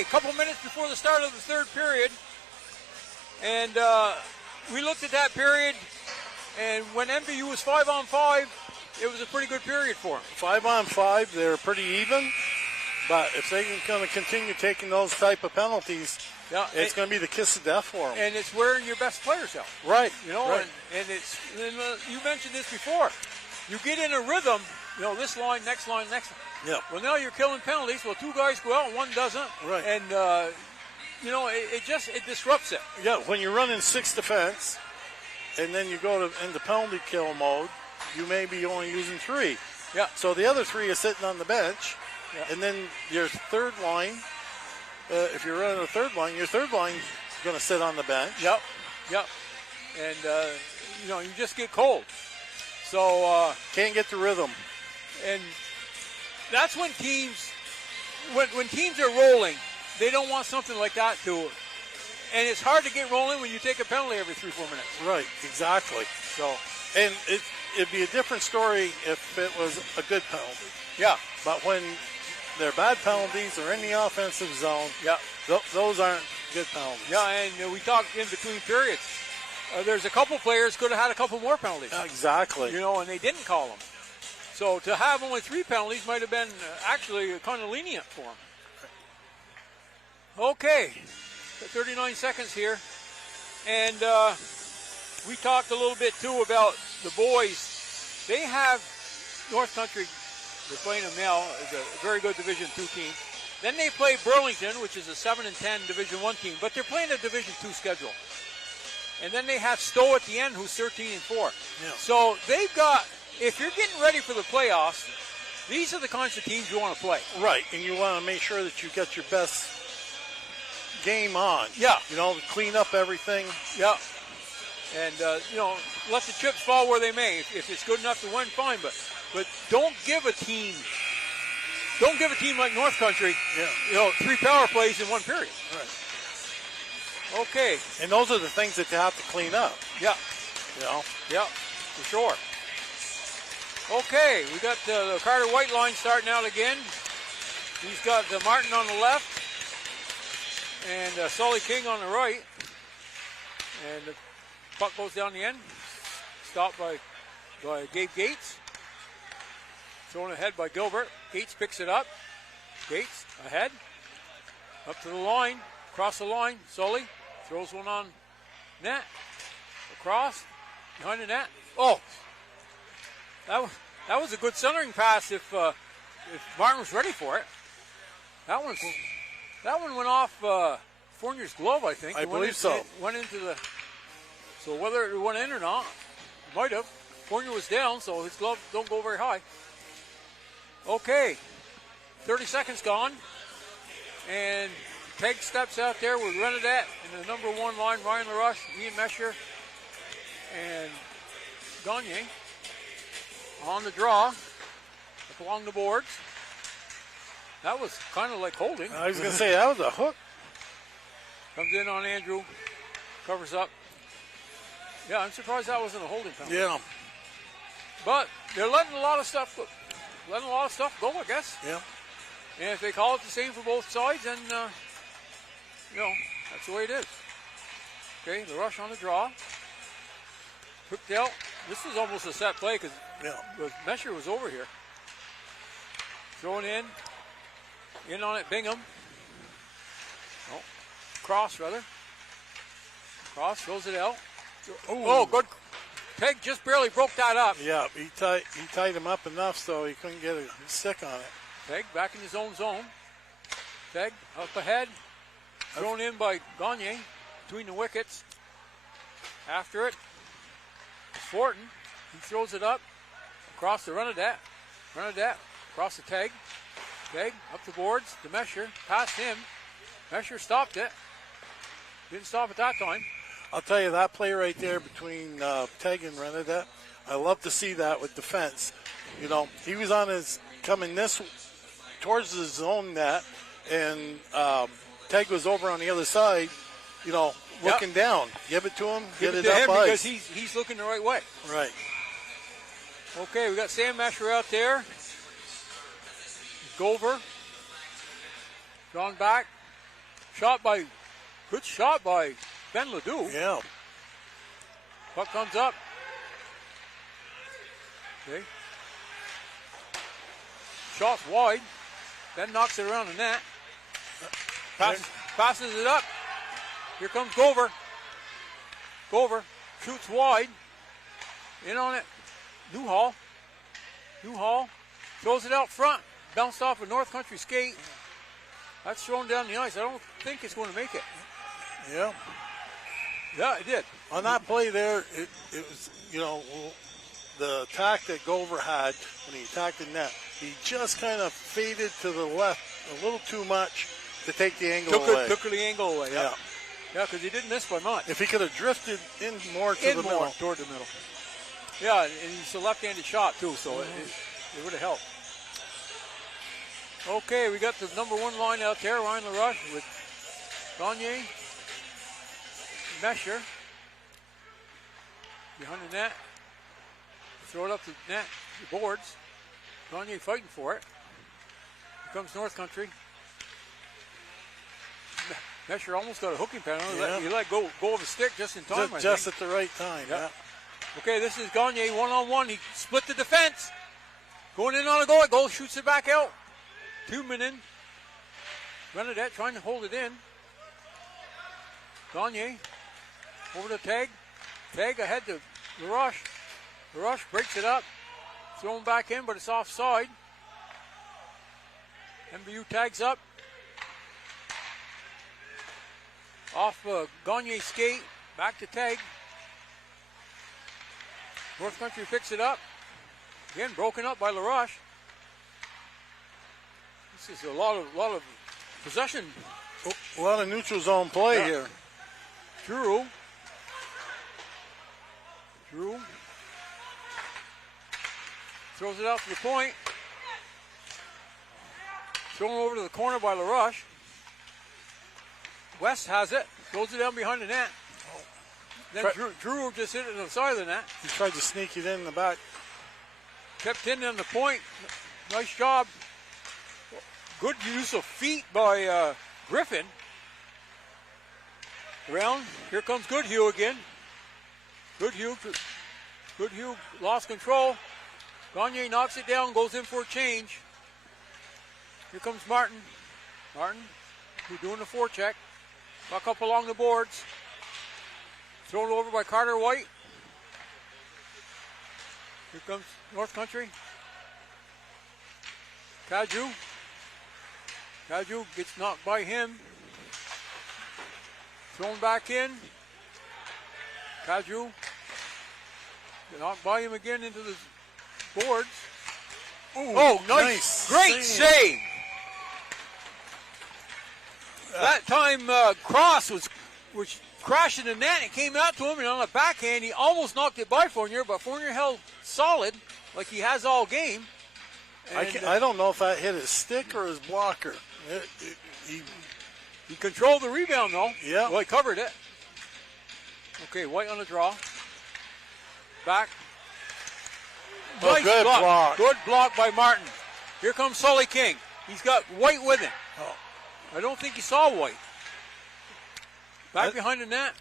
Okay, a couple minutes before the start of the third period. And we looked at that period, and when MVU was 5-on-5, it was a pretty good period for them. 5-on-5, they're pretty even. But if they're going to continue taking those type of penalties, it's going to be the kiss of death for them. And it's wearing your best players out. Right. You know, right. and it's, you mentioned this before. You get in a rhythm, you know, this line, next line, next line. Yeah. Well, now you're killing penalties. Well, two guys go out and one doesn't. Right. And, you know, it disrupts it. Yeah, when you're running 6 defense, and then you go into penalty kill mode, you may be only using 3. Yeah. So the other 3 are sitting on the bench, and then your third line, if you're running a third line, your third line is going to sit on the bench. Yep. And, you know, you just get cold. So can't get the rhythm. And that's when teams, when teams are rolling, they don't want something like that to, and it's hard to get rolling when you take a penalty every 3-4 minutes. Right, exactly. So, and it'd be a different story if it was a good penalty. Yeah. But when they're bad penalties or in the offensive zone, those aren't good penalties. Yeah, and we talked in between periods. There's a couple players could have had a couple more penalties. Exactly. You know, and they didn't call them. So to have only 3 penalties might have been actually kind of lenient for them. Okay, 39 seconds here. And we talked a little bit, too, about the boys. They have North Country, they're playing them now, is a very good Division II team. Then they play Burlington, which is a 7-10 Division I team, but they're playing a Division II schedule. And then they have Stowe at the end, who's 13-4. Yeah. So they've got, if you're getting ready for the playoffs, these are the kinds of teams you want to play. Right, and you want to make sure that you get your best game on. Yeah. You know, clean up everything. Yeah. And, you know, let the chips fall where they may. If it's good enough to win, fine. But don't give a team like North Country, you know, 3 power plays in 1 period. Right. Okay. And those are the things that you have to clean up. Yeah. You know? Yeah, for sure. Okay, we got the Carter White line starting out again. He's got Martin on the left and Sully King on the right. And the puck goes down the end. Stopped by Gabe Gates. Thrown ahead by Gilbert. Gates picks it up. Gates ahead. Up to the line. Across the line. Sully throws one on net. Across. Behind the net. Oh! That was a good centering pass if Martin was ready for it. That one went off Fournier's glove, I think. I believe so. It went into the. So whether it went in or not, it might have. Fournier was down, so his glove don't go very high. Okay, 30 seconds gone, and Peg steps out there with Renadette in the number 1 line. Ryan LaRush, Ian Mesher, and Gagne on the draw up along the boards. That was kind of like holding. I was going to say, that was a hook. Comes in on Andrew, covers up. Yeah, I'm surprised that wasn't a holding penalty. Yeah. But they're letting a lot of stuff go, I guess. Yeah. And if they call it the same for both sides, then, you know, that's the way it is. Okay, the rush on the draw. Hooked out. This was almost a set play because Mesher was over here. Throwing in on it, Bingham. Oh, Cross, rather. Cross throws it out. Oh, good. Peg just barely broke that up. Yeah, he tied him up enough so he couldn't get a stick on it. Peg back in his own zone. Peg up ahead. Thrown in by Gagne between the wickets. After it, Fortin. He throws it up across the Renadette. Renadette across the Teg. Teg up the boards to Mesher. Past him. Mesher stopped it. Didn't stop it that time. I'll tell you, that play right there between Teg and Renadette, I love to see that with defense. You know, he was on coming towards his zone net, and Teg was over on the other side, you know, looking down. Give it to him, Give get it it to up him ice. because he's looking the right way. Right. Okay, we got Sam Mesher out there. Gover. Drawn back. Good shot by Ben Ledoux. Yeah. Puck comes up. Okay. Shot's wide. Ben knocks it around the net. Passes it up. Here comes Gover. Gover shoots wide. In on it. Newhall throws it out front. Bounced off a North Country skate. That's thrown down the ice. I don't think it's going to make it. Yeah. Yeah, it did. On that play there, it was, the attack that Gover had when he attacked the net, he just kind of faded to the left a little too much to take the angle away. Took the angle away, Yeah. Yeah, because he didn't miss by much. If he could have drifted in more to the middle. Toward the middle. Yeah, and it's a left-handed shot, too, so it would have helped. Okay, we got the number 1 line out there, Ryan LaRoche with Gagne, Mesher. Behind the net. Throw it up the net, the boards. Gagne fighting for it. Here comes North Country. Mesher almost got a hooking penalty. Yeah. He let go of his stick just in time, Just at the right time, yeah. Okay, this is Gagne, 1-on-1. He split the defense. Going in on a goal, shoots it back out. 2 men in. Renadette trying to hold it in. Gagne over to Tag. Tag ahead to LaRoche. LaRoche breaks it up. Thrown back in, but it's offside. MVU tags up. Off Gagne's skate. Back to Tag. North Country picks it up. Again, broken up by LaRoche. This is a lot of possession. A lot of neutral zone play here. Drew. Throws it out to the point. Thrown over to the corner by LaRoche. West has it. Throws it down behind the net. Then Drew just hit it on the side of the net. He tried to sneak it in the back. Kept in on the point. Nice job. Good use of feet by Griffin. Around. Here comes Goodhue again. Goodhue lost control. Gagne knocks it down, goes in for a change. Here comes Martin. Martin, who's doing the forecheck. Buck up along the boards. Thrown over by Carter White. Here comes North Country. Kaju gets knocked by him. Thrown back in. Kaju knocked by him again into the boards. Ooh, oh, nice. Great save. That time Cross was crashing the net. It came out to him, and on the backhand, he almost knocked it by Fournier, but Fournier held solid like he has all game. And, I don't know if that hit his stick or his blocker. He controlled the rebound, though. Yeah. Well, he covered it. Okay, White on the draw. Back. Oh, Nice good block. Good block by Martin. Here comes Sully King. He's got White with him. Oh. I don't think he saw White. Back behind the net.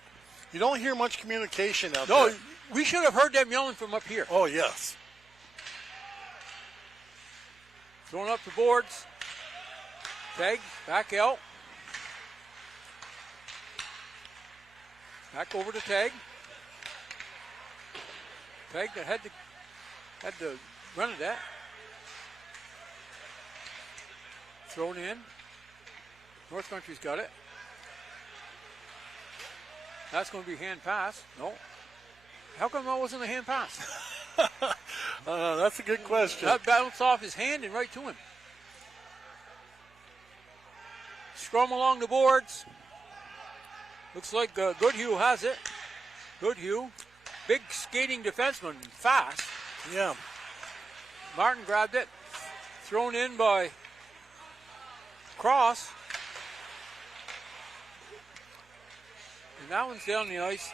You don't hear much communication out there. No, we should have heard them yelling from up here. Oh, yes. Throwing up the boards. Tag, back out. Back over to Tag. Tag that had to run at that. Thrown in. North Country's got it. That's going to be hand pass. No. How come that wasn't a hand pass? That's a good question. That bounced off his hand and right to him. Scrum along the boards. Looks like Goodhue has it. Goodhue, big skating defenseman, fast. Yeah. Martin grabbed it. Thrown in by Cross. And that one's down the ice.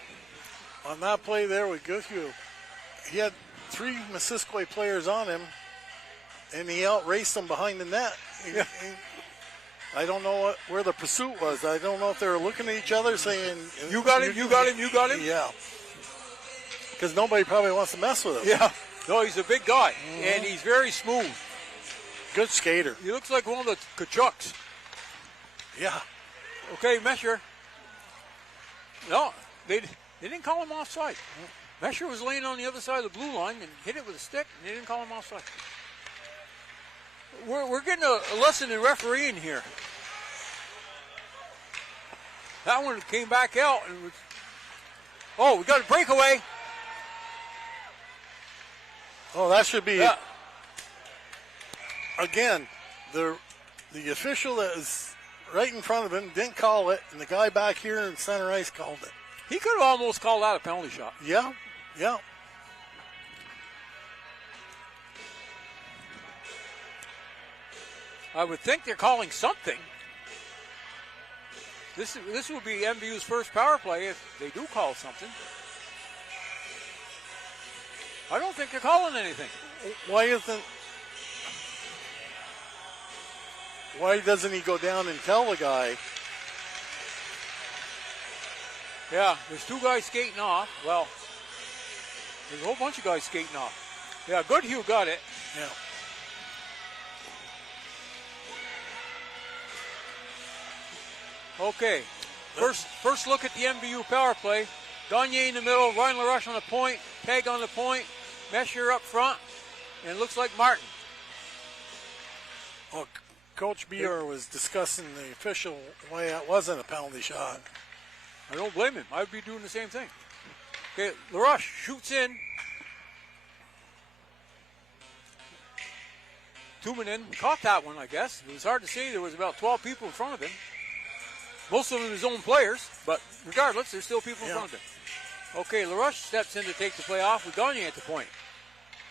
On that play there with Goodhue, he had 3 Missisquoi players on him, and he outraced them behind the net. I don't know where the pursuit was. I don't know if they were looking at each other saying, You got him, you got him, you got him. Yeah. Because nobody probably wants to mess with him. Yeah. No, he's a big guy, and he's very smooth. Good skater. He looks like one of the Kachucks. Yeah. Okay, Mesher. No, they didn't call him offside. Mesher was laying on the other side of the blue line and hit it with a stick, and they didn't call him offside. We're getting a lesson in refereeing here. That one came back out. And we got a breakaway. Oh, that should be again, the official that is right in front of him didn't call it, and the guy back here in center ice called it. He could have almost called out a penalty shot. Yeah, yeah. I would think they're calling something. This would be MVU's first power play if they do call something. I don't think they're calling anything. Why doesn't he go down and tell the guy? Yeah, there's two guys skating off. Well, there's a whole bunch of guys skating off. Yeah, Goodhue got it. Yeah. Okay, first look at the MVU power play. Gagne in the middle, Ryan LaRoche on the point, Peg on the point, Mesher up front, and it looks like Martin. Well, Coach Bior was discussing the official why that wasn't a penalty shot. I don't blame him. I'd be doing the same thing. Okay, LaRoche shoots in. Tumanen caught that one, I guess. It was hard to see. There was about 12 people in front of him. Most of them his own players, but regardless, there's still people in front of him. Okay, LaRoche steps in to take the play off with Gagne at the point.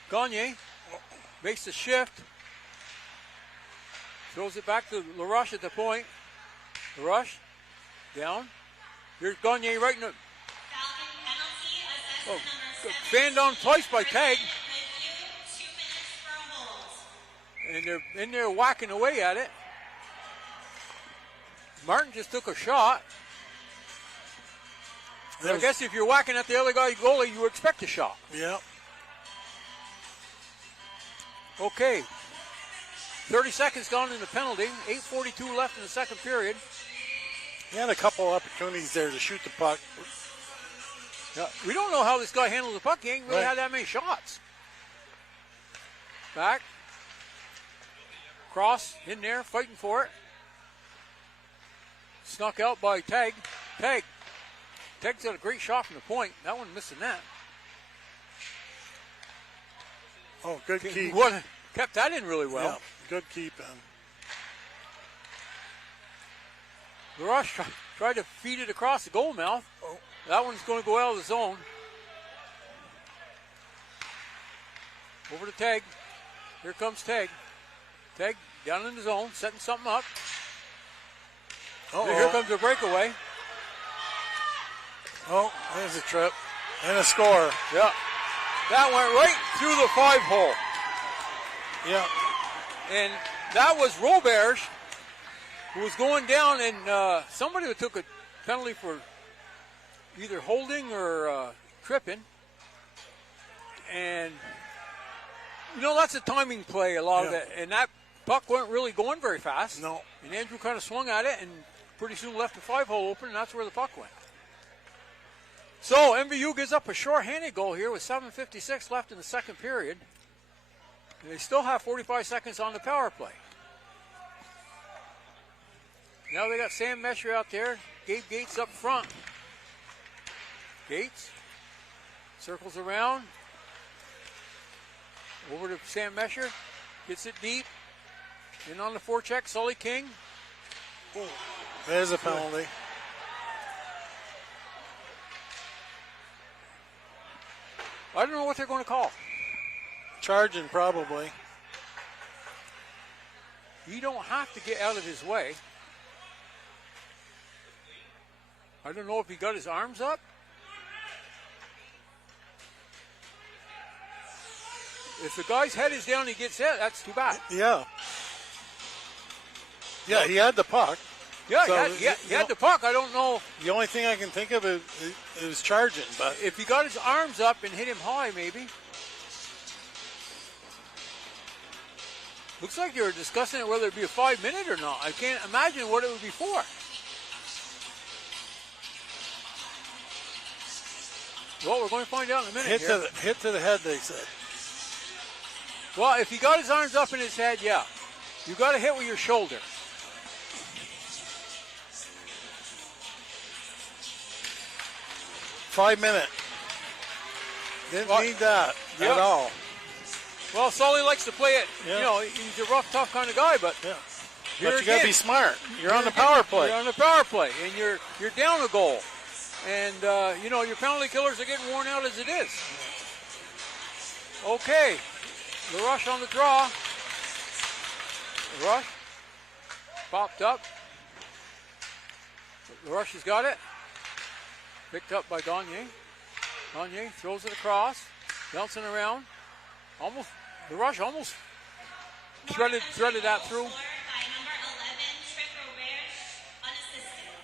Gagne makes the shift. Throws it back to LaRoche at the point. LaRoche down. Here's Gagne right in the... fanned on twice by Tag. And they're in there whacking away at it. Martin just took a shot. I guess if you're whacking at the other guy's goalie, you expect a shot. Yeah. Okay. 30 seconds gone in the penalty. 8:42 left in the second period. He had a couple opportunities there to shoot the puck. Yeah, we don't know how this guy handles the puck. He ain't really had that many shots. Back. Cross in there, fighting for it. Snuck out by Tag. Tag's got a great shot from the point. That one missing that. Oh, good keep. Kept that in really well. Yeah, good keep. LaRoche tried to feed it across the goal mouth. Oh. That one's going to go out of the zone. Over to Tag. Here comes Tag. Tag down in the zone, setting something up. Here comes a breakaway. Oh, there's a trip. And a score. Yeah. That went right through the 5-hole. Yeah. And that was Roberge, who was going down, and somebody took a penalty for either holding or tripping. And, that's a timing play, a lot of it. And that puck wasn't really going very fast. No. And Andrew kind of swung at it and pretty soon left the 5-hole open, and that's where the puck went. So MVU gives up a short-handed goal here with 7:56 left in the second period. And they still have 45 seconds on the power play. Now they got Sam Mesher out there. Gabe Gates up front. Gates circles around. Over to Sam Mesher. Gets it deep. In on the forecheck, Sully King. Ooh, there's a penalty. I don't know what they're going to call. Charging, probably. You don't have to get out of his way. I don't know if he got his arms up. If the guy's head is down, he gets hit. That's too bad. Yeah. Yeah, he had the puck. Yeah, So, he had the puck. I don't know. The only thing I can think of is charging, but If he got his arms up and hit him high, maybe. Looks like you were discussing it whether it'd be a 5-minute or not. I can't imagine what it would be for. Well, we're going to find out in a minute. hit to the head, they said. Well, if he got his arms up in his head, yeah. You got to hit with your shoulder. Five-minute. Didn't need that at all. Well, Sully likes to play it. Yeah. You know, he's a rough, tough kind of guy, but Yeah. here But you got to again, be smart. You're on the power play. You're on the power play, and you're down a goal. And, you know, your penalty killers are getting worn out as it is. Okay. LaRush on the draw. LaRush popped up. LaRush has got it. Picked up by Gagne. Gagne throws it across. Bouncing around. LaRush almost threaded that through. By number 11, Trick Robert, unassisted.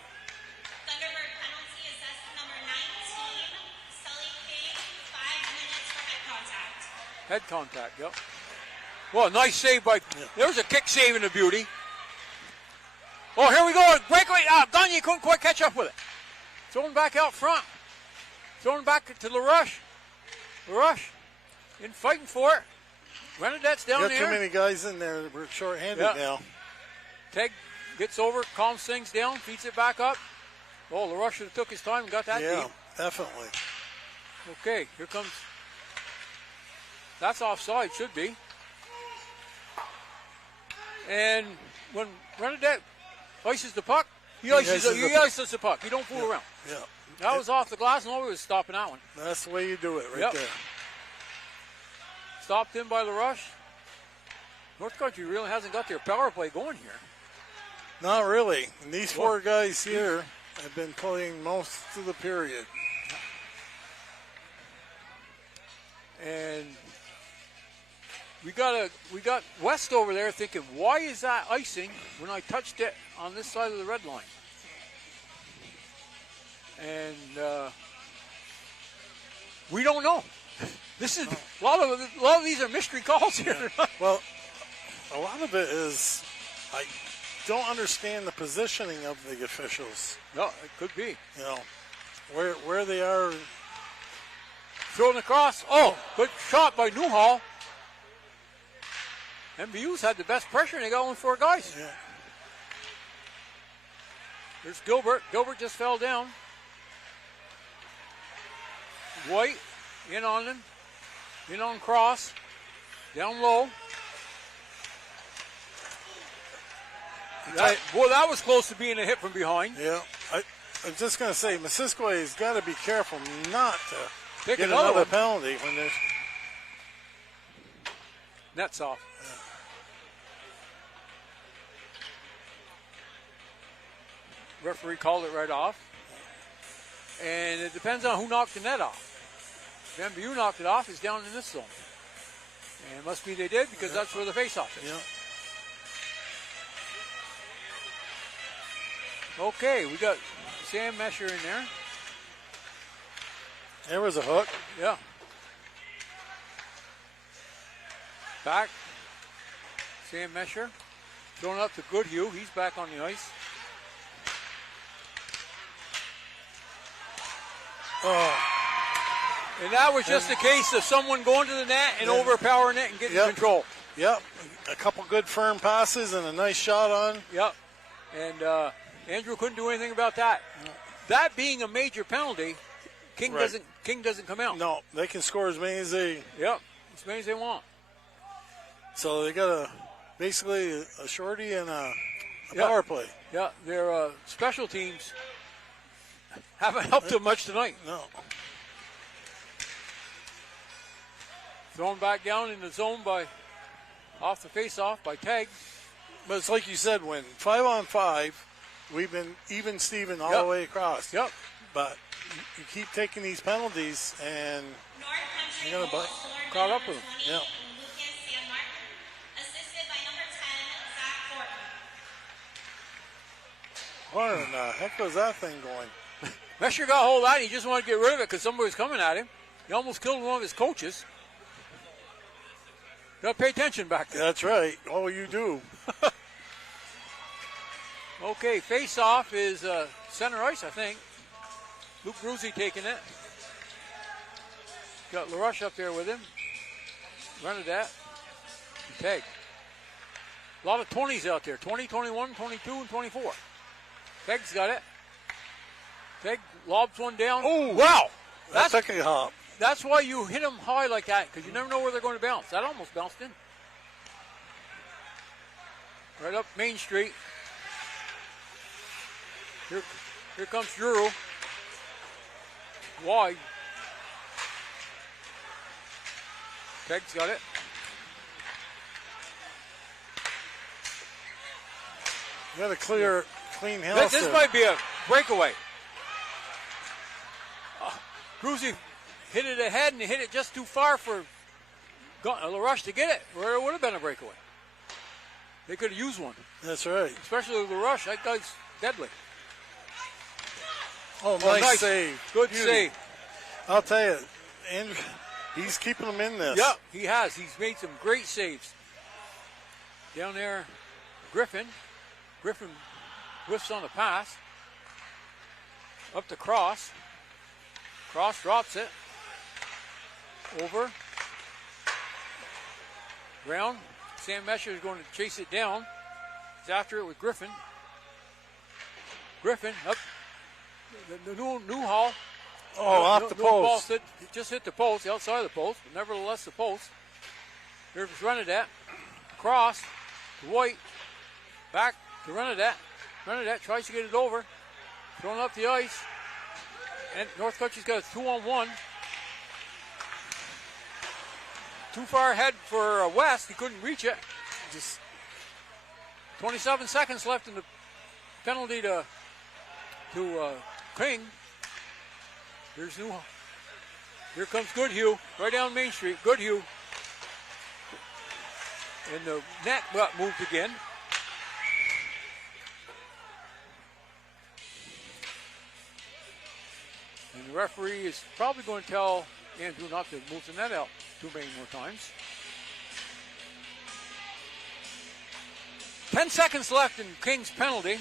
Thunderbird penalty assessed to number 19, Sully King, 5 minutes for head contact. Head contact, yep. Well, nice save by. There's a kick save in the beauty. Oh, here we go. Breakaway. Gagne couldn't quite catch up with it. Thrown back out front. Thrown back to LaRush. LaRush in fighting for it. Renadette's down Got there. too many guys in there. We're short-handed now. Teg gets over, calms things down, feeds it back up. Oh, LaRush should have took his time and got that deep. Definitely. Okay, here comes. That's offside, should be. And when Renadette ices the puck, he ices the puck. He don't fool around. Yeah. That was off the glass, and nobody was stopping that one. That's the way you do it right there. Stopped in by LaRush. North Country really hasn't got their power play going here. Not really. And these four guys here have been playing most of the period. And we got West over there thinking, why is that icing when I touched it on this side of the red line? And we don't know. This is a lot of these are mystery calls here. Well, a lot of it is I don't understand the positioning of the officials. No, it could be. You know, where they are. Thrown across. Oh, good shot by Newhall. MVU's had the best pressure, and they got only 4 guys. Yeah. There's Gilbert. Gilbert just fell down. White in on him. In on Cross. Down low. That was close to being a hit from behind. Yeah. I'm just going to say, Missisquo's got to be careful not to Pick get another penalty when there's. Net's off. Yeah. Referee called it right off. And it depends on who knocked the net off. If MVU knocked it off, it's down in this zone. And it must be they did because that's where the face-off is. Yeah. Okay, we got Sam Mesher in there. There was a hook. Yeah. Back. Sam Mesher. Throwing up to Goodhue. He's back on the ice. Oh. And that was just a case of someone going to the net and overpowering it and getting control. Yep. A couple good firm passes and a nice shot on. Yep. And Andrew couldn't do anything about that. No. That being a major penalty, King doesn't come out. No, they can score as many as they. Yep. As many as they want. So they got basically a shorty and a power play. Yeah. Their special teams haven't helped them much tonight. No. Thrown back down in the zone off the face-off by Tag. But it's like you said, when 5-on-5, we've been even Steven all the way across. Yep. But you keep taking these penalties and you're going to butt caught up with them. Yeah. Where in the heck was that thing going? Mesher got hold of that. He just wanted to get rid of it because somebody was coming at him. He almost killed one of his coaches. Got to pay attention back there. That's right. Oh, you do. Okay, face-off is center ice, I think. Luke Bruzy taking it. Got LaRush up there with him. Running that. Tag. A lot of 20s out there. 20, 21, 22, and 24. Peg's got it. Peg lobs one down. Oh, wow. That took a hop. That's why you hit them high like that, because you never know where they're going to bounce. That almost bounced in. Right up Main Street. Here comes Drew. Wide. Peg's got it. You got a clean house. This might be a breakaway. Bruzy hit it ahead and hit it just too far for LaRush to get it, or it would have been a breakaway. They could have used one. That's right. Especially with LaRush. That guy's deadly. Oh, nice save. Good Beauty. save. I'll tell you, Andrew, he's keeping them in this. Yeah, he has. He's made some great saves. Down there, Griffin. Griffin whiffs on the pass. Up to Cross. Cross drops it. Over. Brown. Sam Mesher is going to chase it down. He's after it with Griffin. Griffin up. The new Hall. Oh, off the post. Just hit the post, the outside of the post, but nevertheless the post. Here's Renadette. Cross to White. Back to Renadette. Renadette tries to get it over. Throwing up the ice. And North Country's got a 2-on-1. Too far ahead for West. He couldn't reach it. Just 27 seconds left in the penalty to King. Here's Newhall. Here comes Goodhue, right down Main Street. Goodhue. And the net got moved again. And the referee is probably going to tell Andrew not to move the net out too many more times. 10 seconds left in King's penalty.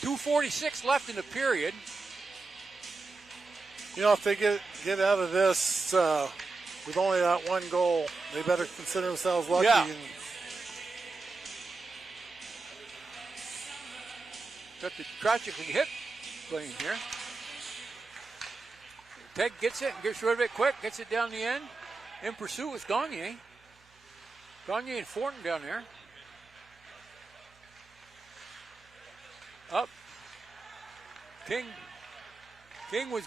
2:46 left in the period. You know, if they get out of this with only that one goal, they better consider themselves lucky. Yeah. And got the tragically hit playing here. Ted gets it and gets rid of it quick, gets it down the end. In pursuit is Gagne. Gagne and Fortin down there. Up. King was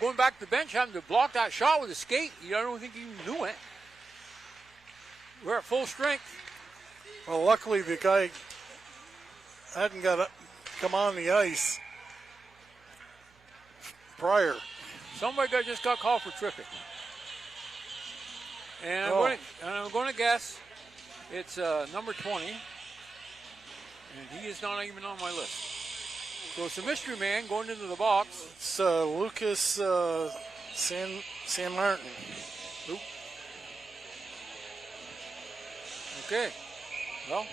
going back to the bench, having to block that shot with a skate. I don't think he even knew it. We're at full strength. Well, luckily the guy hadn't come on the ice prior. Somebody just got called for tripping. And I'm going to guess it's number 20. And he is not even on my list. So it's a mystery man going into the box. It's Lucas San Martin. Oop. Okay. Well,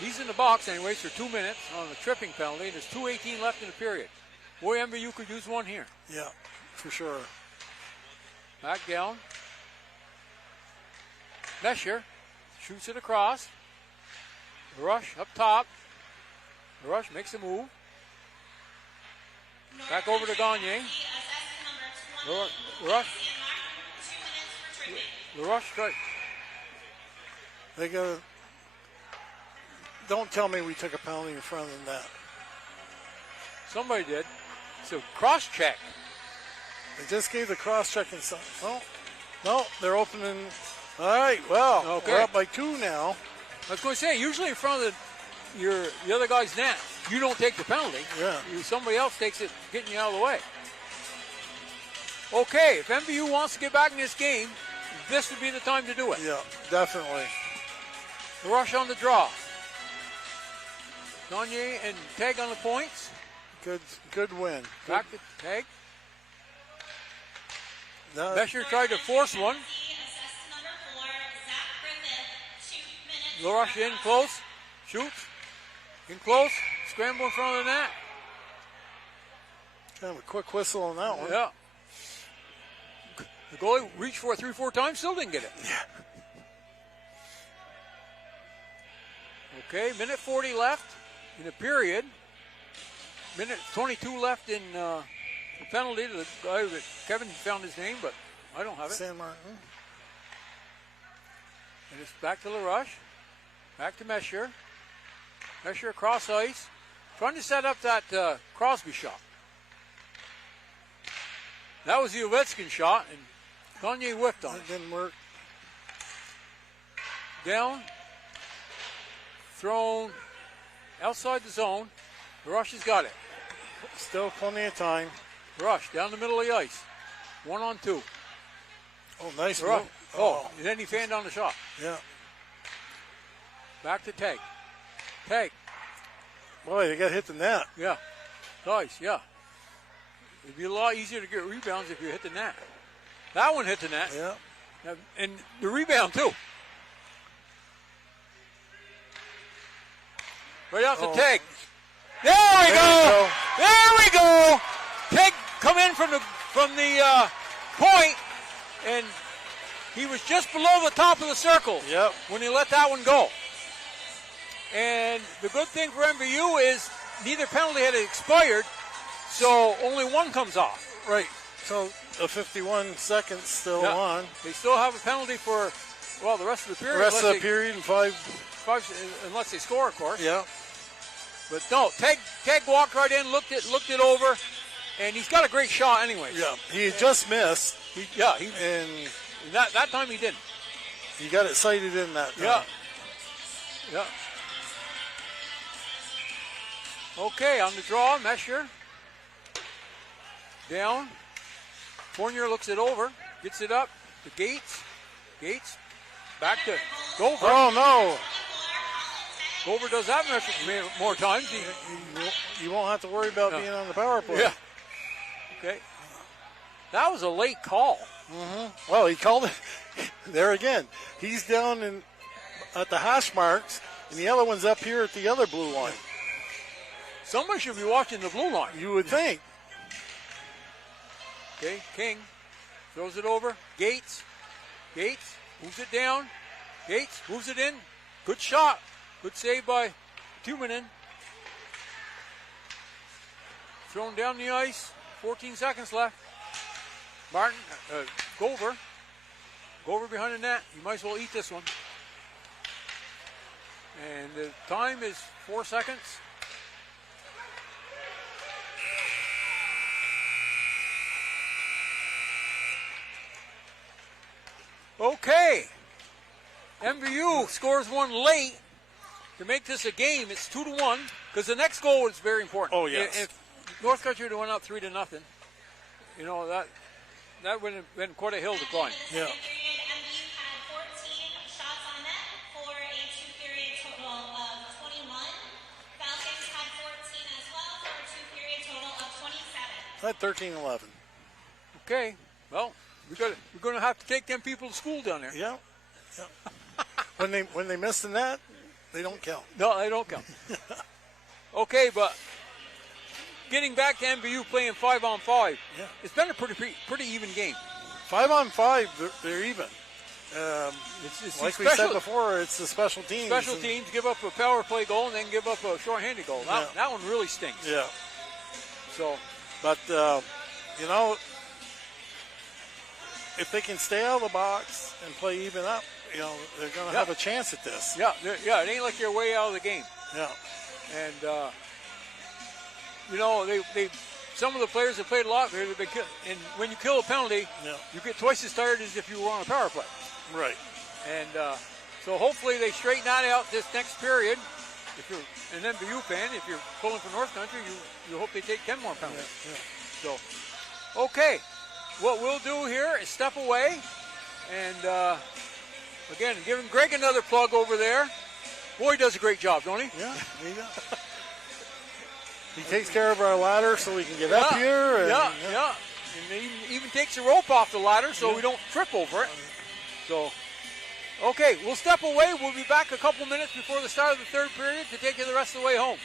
he's in the box anyways for 2 minutes on the tripping penalty. There's 2:18 left in the period. Boy, MVU could use one here. Yeah, for sure. Back down. Mesher shoots it across. Rush up top. Rush makes a move. Back over to Gagne. Rush. Right. They go. Don't tell me we took a penalty in front of them that. Somebody did. So cross check. They just gave the cross check and some. No, they're opening. All right, well, okay. We're up by 2 now. I was going to say, usually in front of the other guy's net, you don't take the penalty. Yeah. Somebody else takes it, getting you out of the way. Okay, if MVU wants to get back in this game, this would be the time to do it. Yeah, definitely. The Rush on the draw. Gagne and Tag on the points. Good win. Back to Tag. No, Mesher tried to force one. LaRoche in close. Shoots. In close. Scramble in front of the net. kind of a quick whistle on that one. Yeah. The goalie reached for it 3-4 times, still didn't get it. Yeah. Okay, minute 40 left in the period. Minute 22 left in the penalty to the guy that Kevin found his name, but I don't have it. San Martin. And it's back to LaRoche. Back to Mesher. Mesher across ice. Trying to set up that Crosby shot. That was the Ovechkin shot, and Gagne whipped on it. That didn't work. Down. Thrown outside the zone. LaRoche has got it. Still plenty of time. LaRoche down the middle of the ice. 1-on-2. Oh, nice LaRoche. move. Oh, and then he fanned on the shot. Yeah. Back to Tag. Tag. Boy, they got hit the net. Yeah. Nice, yeah. It'd be a lot easier to get rebounds if you hit the net. That one hit the net. Yeah. And the rebound, too. Right off the Tag. There we go. There we go. Tag come in from the point, and he was just below the top of the circle. Yep. When he let that one go. And the good thing for MVU is neither penalty had expired, so only one comes off. Right. So a 51 seconds still on. They still have a penalty for, well, the rest of the period. The rest of the period and five, unless they score, of course. Yeah. But no, Tag walked right in, looked it over, and he's got a great shot anyway. Yeah. He had just missed. And that time he didn't. He got it sighted in that time. Yeah. Yeah. Okay, on the draw, Mesher. Down. Fournier looks it over, gets it up to Gates. Gates, back to Gover. Oh, no. Gover does that more times. You won't have to worry about being on the power play. Yeah. Okay. That was a late call. Mm-hmm. Well, he called it there again. He's down at the hash marks, and the other one's up here at the other blue line. Somebody should be watching the blue line. You would think. Okay, King throws it over. Gates moves it down. Gates moves it in. Good shot. Good save by Tumanen. Thrown down the ice. 14 seconds left. Martin, Gover behind the net. You might as well eat this one. And the time is 4 seconds. Okay. MVU scores one late to make this a game. It's 2-1 because the next goal is very important. Oh, yes. If North Country had went up 3-0, you know, that would have been quite a hill to climb. Yeah. MVU had 14 shots on net for a two-period total of 21. Falcons had 14 as well for a two-period total of 27. At 13-11. Okay. Well, we're going to have to take them people to school down there. Yeah. When they miss the net, they don't count. No, they don't count. Okay, but getting back to MVU playing 5-on-5, it's been a pretty even game. 5-on-5, they're even. It's like we said before, it's the special teams. Special teams give up a power play goal and then give up a short-handed goal. That one really stinks. Yeah. So, but you know, if they can stay out of the box and play even up, you know, they're going to have a chance at this. Yeah, it ain't like they're way out of the game. Yeah. And, you know, they some of the players have played a lot, and when you kill a penalty, you get twice as tired as if you were on a power play. Right. And so hopefully they straighten that out this next period. If you're an MVU fan, if you're pulling for North Country, you hope they take 10 more penalties. Yeah. So, okay. What we'll do here is step away and, again, giving Greg another plug over there. Boy, he does a great job, don't he? Yeah, there you go. He takes care of our ladder so we can get up here. And, yeah. And he even takes the rope off the ladder so we don't trip over it. So, okay, we'll step away. We'll be back a couple minutes before the start of the third period to take you the rest of the way home.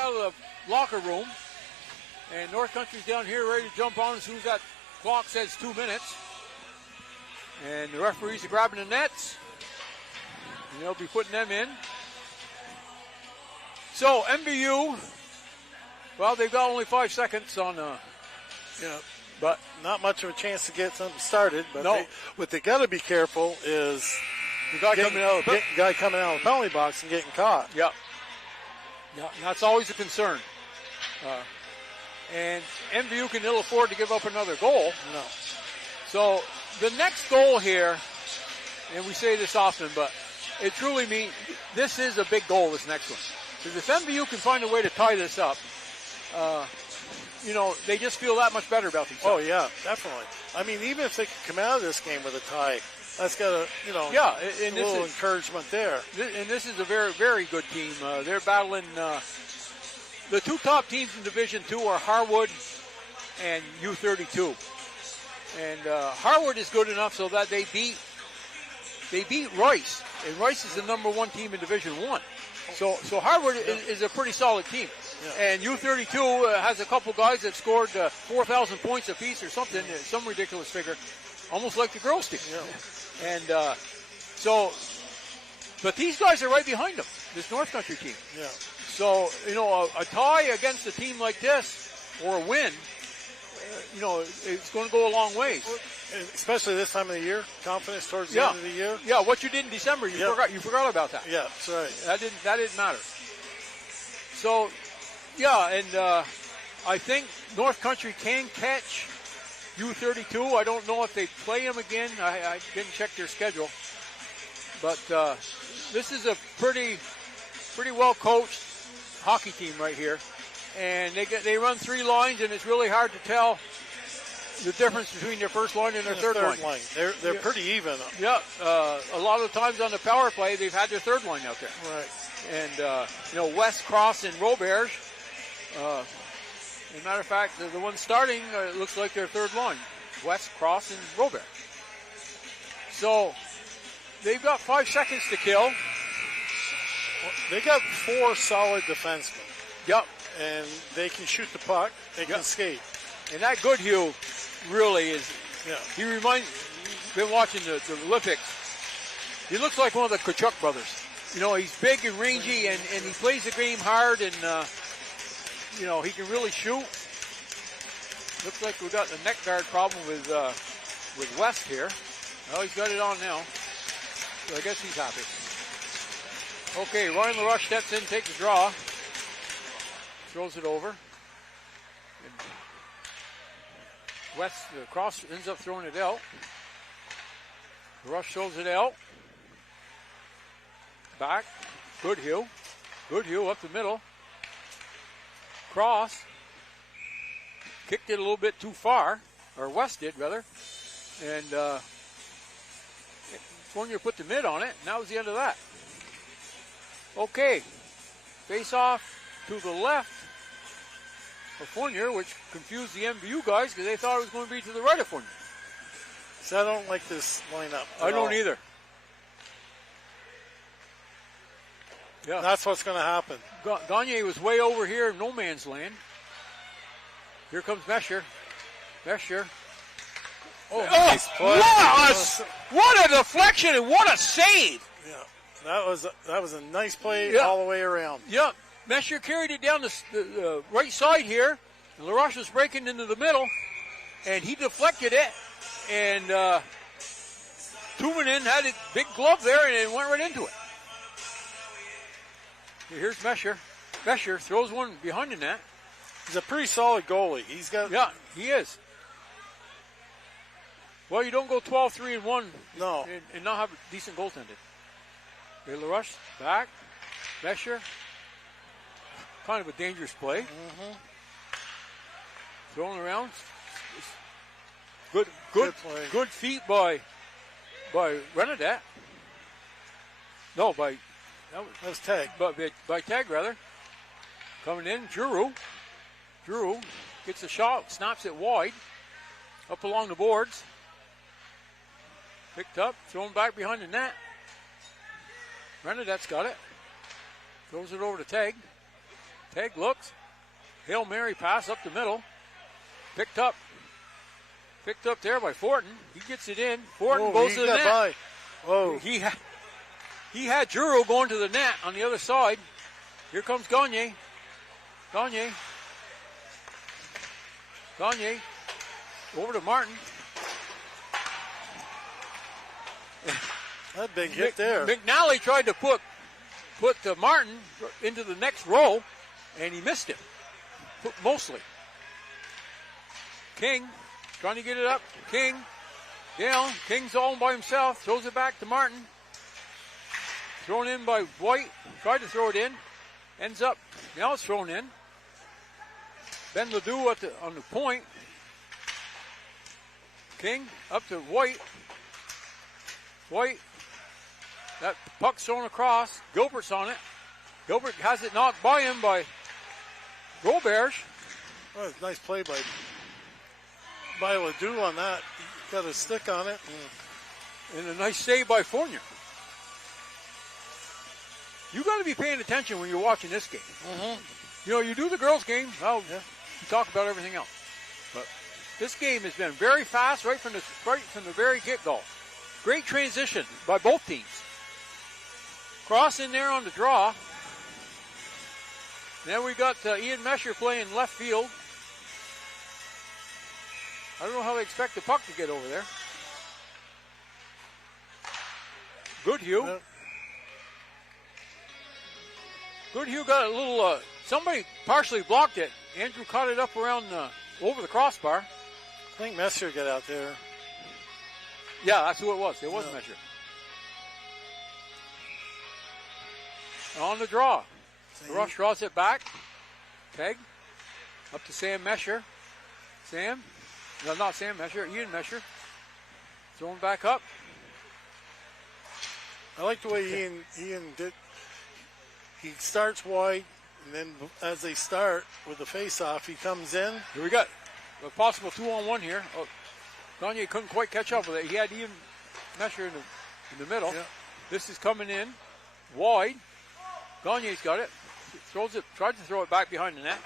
out of the locker room. And North Country's down here ready to jump on as soon as that clock says 2 minutes. And the referees are grabbing the nets. And they'll be putting them in. So MVU, well, they've got only 5 seconds on, but not much of a chance to get something started. But no. What they got to be careful is the guy coming out of the penalty box and getting caught. Yeah, that's always a concern. And MVU can ill afford to give up another goal. No. So the next goal here, and we say this often, but it truly means this is a big goal, this next one. Because if MVU can find a way to tie this up, they just feel that much better about themselves. Oh, yeah, definitely. I mean, even if they can come out of this game with a tie, that's got a little encouragement there. And this is a very, very good team. They're battling. The two top teams in Division II are Harwood and U32. And Harwood is good enough so that they beat Rice. And Rice is the #1 team in Division I. So Harwood is a pretty solid team. Yeah. And U32 has a couple guys that scored 4,000 points apiece or something, some ridiculous figure, almost like the girls' team. Yeah. And but these guys are right behind them, this North Country team. Yeah. So, a tie against a team like this, or a win, it's going to go a long ways. Especially this time of the year, confidence towards the end of the year. Yeah, what you did in December, you forgot about that. Yeah, that's right. That didn't matter. So, and I think North Country can catch U32. I don't know if they play them again. I didn't check their schedule. But this is a pretty well coached hockey team right here. And they run 3 lines, and it's really hard to tell the difference between their first line and their third line. They're pretty even. Yeah, a lot of times on the power play, they've had their third line out there. Right. And, West, Cross, and Roberge, as a matter of fact, the one starting looks like their third line. West, Cross, and Roberge. So they've got 5 seconds to kill. Well, they got 4 solid defensemen. Yep. And they can shoot the puck. They can skate. And that Goodhue really is, he reminds, been watching the Olympics. He looks like one of the Kachuk brothers. He's big and rangy, and he plays the game hard, and, he can really shoot. Looks like we've got the neck guard problem with West here. Well, he's got it on now. So I guess he's happy. Okay, Ryan LaRoche steps in, takes a draw. Throws it over. And West, Cross ends up throwing it out. LaRoche throws it out. Back. Goodhue. Goodhue up the middle. Cross. Kicked it a little bit too far. Or West did, rather. And Fournier put the mid on it, and that was the end of that. Okay. Face off to the left of Fournier, which confused the MVU guys because they thought it was going to be to the right of Fournier. So I don't like this lineup. I don't either. Yeah. That's what's going to happen. Gagne was way over here in no man's land. Here comes Mesher. Mesher. Oh, nice play. What a deflection and what a save. Yeah, that was a nice play all the way around. Yep. Mesher carried it down the right side here. And LaRoche was breaking into the middle. And he deflected it. And Tumanen had a big glove there and it went right into it. Here's Mesher. Mesher throws one behind the net. He's a pretty solid goalie. Yeah, he is. Well, you don't go 12-3-1 and not have a decent goaltending. Okay, LaRoche back. Mesher. Kind of a dangerous play. Mm-hmm. Throwing around. Good feet by Renadette. No, that was Tag. By Tag, rather. Coming in, Giroux. Giroux gets a shot, snaps it wide. Up along the boards. Picked up, thrown back behind the net. Renadette's got it. Throws it over to Tag. Tag looks. Hail Mary pass up the middle. Picked up there by Fortin. He gets it in. Fortin goes to the net. By. Whoa. He had Juro going to the net on the other side. Here comes Gagne. Gagne. Over to Martin. That big hit there. McNally tried to put Martin into the next row, and he missed it. Mostly. King trying to get it up. King down. King's all by himself. Throws it back to Martin. Thrown in by White. Tried to throw it in. Ends up. Now it's thrown in. Ben Ledoux on the point. King up to White. White. That puck's thrown across. Gilbert's on it. Gilbert has it knocked by him by Roberge. Oh, nice play by Ledoux on that. Got a stick on it. And a nice save by Fournier. You got to be paying attention when you're watching this game. You know, you do the girls' game, well, you talk about everything else. But this game has been very fast right from the very get-go. Great transition by both teams. Cross in there on the draw. Then we got Ian Mesher playing left field. I don't know how they expect the puck to get over there. Goodhue. Goodhue got a little, somebody partially blocked it. Andrew caught it up around, over the crossbar. I think Messer got out there. Yeah, that's who it was. It was Mesher. On the draw. The Rush draws it back. Peg. Up to Sam Mesher. Sam. No, not Sam Mesher. Ian Mesher. Thrown back up. I like the way Ian did. He starts wide, and then as they start with the face-off, he comes in. Here we got a possible 2-on-1 here. Oh, Gagne couldn't quite catch up with it. He had Ian Mesher in the middle. Yeah. This is coming in wide. Gagne's got it. Throws it. Tried to throw it back behind the net.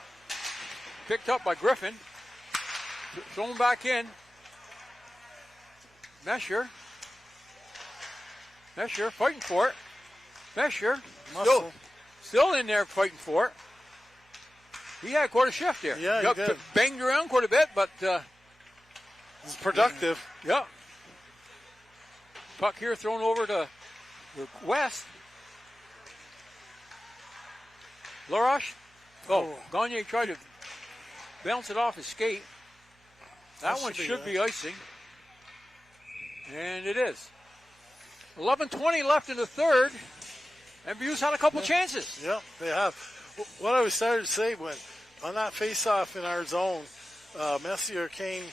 Picked up by Griffin. Thrown back in. Mesher fighting for it. Mesher still in there fighting for it. He had quite a shift there. Yeah, he did. Banged around quite a bit, but he's productive. Yeah. Puck here thrown over to West. Laroche. Gagne tried to bounce it off his skate. That one should be icing. And it is. 11:20 left in the third. MVU's had a couple chances. Yeah, they have. What I was starting to say when on that face-off in our zone, Messier came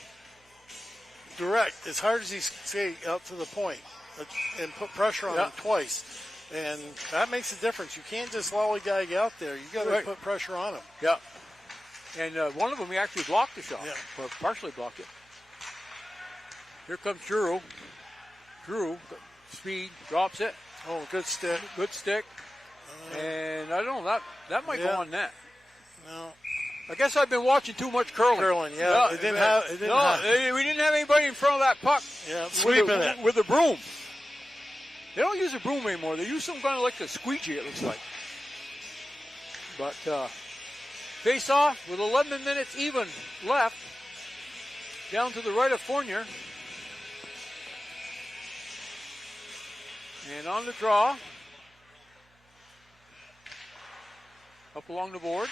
direct as hard as he skate out to the point and put pressure on him twice. And that makes a difference. You can't just lollygag out there. You got to put pressure on him. Yeah. And one of them, he actually blocked the shot. Yeah. Or partially blocked it. Here comes Drew. Drew, speed, drops it. Oh, good stick. Good stick. And I don't know, that might go on net. No. I guess I've been watching too much curling. Curling, yeah. We didn't have anybody in front of that puck. Yeah, sweeping it. With a broom. They don't use a broom anymore. They use some kind of like a squeegee, it looks like. But face off with 11 minutes even left. Down to the right of Fournier. And on the draw. Up along the boards.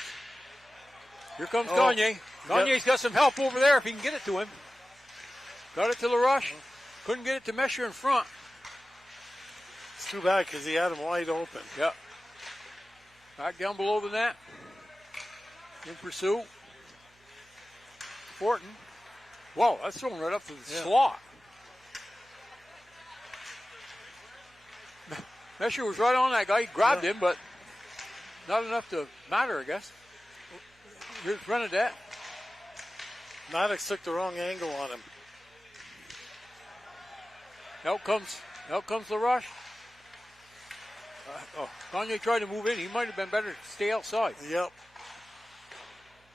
Here comes Gagne. Gagne's got some help over there if he can get it to him. Got it to LaRoche. Couldn't get it to Mesher in front. It's too bad because he had him wide open. Yep. Back down below the net. In pursuit. Fortin. Whoa, that's thrown right up to the slot. Mesher was right on that guy. He grabbed him, but not enough to matter, I guess. Here's Renadette. Maddox took the wrong angle on him. Out comes LaRoche. Gagne tried to move in. He might have been better to stay outside. Yep.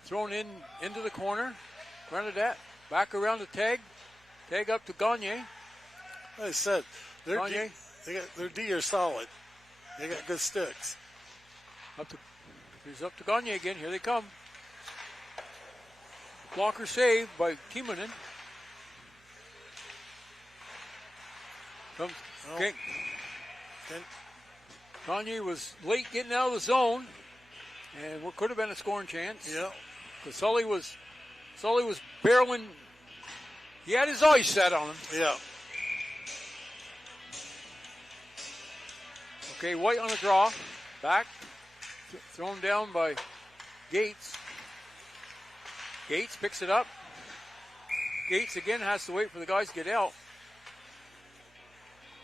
thrown into the corner. Bernadette back around the tag. Tag up to Gagne. Like I said, their Gagne. their D are solid. They got good sticks. Here's up to Gagne again. Here they come. Blocker saved by Timonen. Gagne was late getting out of the zone, and what could have been a scoring chance. Yeah. Because Sully was barreling. He had his eyes set on him. Yeah. Okay, White on a draw. Back. Thrown down by Gates. Gates picks it up. Gates again has to wait for the guys to get out.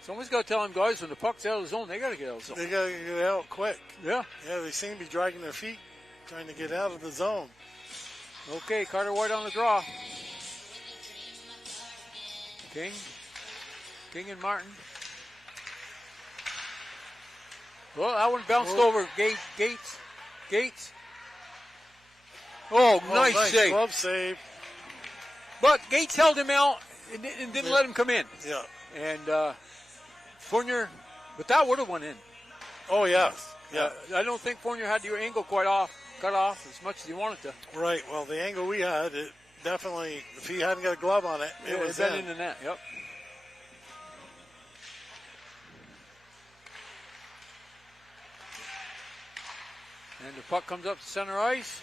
Someone's got to tell them guys when the puck's out of the zone, they got to get out of the zone. They got to get out quick. Yeah. Yeah, they seem to be dragging their feet, trying to get out of the zone. Okay, Carter White on the draw. King and Martin. Well, that one bounced over Gates. Oh, nice save. Glove save. But Gates held him out and didn't let him come in. Yeah. And Fournier, but that would have went in. Oh, yes. Yeah. I don't think Fournier had your angle cut off as much as he wanted to. Right. Well, the angle we had, it definitely, if he hadn't got a glove on it, it was in the net. Yep. And the puck comes up to center ice.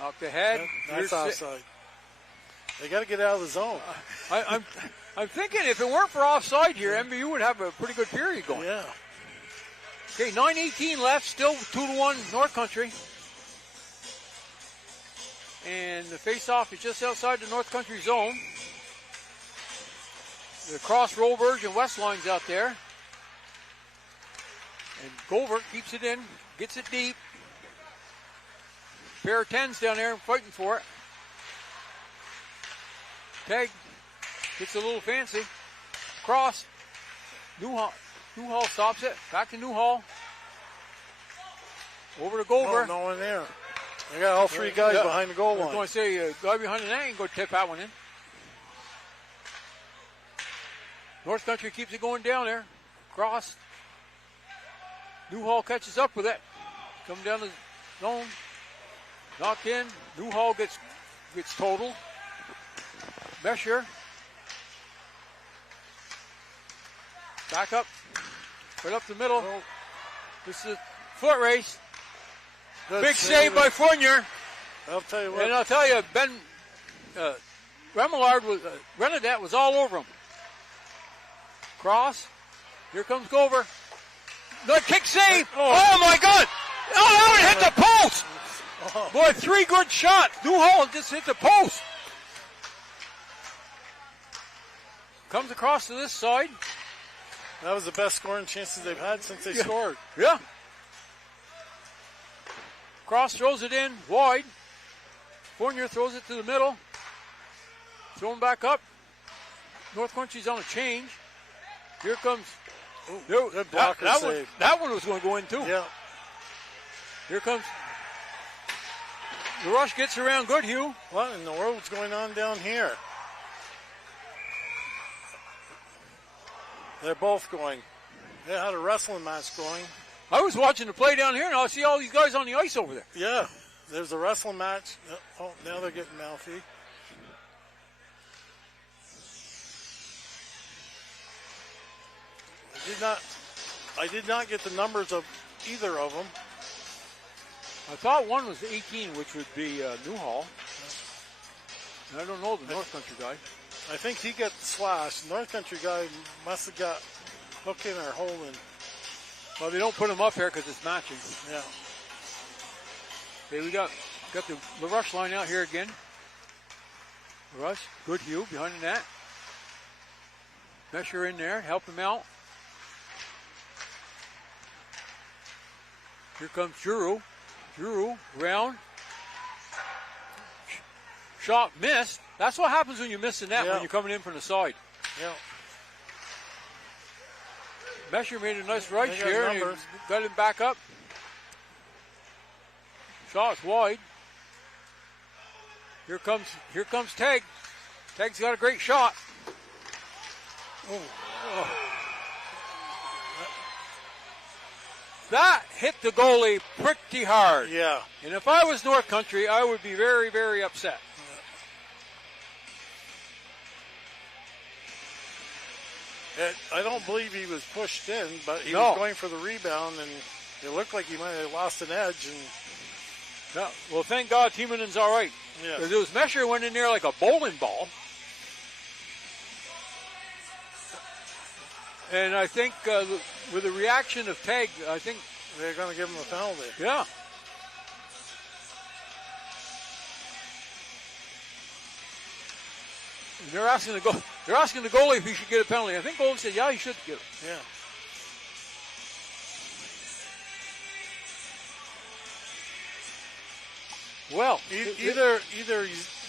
Off the head. That's offside. They got to get out of the zone. I'm thinking if it weren't for offside here, MVU would have a pretty good period going. Yeah. Okay, 9:18 left, still 2-1 North Country. And the face-off is just outside the North Country zone. The cross Roberge and West lines out there. And Gover keeps it in, gets it deep. Pair of 10s down there fighting for it. Tag gets a little fancy. Cross. Newhall stops it. Back to Newhall. Over to Gover. Oh, no one there. They got all three guys behind the goal line. I was going to say, guy behind the net ain't going to tip that one in. North Country keeps it going down there. Cross. Newhall catches up with it. Come down the zone. Knocked in. Newhall gets total. Mesher. Back up. Right up the middle. Oh. This is a foot race. Good Big save by Fournier. I'll tell you what. And I'll tell you, Renadette was all over him. Cross. Here comes Gover. The kick save. Oh my God. Oh, that one hit the post. Oh. Boy, 3 good shots. Newhall just hit the post. Comes across to this side. That was the best scoring chances they've had since they scored. Yeah. Cross throws it in wide. Fournier throws it to the middle. Thrown back up. North Country's on a change. Here comes. Good blocker save. That one was going to go in too. Yeah. Here comes. The rush gets around Goodhue. What in the world's going on down here? They're both going. They had a wrestling match going. I was watching the play down here, and I see all these guys on the ice over there. Yeah, there's a wrestling match. Oh, now they're getting mouthy. I did not get the numbers of either of them. I thought one was 18, which would be Newhall. And I don't know the North Country guy. I think he got slashed. North Country guy must have got hooking or holding. Well, they don't put him up here because it's matching. Yeah. Okay, we got the rush line out here again. Rush, Goodhue behind the net. Mesher in there, help him out. Here comes Giroux. Giroux, round. Shot missed. That's what happens when you miss the net when you're coming in from the side. Yeah. Mesher made a nice right here. And got him back up. Shot's wide. Here comes Teg. Teg's got a great shot. Oh. That hit the goalie pretty hard. Yeah. And if I was North Country, I would be very, very upset. I don't believe he was pushed in, but he was going for the rebound, and it looked like he might have lost an edge. And yeah. Well, thank God Timonin's all right. yeah. Because this Mesher went in there like a bowling ball. And I think with the reaction of Teg, I think they're going to give him a penalty. Yeah. And they're asking the goalie if he should get a penalty. I think goalie said, yeah, he should get it. Yeah. Well, either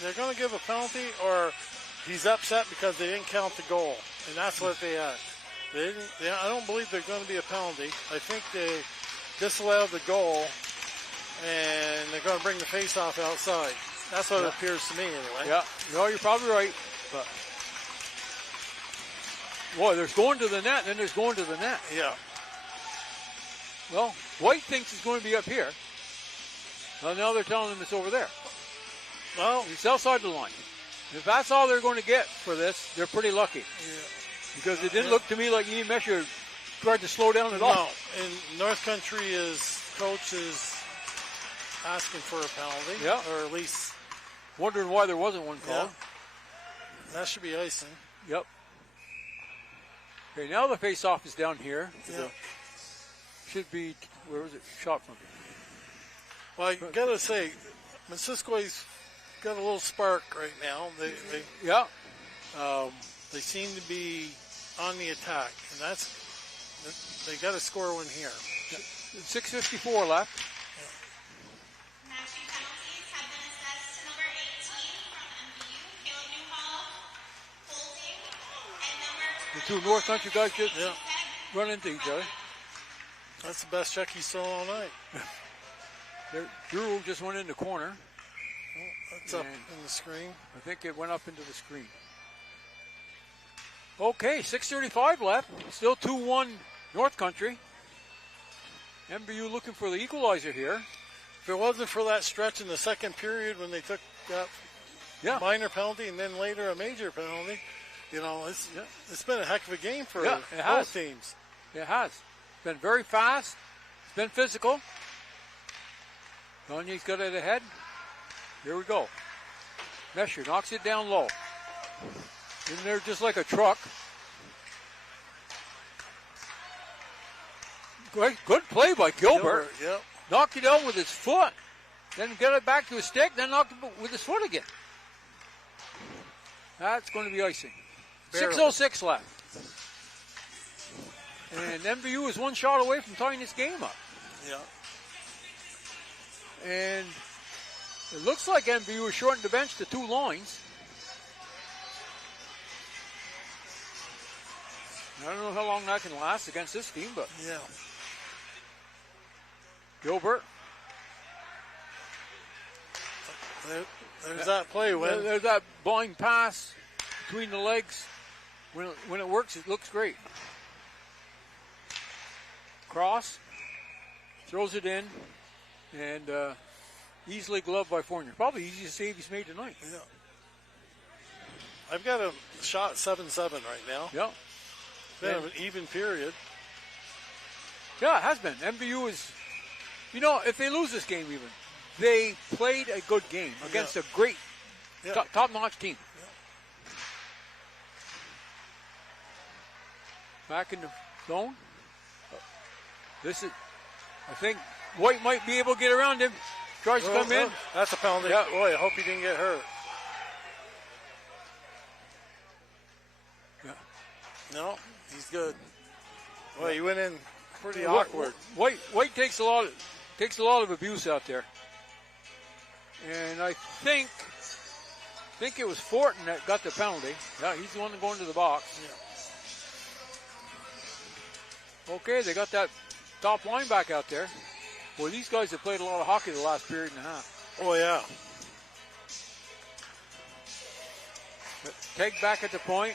they're going to give a penalty, or he's upset because they didn't count the goal, and that's what they had. I don't believe there's going to be a penalty. I think they disallowed the goal, and they're going to bring the face-off outside. That's what it appears to me, anyway. Yeah, no, you're probably right. But boy, there's going to the net, and then there's going to the net. Yeah. Well, White thinks it's going to be up here. Well, now they're telling him it's over there. Well, it's outside the line. If that's all they're going to get for this, they're pretty lucky. Yeah. Because it didn't look to me like Ian Mesher tried to slow down at all. No, and North Country coach is asking for a penalty. Yeah. Or at least wondering why there wasn't one called. Yeah. That should be icing. Yep. Okay, now the face-off is down here. Yeah. Should be, where was it shot from? Well, I got to say, Missisquo's got a little spark right now. They seem to be on the attack, and they got to score one here. 6:54 left. Matching penalties have been assessed to number 18 from MVU, Caleb Newhall, holding, and number The two North Country guys just Yeah. run into each other. That's the best check he's thrown all night. Drew just went in the corner. Oh, that's up in the screen. I think it went up into the screen. Okay, 6:35 left. Still 2-1 North Country. MVU looking for the equalizer here. If it wasn't for that stretch in the second period when they took that minor penalty and then later a major penalty, it's been a heck of a game for both teams. It has. It's been very fast. It's been physical. Gagne's got it ahead. Here we go. Mesher knocks it down low. In there just like a truck. Good play by Gilbert. Yep. Knocked it out with his foot. Then get it back to his stick. Then knocked it with his foot again. That's going to be icing. 6:06 left. And MVU is one shot away from tying this game up. Yeah. And it looks like MVU has shortened the bench to 2 lines. I don't know how long that can last against this team, but yeah. Gilbert. There's that play. There's that blind pass between the legs. When it works, it looks great. Cross. Throws it in. And easily gloved by Fournier. Probably the easiest save he's made tonight. Yeah. I've got a shot 7-7 right now. Yeah. Been an even period. Yeah, it has been. MVU is, if they lose this game even, they played a good game against a great, top-notch team. Yeah. Back in the zone. I think White might be able to get around him. Tries to come in. That's a penalty. Yeah. Boy, I hope he didn't get hurt. Yeah. No, he's good. Boy, he went in pretty awkward. White takes a lot of abuse out there. And I think it was Fortin that got the penalty. Yeah, he's the one going to the box. Yeah. Okay, they got that top line back out there. Boy, these guys have played a lot of hockey the last period and a half. Oh, yeah. Take back at the point.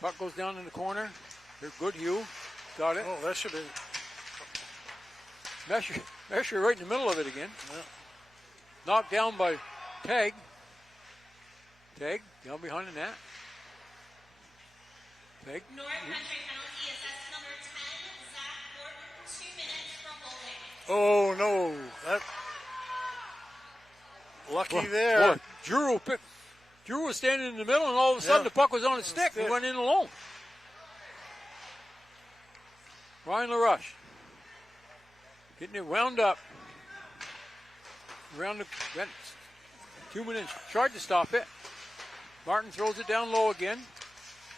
Puck goes down in the corner. They're good, Hugh. Got it. Oh, that should have been. Mesher right in the middle of it again. Yeah. Knocked down by Tag. Tag down behind the net. Tag. North Country penalty is that's number 10, Zach Gordon, 2 minutes for holding. Oh, no. That. Lucky there. Boy, Drew was standing in the middle, and all of a sudden the puck was on his stick. He went in alone. Ryan LaRush getting it wound up. Around the bench. 2 minutes. Tried to stop it. Martin throws it down low again.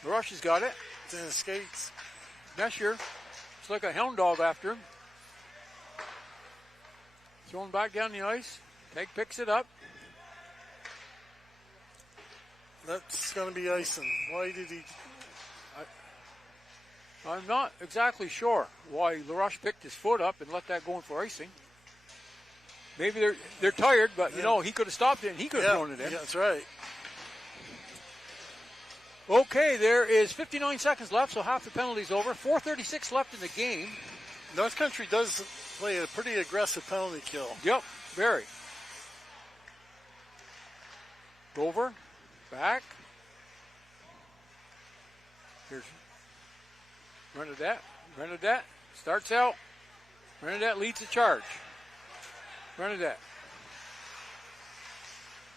LaRush has got it. It's in his skates. Mesher. It's like a hound dog after him. Thrown back down the ice. Tag picks it up. That's going to be icing. Why did he? I'm not exactly sure why LaRush picked his foot up and let that go in for icing. Maybe they're tired, but you know, he could have stopped it and he could have thrown it in. Yeah, that's right. Okay, there is 59 seconds left, so half the penalty's over. 4:36 left in the game. North Country does play a pretty aggressive penalty kill. Yep, very. Over, back. Here's Renadette starts out. Renadette leads the charge. Renadette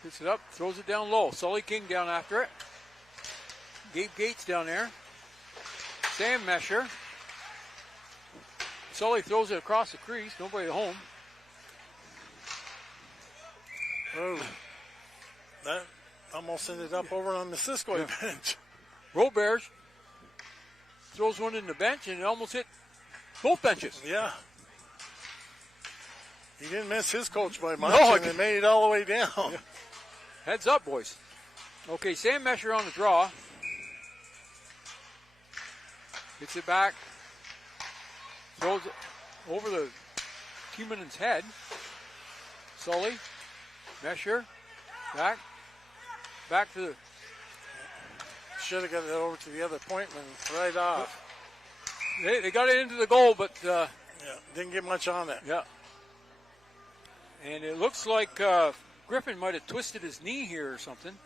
picks it up, throws it down low. Sully King down after it. Gabe Gates down there. Sam Mesher. Sully throws it across the crease. Nobody at home. Oh, that almost ended up over on the Cisco bench. Robert throws one in the bench and it almost hit both benches. Yeah. He didn't miss his coach by much, No, and it made it all the way down. Yeah. Heads up, boys. Okay, Sam Mesher on the draw. Gets it back. Throws it over the Cuman's head. Sully. Mesher. Back to the... Should have got it over to the other pointman right off. They got it into the goal, but... yeah, didn't get much on it. Yeah. And it looks like Griffin might have twisted his knee here or something.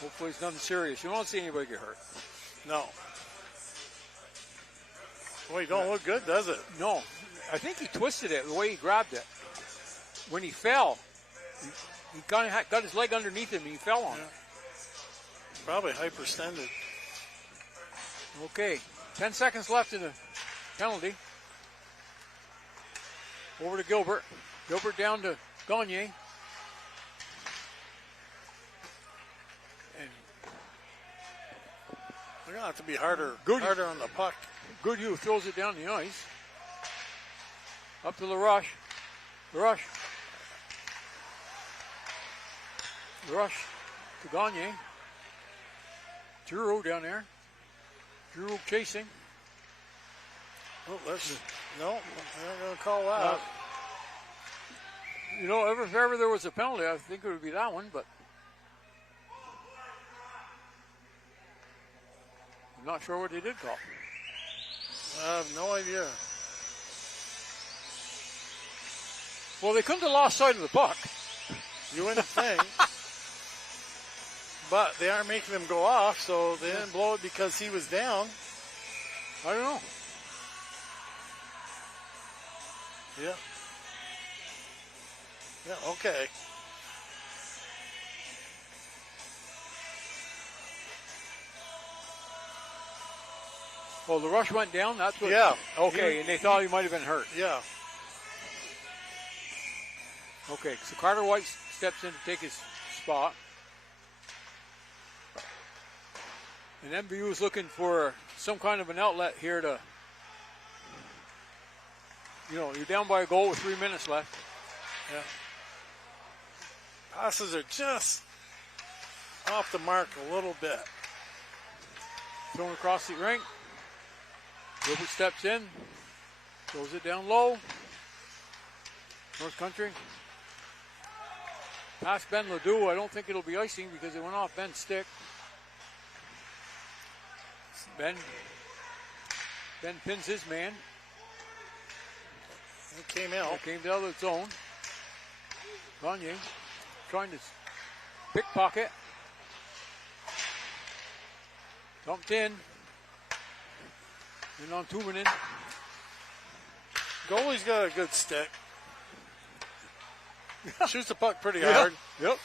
Hopefully it's nothing serious. You don't see anybody get hurt. No. Boy, it don't look good, does it? No. I think he twisted it the way he grabbed it. When he fell, he kind of got his leg underneath him and he fell on it. Probably hyperextended. Okay, 10 seconds left in the penalty. Over to Gilbert. Gilbert down to Gagne. And they're going to have to be harder on the puck. Goodhue throws it down the ice. Up to LaRush. LaRush to Gagne. Giroux down there. Giroux chasing. Oh, no, they're going to call that. You know, if ever there was a penalty, I think it would be that one, but I'm not sure what they did call. I have no idea. Well, they couldn't have lost sight of the puck. You wouldn't think. But they aren't making him go off, so they didn't blow it because he was down. I don't know. Yeah. Yeah, okay. Well, the rush went down. That's what. Yeah. Okay, and they thought he might have been hurt. Yeah. Okay, so Carter White steps in to take his spot. And MVU is looking for some kind of an outlet here to, you know, you're down by a goal with 3 minutes left. Yeah. Passes are just off the mark a little bit. Thrown across the rink. Gilbert steps in. Throws it down low. North Country. Past Ben Ledoux. I don't think it'll be icing because it went off Ben's stick. Ben pins his man. It came out. It came out of its own. Gagne trying to pickpocket. Dumped in. And on Tumanen. Goalie's got a good stick. Shoots the puck pretty hard. Yep.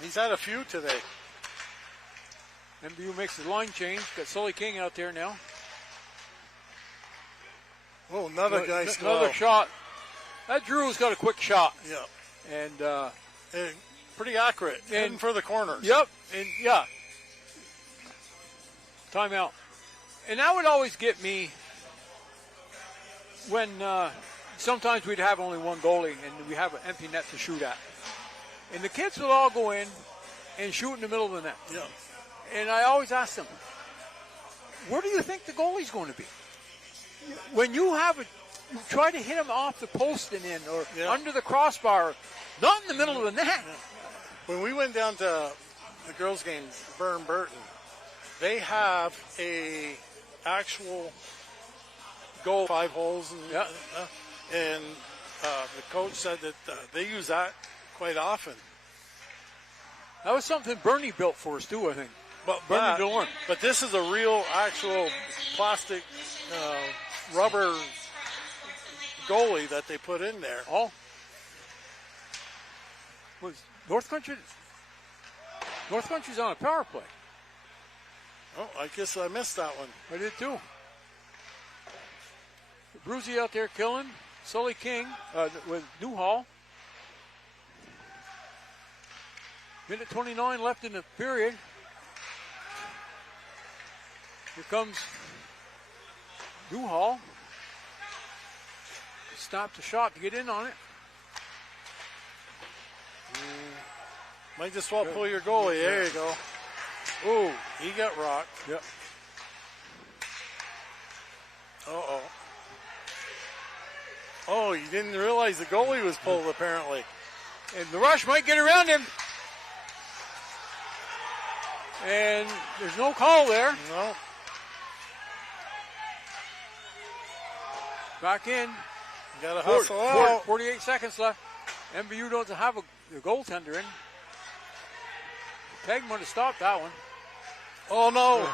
He's had a few today. MVU makes the line change. Got Sully King out there now. Oh, another nice another shot. That Drew's got a quick shot. Yeah. And pretty accurate. Heading for the corners. Yep. And yeah. Timeout. And that would always get me when sometimes we'd have only one goalie and we have an empty net to shoot at. And the kids would all go in and shoot in the middle of the net. Yeah. And I always ask them, where do you think the goalie's going to be? When you you try to hit him off the post and in or under the crossbar, not in the middle of the net. Yeah. When we went down to the girls' game, Burton, they have a actual goal, 5 holes, and the coach said that they use that quite often. That was something Bernie built for us too, I think. But this is a real, actual plastic, rubber goalie that they put in there. Oh, was North Country's on a power play. Oh, I guess I missed that one. I did too. Bruzy out there killing. Sully King with Newhall. Minute 29 left in the period. Here comes Newhall. Stopped the shot to get in on it. Might just well pull your goalie. There you go. Ooh, he got rocked. Yep. Uh-oh. Oh, you didn't realize the goalie was pulled, apparently. And the rush might get around him. And there's no call there. No. Back in. Got to hustle out. 48 seconds left. MVU doesn't have a goaltender in. Peg might have stopped that one. Oh, no.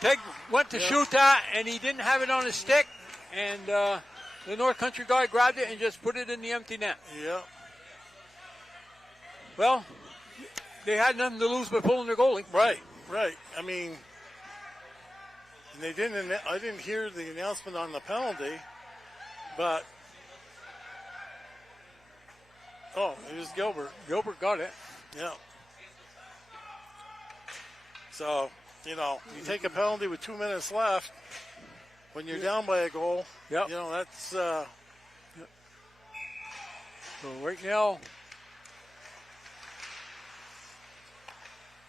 Peg went to shoot that, and he didn't have it on his stick. And the North Country guy grabbed it and just put it in the empty net. Yeah. Well, they had nothing to lose by pulling their goalie. Right. I mean, and I didn't hear the announcement on the penalty, but it was Gilbert. Gilbert got it. Yeah. So, you take a penalty with 2 minutes left when you're down by a goal. Yep. That's. So right now,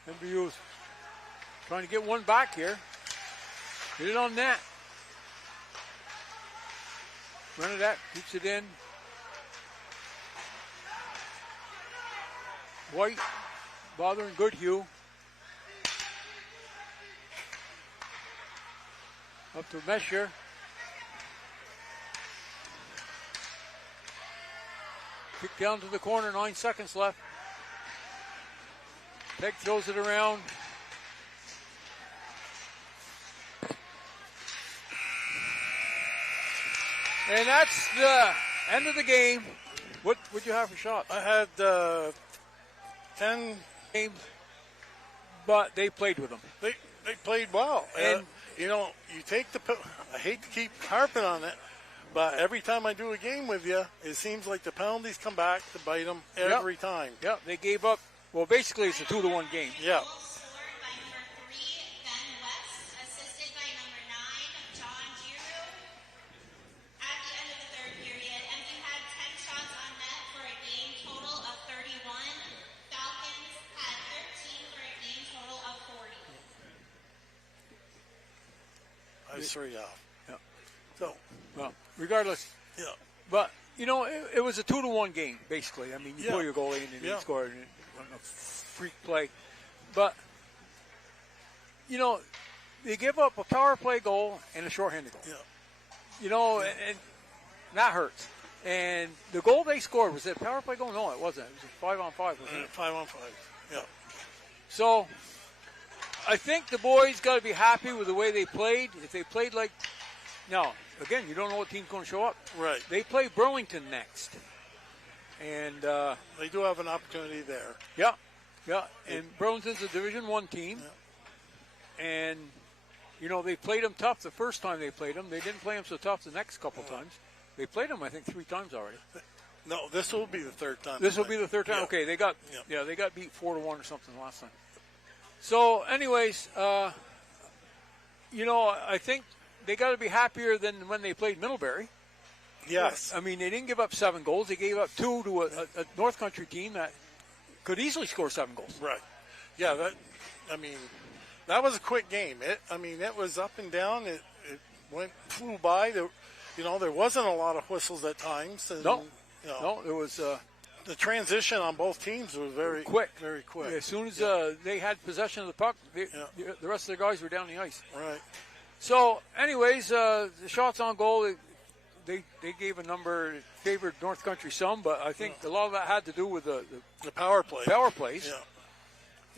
MVU's trying to get one back here. Get it on net. Renadette keeps it in. White bothering Goodhue. Up to Mesher. Kick down to the corner, 9 seconds left. Peg throws it around. And that's the end of the game. What'd you have for shots? I had 10 games, but they played with them. They played well. And you take I hate to keep harping on it, but every time I do a game with you, it seems like the penalties come back to bite them every time. Yep, they gave up. Well, basically, it's a 2-1 game. Yeah. Scored by number 3, Ben West, assisted by number 9, John Giroux. At the end of the third period, MU had 10 shots on net for a game total of 31. Falcons had 13 for a game total of 40. It's 3 off. Yeah. So, Well, regardless. yeah. But, you know, it was a 2-1 game, basically. I mean, you pull your goalie in and he scored a freak play. But, you know, they give up a power play goal and a shorthanded goal. Yeah. You know, and that hurts. And the goal they scored, was it a power play goal? No, it wasn't. It was a 5-on-5, wasn't it? 5-on-5, yeah. So, I think the boys got to be happy with the way they played. If they played like, now, again, you don't know what team's going to show up. Right. They play Burlington next. And they do have an opportunity there. Yeah. And Burlington's a Division I team. Yeah. And, you know, they played them tough the first time they played them. They didn't play them so tough the next couple times. They played them, I think, 3 times already. No, this will be the third time. This will be the third time. Yeah. Okay, they got beat 4-1 or something last time. So, anyways, you know, I think they got to be happier than when they played Middlebury. Yes. I mean, they didn't give up 7 goals. They gave up 2 to a North Country team that could easily score 7 goals. Right. Yeah. That was a quick game. It was up and down. It flew by. There wasn't a lot of whistles at times. And, No, it was the transition on both teams was very quick. Very quick. As soon as they had possession of the puck, the rest of the guys were down the ice. Right. So, anyways, the shots on goal, they gave a number that favored North Country some, but I think a lot of that had to do with the power play. Power plays.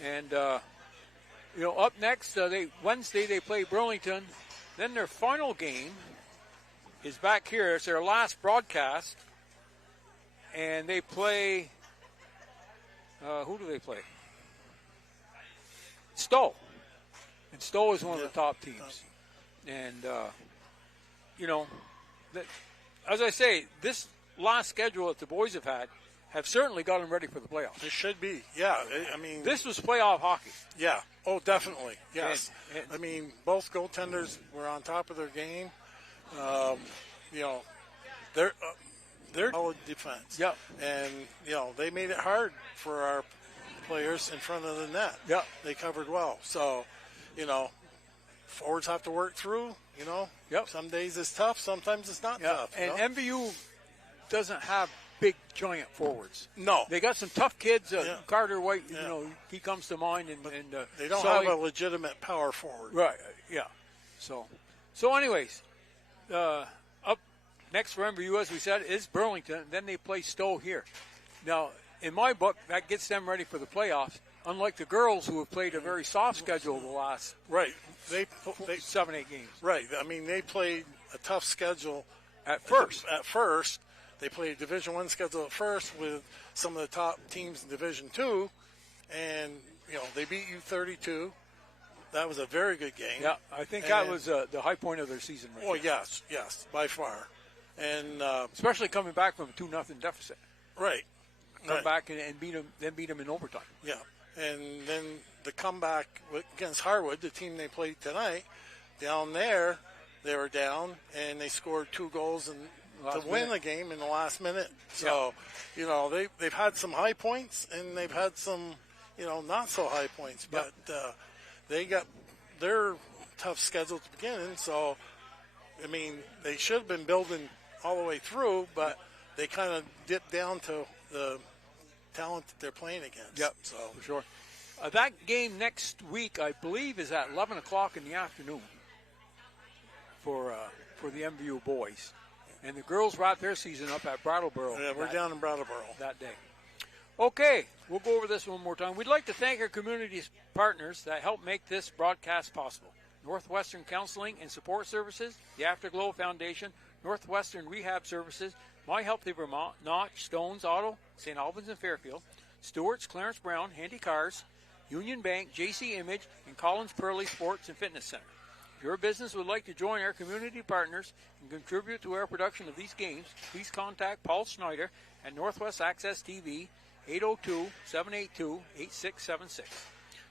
Yeah. And up next, Wednesday they play Burlington. Then their final game is back here. It's their last broadcast. And they play, who do they play? Stowe. And Stowe is one of the top teams. And, as I say, this last schedule that the boys have certainly got them ready for the playoffs. It should be. Yeah. This was playoff hockey. Yeah. Oh, definitely. Yes. And both goaltenders were on top of their game. They're solid defense. Yep. And, they made it hard for our players in front of the net. Yep. They covered well. So, forwards have to work through, Yep. Some days it's tough, sometimes it's not tough. And MVU doesn't have big, giant forwards. No. They got some tough kids. Carter White, he comes to mind. And they don't Sully. have a legitimate power forward. Right, yeah. So anyways, up next for MVU, as we said, is Burlington. Then they play Stowe here. Now, in my book, that gets them ready for the playoffs, unlike the girls who have played a very soft schedule the last They 7-8 games. Right. They played a tough schedule at first. They played Division I schedule at first with some of the top teams in Division II, and they beat you 32. That was a very good game. Yeah, I think that was the high point of their season. Right oh, yes, by far. And especially coming back from a 2-0 deficit. Right. Come back and beat them in overtime. Yeah, and then the comeback against Harwood, the team they played tonight, down there, they were down and they scored 2 goals to win the game in the last minute. So, they've had some high points and they've had some, not so high points, but they got their tough schedule to begin in. So, they should have been building all the way through, but they kind of dipped down to the talent that they're playing against. Yep, so for sure. That game next week, I believe, is at 11 o'clock in the afternoon for the MVU boys. And the girls wrap their season up at Brattleboro. Yeah, we're down in Brattleboro that day. Okay, we'll go over this one more time. We'd like to thank our community partners that help make this broadcast possible. Northwestern Counseling and Support Services, the Afterglow Foundation, Northwestern Rehab Services, My Healthy Vermont, Notch, Stones Auto, St. Albans and Fairfield, Stewart's, Clarence Brown, Handy Cars, Union Bank, JC Image, and Collins Pearly Sports and Fitness Center. If your business would like to join our community partners and contribute to our production of these games, please contact Paul Schneider at Northwest Access TV, 802-782-8676.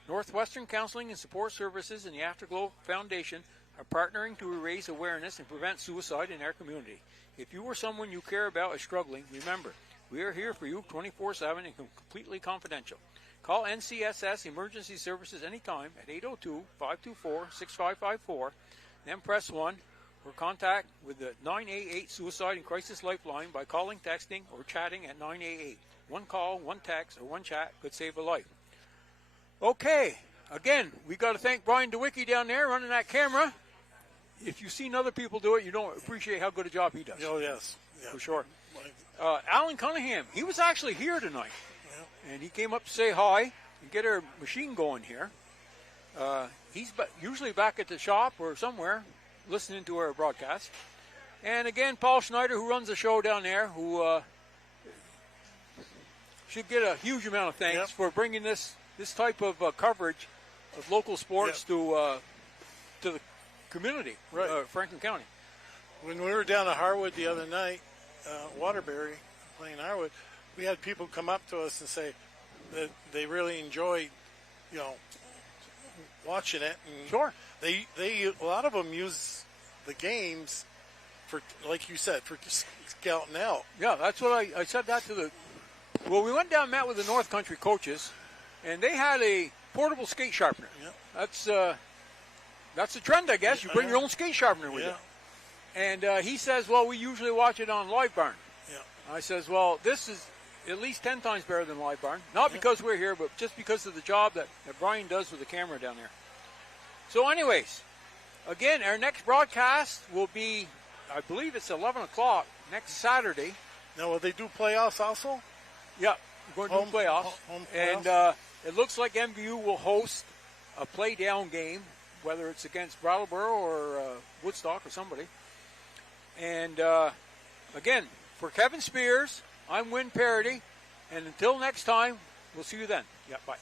Northwestern Counseling and Support Services and the Afterglow Foundation are partnering to raise awareness and prevent suicide in our community. If you or someone you care about is struggling, remember, we are here for you 24/7 and completely confidential. Call NCSS Emergency Services anytime at 802-524-6554. then press 1, or contact with the 988 Suicide and Crisis Lifeline by calling, texting, or chatting at 988. One call, one text, or one chat could save a life. Okay, again, we got to thank Brian DeWicki down there running that camera. If you've seen other people do it, you don't appreciate how good a job he does. Oh, yes. Yeah. For sure. Alan Cunningham, he was actually here tonight. Yeah. And he came up to say hi and get our machine going here. He's usually back at the shop or somewhere listening to our broadcast. And again, Paul Schneider, who runs the show down there, who should get a huge amount of thanks for bringing this type of coverage of local sports to the community, Franklin County. When we were down at Harwood the other night, Waterbury, playing Harwood, we had people come up to us and say that they really enjoyed, watching it. And sure. They a lot of them use the games for, like you said, for scouting out. Yeah, that's what I said that to the. Well, we went down and met with the North Country coaches, and they had a portable skate sharpener. Yeah. That's a trend, I guess. You bring your own skate sharpener with you. And he says, well, we usually watch it on Live Barn. Yeah. I says, well, this is at least 10 times better than Live Barn. Not because we're here, but just because of the job that Brian does with the camera down there. So anyways, again, our next broadcast will be, I believe it's 11 o'clock next Saturday. Now, will they do playoffs also? Yeah, we're going to do playoffs. Home playoffs. And it looks like MVU will host a play-down game, whether it's against Brattleboro or Woodstock or somebody. And again, for Kevin Spears, I'm Win Parody. And until next time, we'll see you then. Yeah, bye.